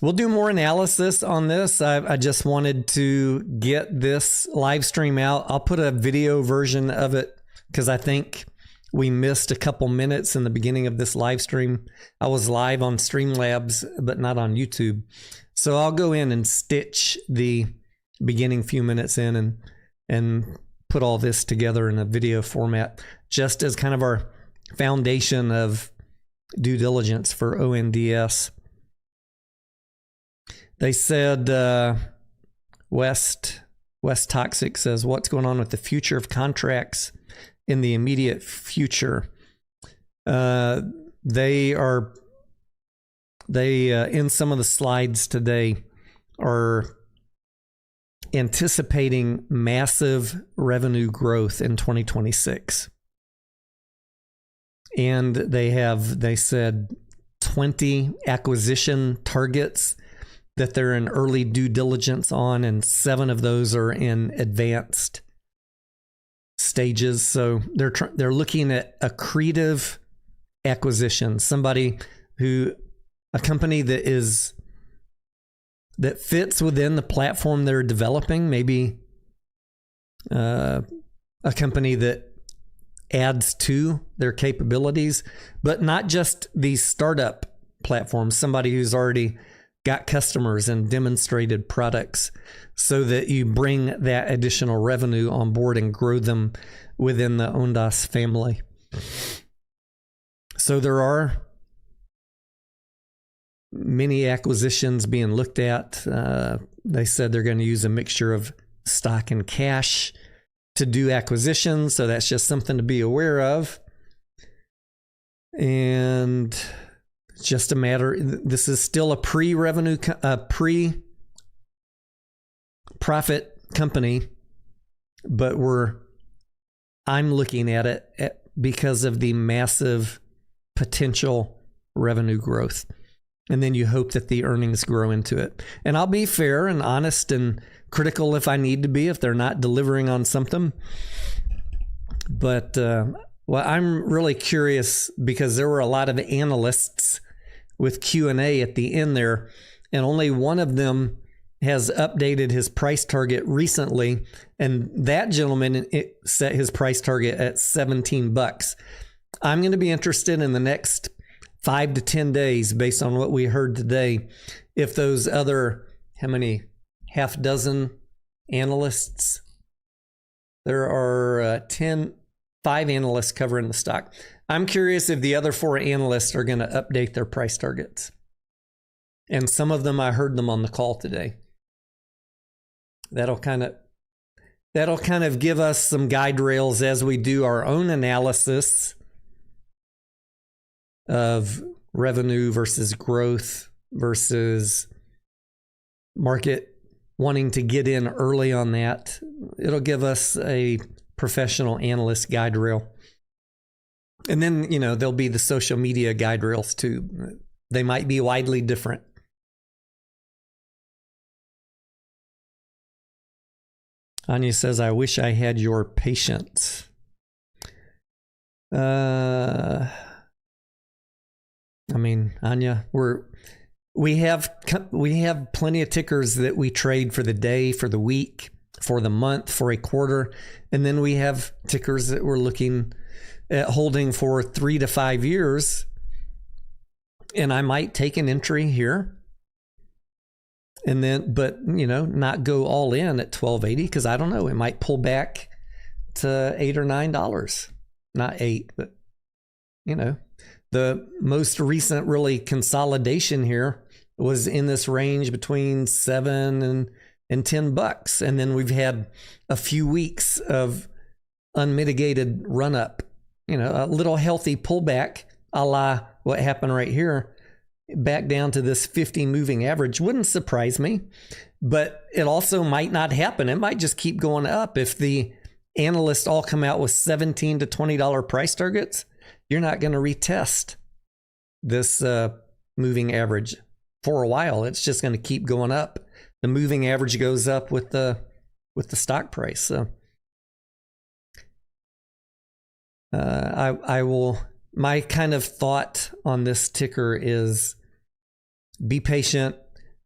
we'll do more analysis on this. I just wanted to get this live stream out. I'll put a video version of it because I think we missed a couple minutes in the beginning of this live stream. I was live on Streamlabs, but not on YouTube. So I'll go in and stitch the beginning few minutes in and put all this together in a video format, just as kind of our foundation of due diligence for ONDS. They said, West Toxic says, what's going on with the future of contracts in the immediate future? They in some of the slides today are anticipating massive revenue growth in 2026. And they said 20 acquisition targets that they're in early due diligence on, and 7 of those are in advanced stages. So they're looking at accretive acquisitions, a company that fits within the platform they're developing, maybe a company that adds to their capabilities, but not just these startup platforms, somebody who's already got customers and demonstrated products, so that you bring that additional revenue on board and grow them within the Ondas family. So there are many acquisitions being looked at. They said they're going to use a mixture of stock and cash to do acquisitions, so that's just something to be aware of. And it's just a matter, this is still a pre-profit company, but I'm looking at it because of the massive potential revenue growth. And then you hope that the earnings grow into it. And I'll be fair and honest and critical if I need to be, if they're not delivering on something. But I'm really curious, because there were a lot of analysts with Q&A at the end there, and only one of them has updated his price target recently, and that gentleman set his price target at $17. I'm going to be interested in the next 5 to 10 days, based on what we heard today, if those other, how many, half dozen analysts? There are 5 analysts covering the stock. I'm curious if the other 4 analysts are going to update their price targets. And some of them, I heard them on the call today. That'll kind of give us some guide rails as we do our own analysis of revenue versus growth versus market wanting to get in early on that. It'll give us a professional analyst guide rail. And then, there'll be the social media guide rails too. They might be widely different. Anya says, I wish I had your patience. Anya, we have plenty of tickers that we trade for the day, for the week, for the month, for a quarter. And then we have tickers that we're looking at holding for 3 to 5 years. And I might take an entry here. And then, but not go all in at $12.80, because I don't know, it might pull back to $8 or $9. Not 8, but the most recent really consolidation here was in this range between $7 and $10. And then we've had a few weeks of unmitigated run up, a little healthy pullback, a la what happened right here, back down to this 50 moving average. Wouldn't surprise me, but it also might not happen. It might just keep going up. If the analysts all come out with $17 to $20 price targets, you're not going to retest this moving average for a while. It's just going to keep going up. The moving average goes up with the stock price. So my kind of thought on this ticker is be patient,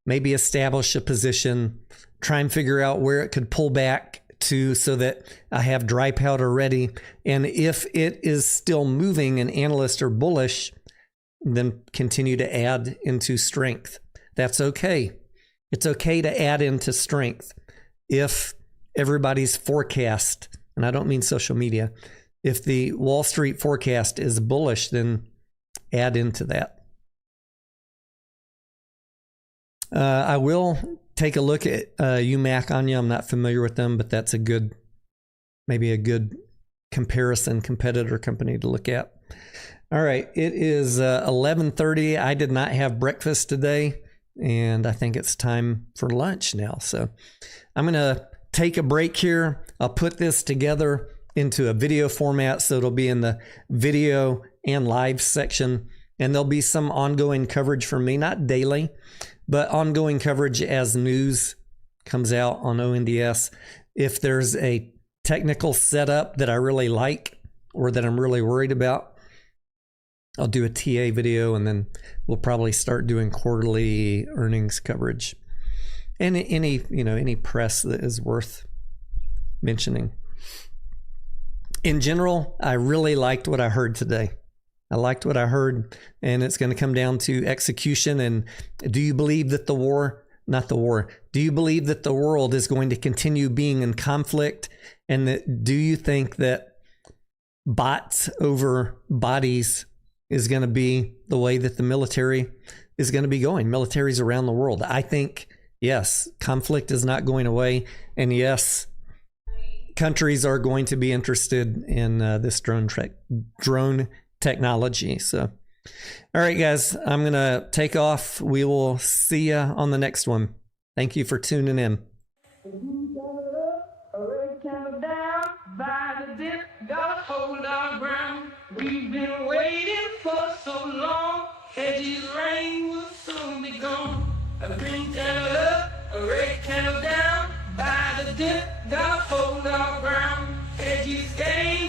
maybe establish a position, try and figure out where it could pull back to so that I have dry powder ready. And if it is still moving and analysts are bullish, then continue to add into strength. That's okay. It's okay to add into strength if everybody's forecast, and I don't mean social media, if the Wall Street forecast is bullish, then add into that. I will take a look at UMAC Anya. I'm not familiar with them, but that's maybe a good comparison competitor company to look at. All right, it is 11:30. I did not have breakfast today, and I think it's time for lunch now. So I'm going to take a break here. I'll put this together into a video format, so it'll be in the video and live section, and there'll be some ongoing coverage from me, not daily, but ongoing coverage as news comes out on ONDS. If there's a technical setup that I really like or that I'm really worried about, I'll do a TA video, and then we'll probably start doing quarterly earnings coverage and any press that is worth mentioning. In general, I really liked what I heard today. I liked what I heard, and it's going to come down to execution. And do you believe that do you believe that the world is going to continue being in conflict? And do you think that bots over bodies is going to be the way that the military is going to be going? Militaries around the world. I think, yes, conflict is not going away. And yes, countries are going to be interested in this drone technology. So, all right, guys, I'm going to take off. We will see you on the next one. Thank you for tuning in. We've been waiting for so long, Edgy's rain will soon be gone. A green candle up, a red candle down, by the dip, gotta hold our ground. Edgy's game